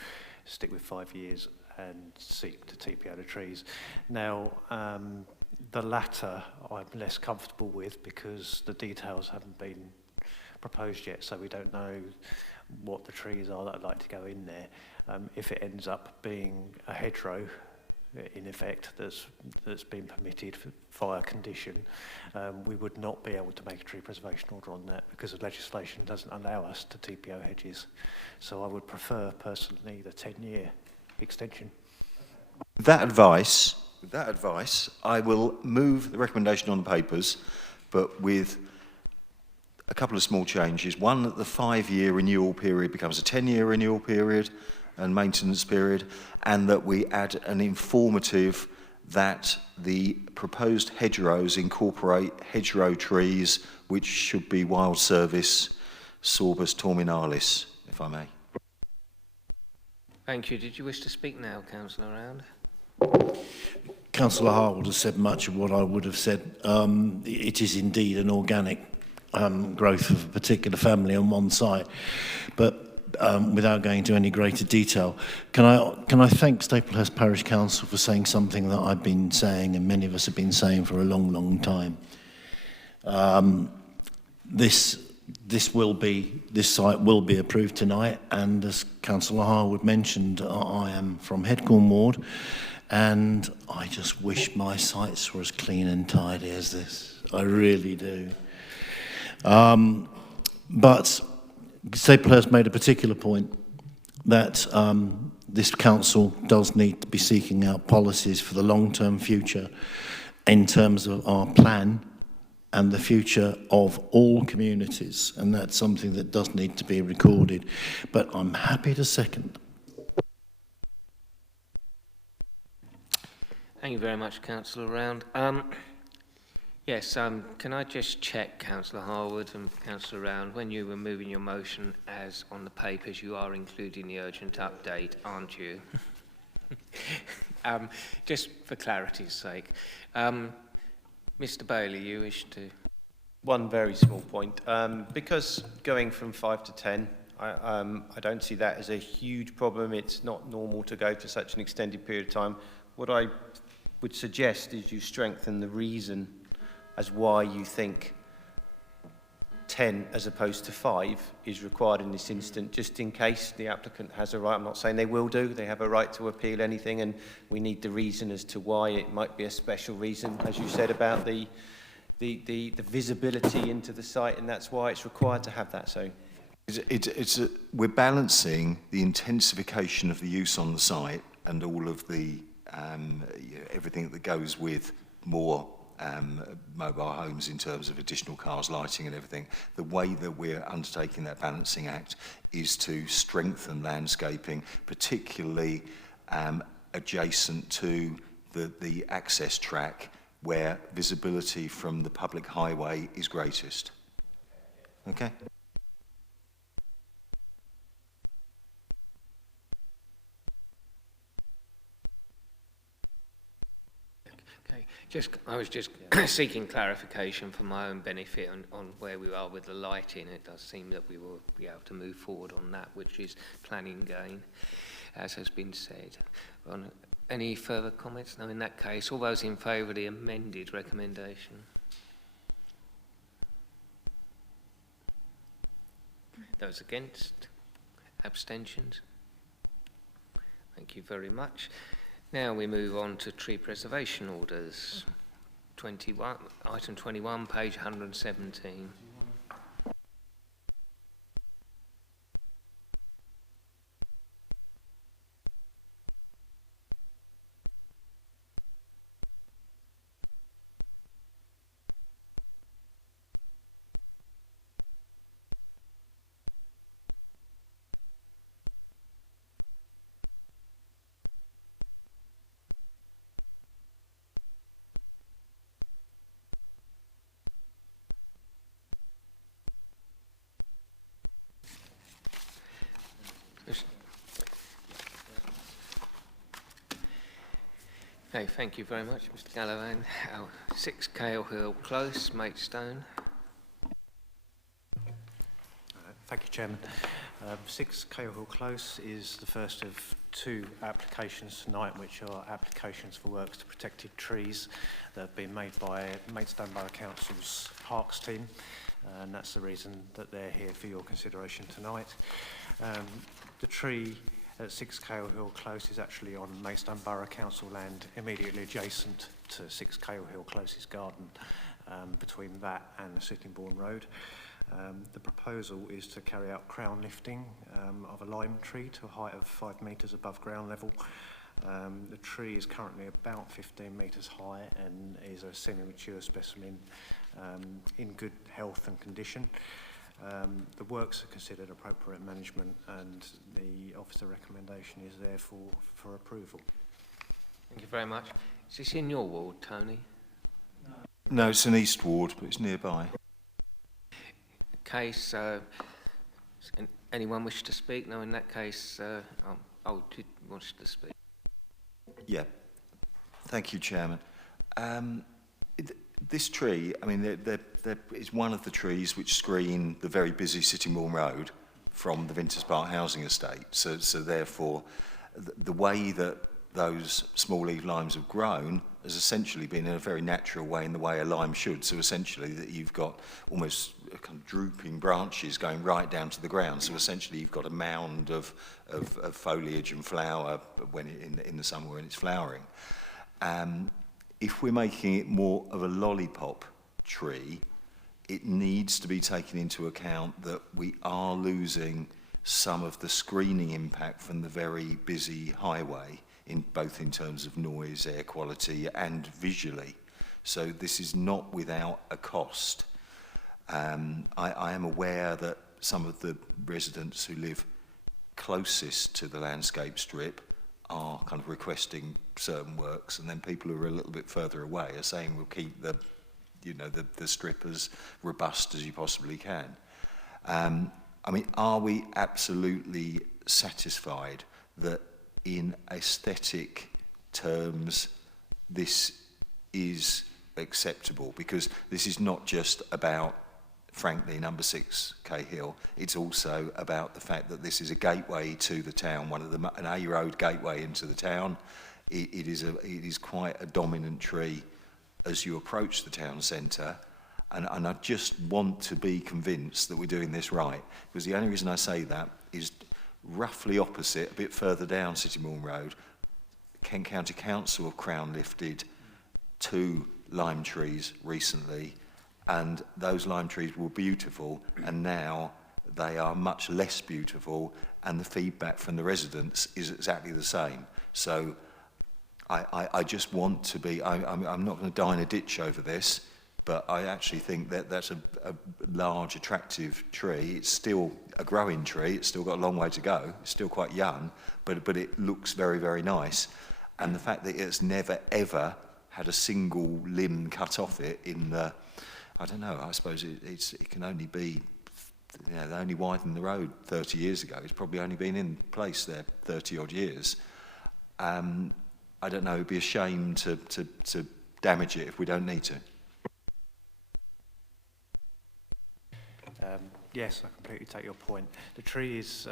stick with 5 years and seek to TPO the trees. Now, the latter I'm less comfortable with because the details haven't been proposed yet, so we don't know what the trees are that I'd like to go in there. If it ends up being a hedgerow, in effect, that's been permitted via condition, we would not be able to make a tree preservation order on that because the legislation doesn't allow us to TPO hedges. So I would prefer personally the 10-year extension. With that advice, I will move the recommendation on the papers, but with a couple of small changes. One, that the 5-year renewal period becomes a 10-year renewal period and maintenance period, and that we add an informative that the proposed hedgerows incorporate hedgerow trees which should be wild service, Sorbus torminalis, if I may. Thank you. Did you wish to speak now, Councillor Round? Councillor Harwood has said much of what I would have said. It is indeed an organic growth of a particular family on one site, but without going into any greater detail, can I thank Staplehurst Parish Council for saying something that I've been saying and many of us have been saying for a long, long time. This site will be approved tonight, and as Councillor Harwood mentioned, I am from Headcorn Ward, and I just wish my sites were as clean and tidy as this. I really do. But Staplehurst made a particular point that this council does need to be seeking out policies for the long-term future in terms of our plan and the future of all communities, and that's something that does need to be recorded. But I'm happy to second. Thank you very much, Councillor Round. Yes, can I just check, Councillor Harwood and Councillor Round, when you were moving your motion as on the papers, you are including the urgent update, aren't you? Just for clarity's sake. Mr. Bailey, you wish to? One very small point. Because going from 5 to 10, I don't see that as a huge problem. It's not normal to go for such an extended period of time. What I would suggest is you strengthen the reason as why you think 10 as opposed to 5 is required in this instant, just in case the applicant has a right. I'm not saying they will do, they have a right to appeal anything, and we need the reason as to why it might be a special reason, as you said, about the visibility into the site, and that's why it's required to have that. So we're balancing the intensification of the use on the site and all of the everything that goes with more mobile homes in terms of additional cars, lighting and everything. The way that we're undertaking that balancing act is to strengthen landscaping, particularly adjacent to the access track where visibility from the public highway is greatest. Okay? I was just seeking clarification for my own benefit on where we are with the lighting. It does seem that we will be able to move forward on that, which is planning gain, as has been said. Any further comments? No, in that case, all those in favour of the amended recommendation? Those against? Abstentions? Thank you very much. Now we move on to tree preservation orders. 21, item 21, page 117. Okay, thank you very much, Mr Galloway. 6 Cale Hill Close, Maidstone. Thank you, Chairman. 6 Cale Hill Close is the first of 2 applications tonight, which are applications for works to protected trees that have been made by Maidstone Borough Council's Parks team, and that's the reason that they're here for your consideration tonight. The tree at 6 Cale Hill Close is actually on Maidstone Borough Council land immediately adjacent to 6 Cale Hill Close's garden, between that and the Sittingbourne Road. The proposal is to carry out crown lifting of a lime tree to a height of 5 metres above ground level. The tree is currently about 15 metres high and is a semi-mature specimen in good health and condition. The works are considered appropriate management and the officer recommendation is therefore for approval. Thank you very much. Is this in your ward, Tony? No, it's an East Ward, but it's nearby. Case, anyone wish to speak? No, in that case, did wish to speak. Yeah. Thank you, Chairman. This tree, I mean, it's one of the trees which screen the very busy Sittingbourne Road from the Vinters Park housing estate. So therefore, the way that those small leaf limes have grown has essentially been in a very natural way, in the way a lime should. So essentially that you've got almost kind of drooping branches going right down to the ground. So essentially you've got a mound of foliage and flower when in the summer when it's flowering. If we're making it more of a lollipop tree, it needs to be taken into account that we are losing some of the screening impact from the very busy highway, both in terms of noise, air quality and visually. So this is not without a cost. I am aware that some of the residents who live closest to the landscape strip are kind of requesting certain works, and then people who are a little bit further away are saying we'll keep the strip as robust as you possibly can. I mean, are we absolutely satisfied that in aesthetic terms this is acceptable? Because this is not just about, frankly, number 6 Cahill. It's also about the fact that this is a gateway to the town, an A road gateway into the town. It is quite a dominant tree as you approach the town centre, and I just want to be convinced that we're doing this right. Because the only reason I say that is roughly opposite, a bit further down Sittingbourne Road, Kent County Council have crown lifted 2 lime trees recently, and those lime trees were beautiful, and now they are much less beautiful, and the feedback from the residents is exactly the same. So I just want to be, I'm not going to die in a ditch over this, but I actually think that that's a large, attractive tree. It's still a growing tree. It's still got a long way to go. It's still quite young, but it looks very, very nice. And the fact that it's never, ever had a single limb cut off it in the, I don't know, I suppose it can only be, they only widened the road 30 years ago. It's probably only been in place there 30 odd years. I don't know, it'd be a shame to damage it if we don't need to. Yes, I completely take your point. The tree is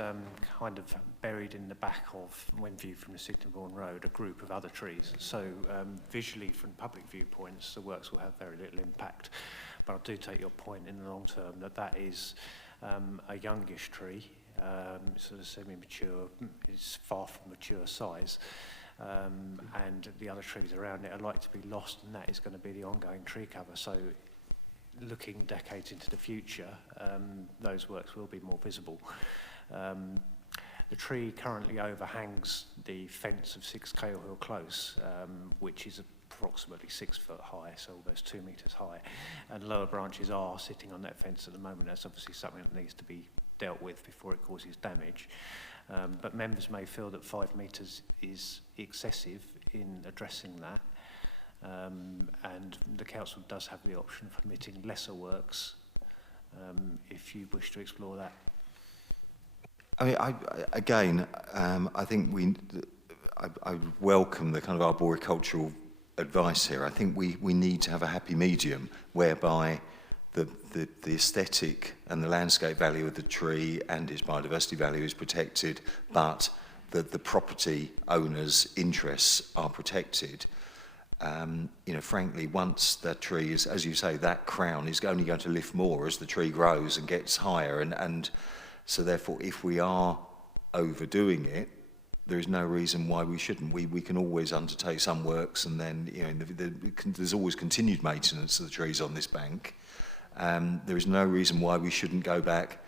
kind of buried in the back of, when viewed from the Sittingbourne Road, a group of other trees. So visually, from public viewpoints, the works will have very little impact. But I do take your point in the long term that is a youngish tree, sort of semi-mature, is far from mature size. And the other trees around it are likely to be lost, and that is going to be the ongoing tree cover. So looking decades into the future, those works will be more visible. The tree currently overhangs the fence of 6 Cale Hill Close, which is approximately 6 foot high, so almost 2 metres high, and lower branches are sitting on that fence at the moment. That's obviously something that needs to be dealt with before it causes damage. But members may feel that 5 metres is excessive in addressing that. And the council does have the option of permitting lesser works if you wish to explore that. I mean, I think I welcome the kind of arboricultural advice here. I think we need to have a happy medium whereby the aesthetic and the landscape value of the tree and its biodiversity value is protected, but the property owners' interests are protected. You know, frankly, once that tree is, as you say, that crown is only going to lift more as the tree grows and gets higher, and so therefore, if we are overdoing it, there is no reason why we shouldn't. We can always undertake some works, and then, you know, there's always continued maintenance of the trees on this bank. There is no reason why we shouldn't go back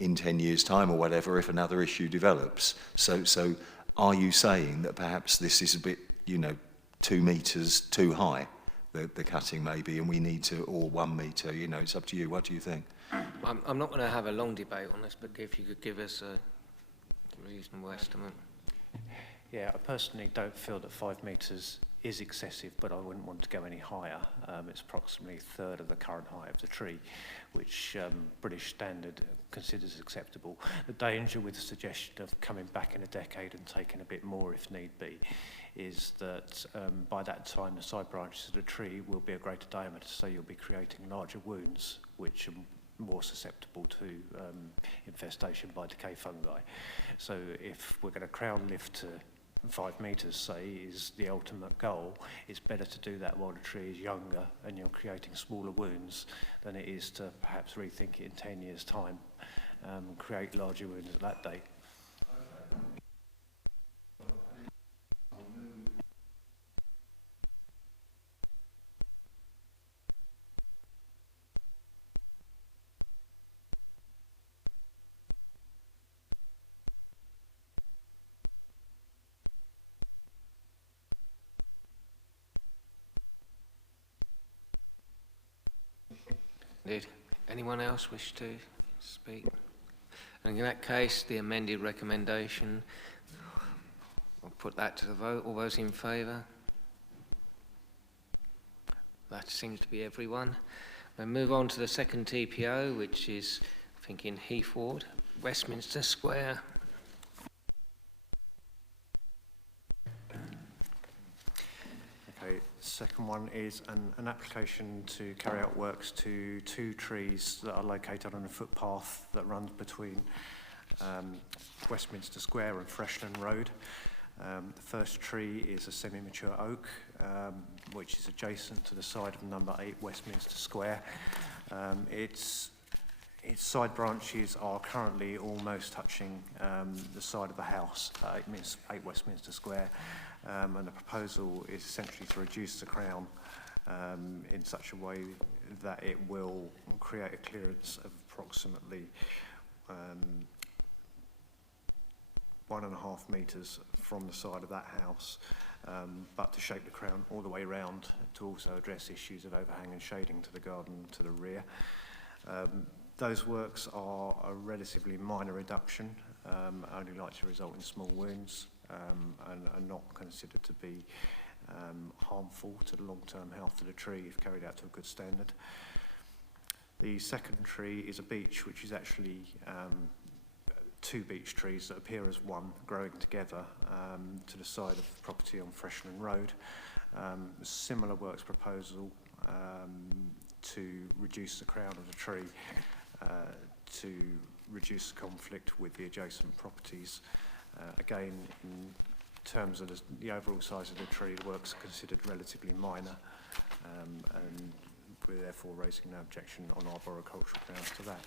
in 10 years' time or whatever if another issue develops. So are you saying that perhaps this is a bit, you know, 2 metres too high, the cutting maybe, and we need to, or 1 metre, you know, it's up to you. What do you think? I'm not going to have a long debate on this, but if you could give us a reasonable estimate. Yeah, I personally don't feel that 5 metres is excessive, but I wouldn't want to go any higher. It's approximately a third of the current height of the tree, which British standard considers acceptable. The danger with the suggestion of coming back in a decade and taking a bit more if need be is that by that time the side branches of the tree will be a greater diameter, so you'll be creating larger wounds which are more susceptible to infestation by decay fungi. So if we're going to crown lift to 5 metres, say, is the ultimate goal, it's better to do that while the tree is younger and you're creating smaller wounds than it is to perhaps rethink it in 10 years' time and create larger wounds at that date. Did anyone else wish to speak? And in that case, the amended recommendation, I'll put that to the vote. All those in favour? That seems to be everyone. We'll move on to the second TPO, which is, I think, in Heathward, Westminster Square. Okay, the second one is an application to carry out works to 2 trees that are located on a footpath that runs between Westminster Square and Freshland Road. The first tree is a semi-mature oak, which is adjacent to the side of number 8 Westminster Square. Its side branches are currently almost touching the side of the house, 8 Westminster Square, and the proposal is essentially to reduce the crown in such a way that it will create a clearance of approximately 1.5 metres from the side of that house, but to shape the crown all the way round to also address issues of overhang and shading to the garden to the rear. Those works are a relatively minor reduction, only likely to result in small wounds, and are not considered to be harmful to the long-term health of the tree if carried out to a good standard. The second tree is a beech, which is actually 2 beech trees that appear as one growing together to the side of the property on Freshland Road. Similar works proposal to reduce the crown of the tree to reduce the conflict with the adjacent properties. Again, in terms of the overall size of the tree, the works are considered relatively minor, and we're therefore raising no objection on arboricultural grounds to that.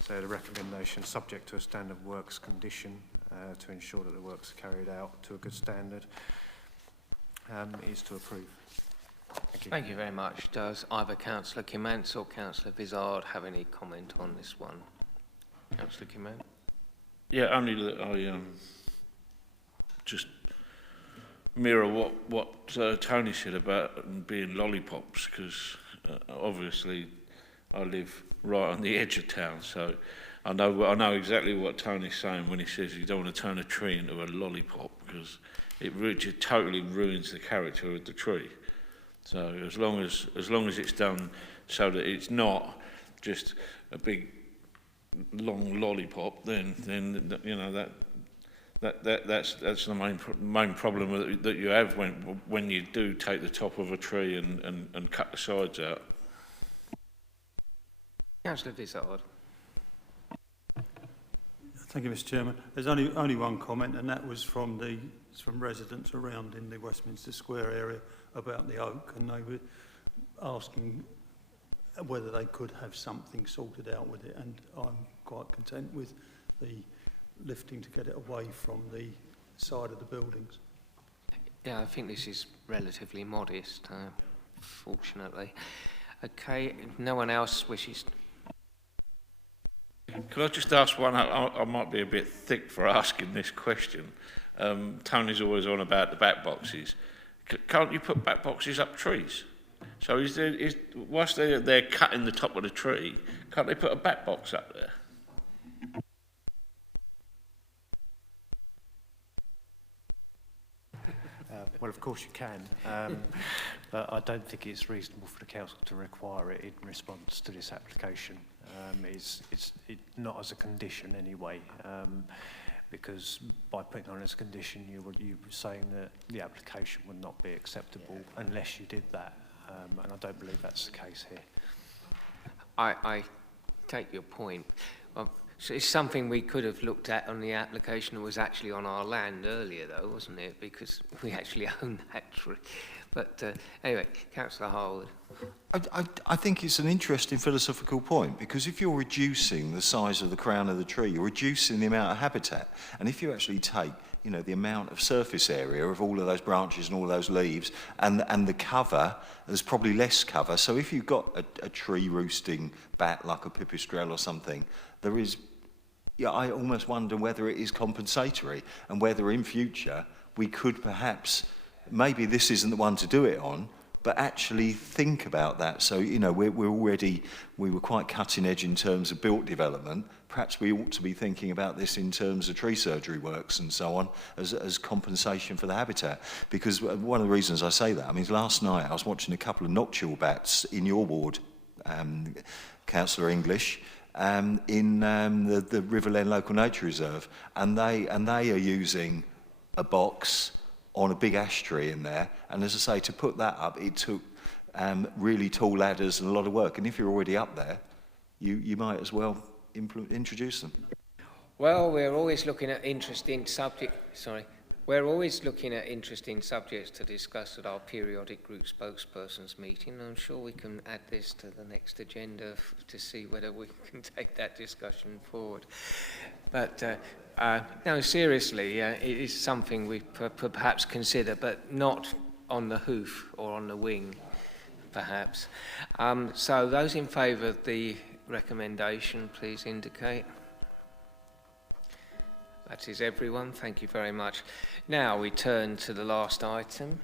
So the recommendation, subject to a standard works condition to ensure that the works are carried out to a good standard, is to approve. Thank you. Thank you very much. Does either Councillor Kimantz or Councillor Vizard have any comment on this one? Councillor Kimantz? Yeah, only that I just mirror what Tony said about them being lollipops, because obviously I live right on the edge of town, so I know exactly what Tony's saying when he says you don't want to turn a tree into a lollipop, because it just totally ruins the character of the tree. So as long as it's done so that it's not just a big long lollipop, then you know That's the main problem that you have when you do take the top of a tree and cut the sides out. Councillor Vizard. Thank you, Mr. Chairman. There's only one comment, and that was from residents around in the Westminster Square area about the oak, and they were asking whether they could have something sorted out with it, and I'm quite content with the lifting to get it away from the side of the buildings. Yeah, I think this is relatively modest, fortunately. Okay, if no one else wishes. Could I just ask one? I might be a bit thick for asking this question. Tony's always on about the back boxes. Can't you put back boxes up trees? So whilst they're cutting the top of the tree, can't they put a back box up there? Well, of course you can, but I don't think it's reasonable for the council to require it in response to this application. It's not as a condition anyway, because by putting on as a condition, you were saying that the application would not be acceptable unless you did that, and I don't believe that's the case here. I take your point. So it's something we could have looked at on the application that was actually on our land earlier, though, wasn't it? Because we actually own that tree. But anyway, Councillor Harwood. I think it's an interesting philosophical point, because if you're reducing the size of the crown of the tree, you're reducing the amount of habitat. And if you actually take, you know, the amount of surface area of all of those branches and all those leaves, and the cover, there's probably less cover. So if you've got a tree roosting bat like a pipistrelle or something, there is, yeah, I almost wonder whether it is compensatory, and whether in future we could perhaps, maybe this isn't the one to do it on, but actually think about that. So, you know, we were quite cutting edge in terms of built development. Perhaps we ought to be thinking about this in terms of tree surgery works and so on, as compensation for the habitat. Because one of the reasons I say that, I mean, last night I was watching a couple of nocturnal bats in your ward, Councillor English, in the Riverland Local Nature Reserve, and they are using a box on a big ash tree in there, and as I say, to put that up, it took really tall ladders and a lot of work. And if you're already up there, you might as well introduce them. Well, we're always looking at interesting subjects. We're always looking at interesting subjects to discuss at our periodic group spokespersons meeting. I'm sure we can add this to the next agenda to see whether we can take that discussion forward. But no, seriously, it is something we perhaps consider, but not on the hoof or on the wing, perhaps. So those in favour of the recommendation, please indicate. That is everyone. Thank you very much. Now we turn to the last item,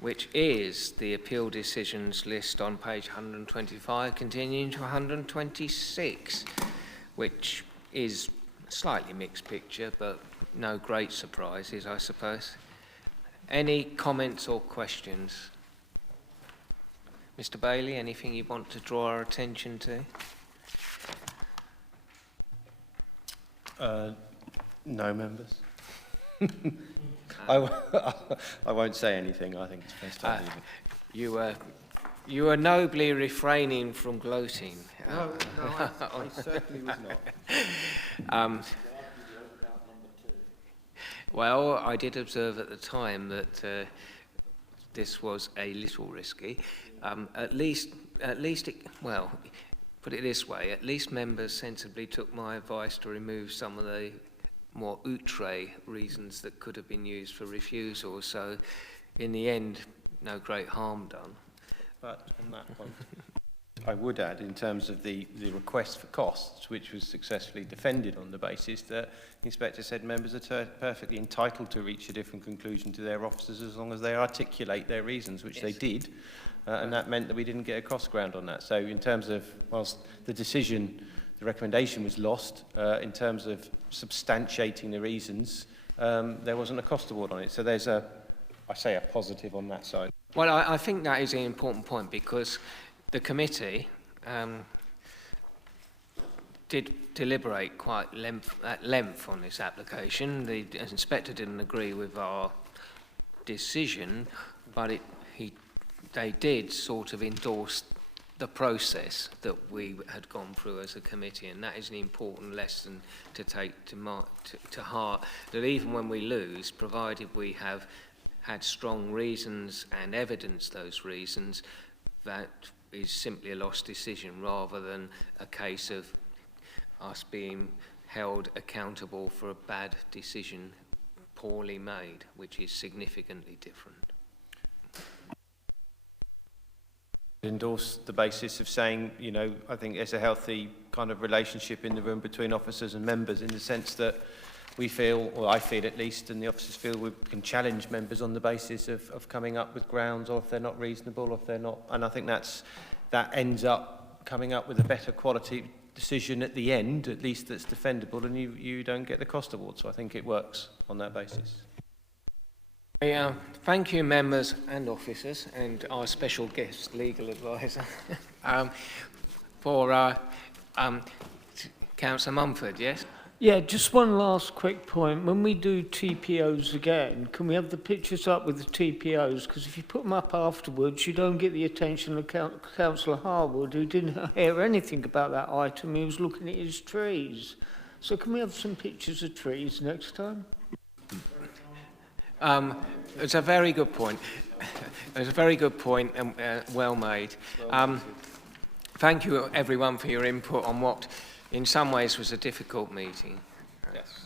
which is the appeal decisions list on page 125, continuing to 126, which is a slightly mixed picture, but no great surprises, I suppose. Any comments or questions? Mr. Bailey, anything you want to draw our attention to? No, members. I won't say anything. I think it's best I leave it. You were nobly refraining from gloating. No, I certainly was not. Well, I did observe at the time that this was a little risky. At least, well, put it this way, at least members sensibly took my advice to remove some of the more outre reasons that could have been used for refusal. So, in the end, no great harm done. But on that point, I would add, in terms of the request for costs, which was successfully defended on the basis that the inspector said members are perfectly entitled to reach a different conclusion to their officers as long as they articulate their reasons, which they did, and that meant that we didn't get a cost ground on that. So in terms of, whilst the recommendation was lost, in terms of substantiating the reasons, there wasn't a cost award on it. So there's a positive on that side. Well, I think that is an important point, because the committee did deliberate at length on this application. The inspector didn't agree with our decision, but they did sort of endorse the process that we had gone through as a committee, and that is an important lesson to take to heart, that even when we lose, provided we have had strong reasons and evidence those reasons, that is simply a lost decision rather than a case of us being held accountable for a bad decision poorly made, which is significantly different. Endorse the basis of saying, you know, I think there's a healthy kind of relationship in the room between officers and members, in the sense that we feel, or I feel at least, and the officers feel, we can challenge members on the basis of coming up with grounds, or if they're not reasonable, or if they're not. And I think that ends up coming up with a better quality decision at the end, at least that's defendable, and you don't get the cost award. So I think it works on that basis. Thank you, members and officers, and our special guest, legal advisor, for Councillor Mumford, yes? Yeah, just one last quick point. When we do TPOs again, can we have the pictures up with the TPOs? Because if you put them up afterwards, you don't get the attention of Councillor Harwood, who didn't hear anything about that item. He was looking at his trees. So can we have some pictures of trees next time? It's a very good point. It's a very good point and well made. Thank you, everyone, for your input on what, in some ways, was a difficult meeting. Yes.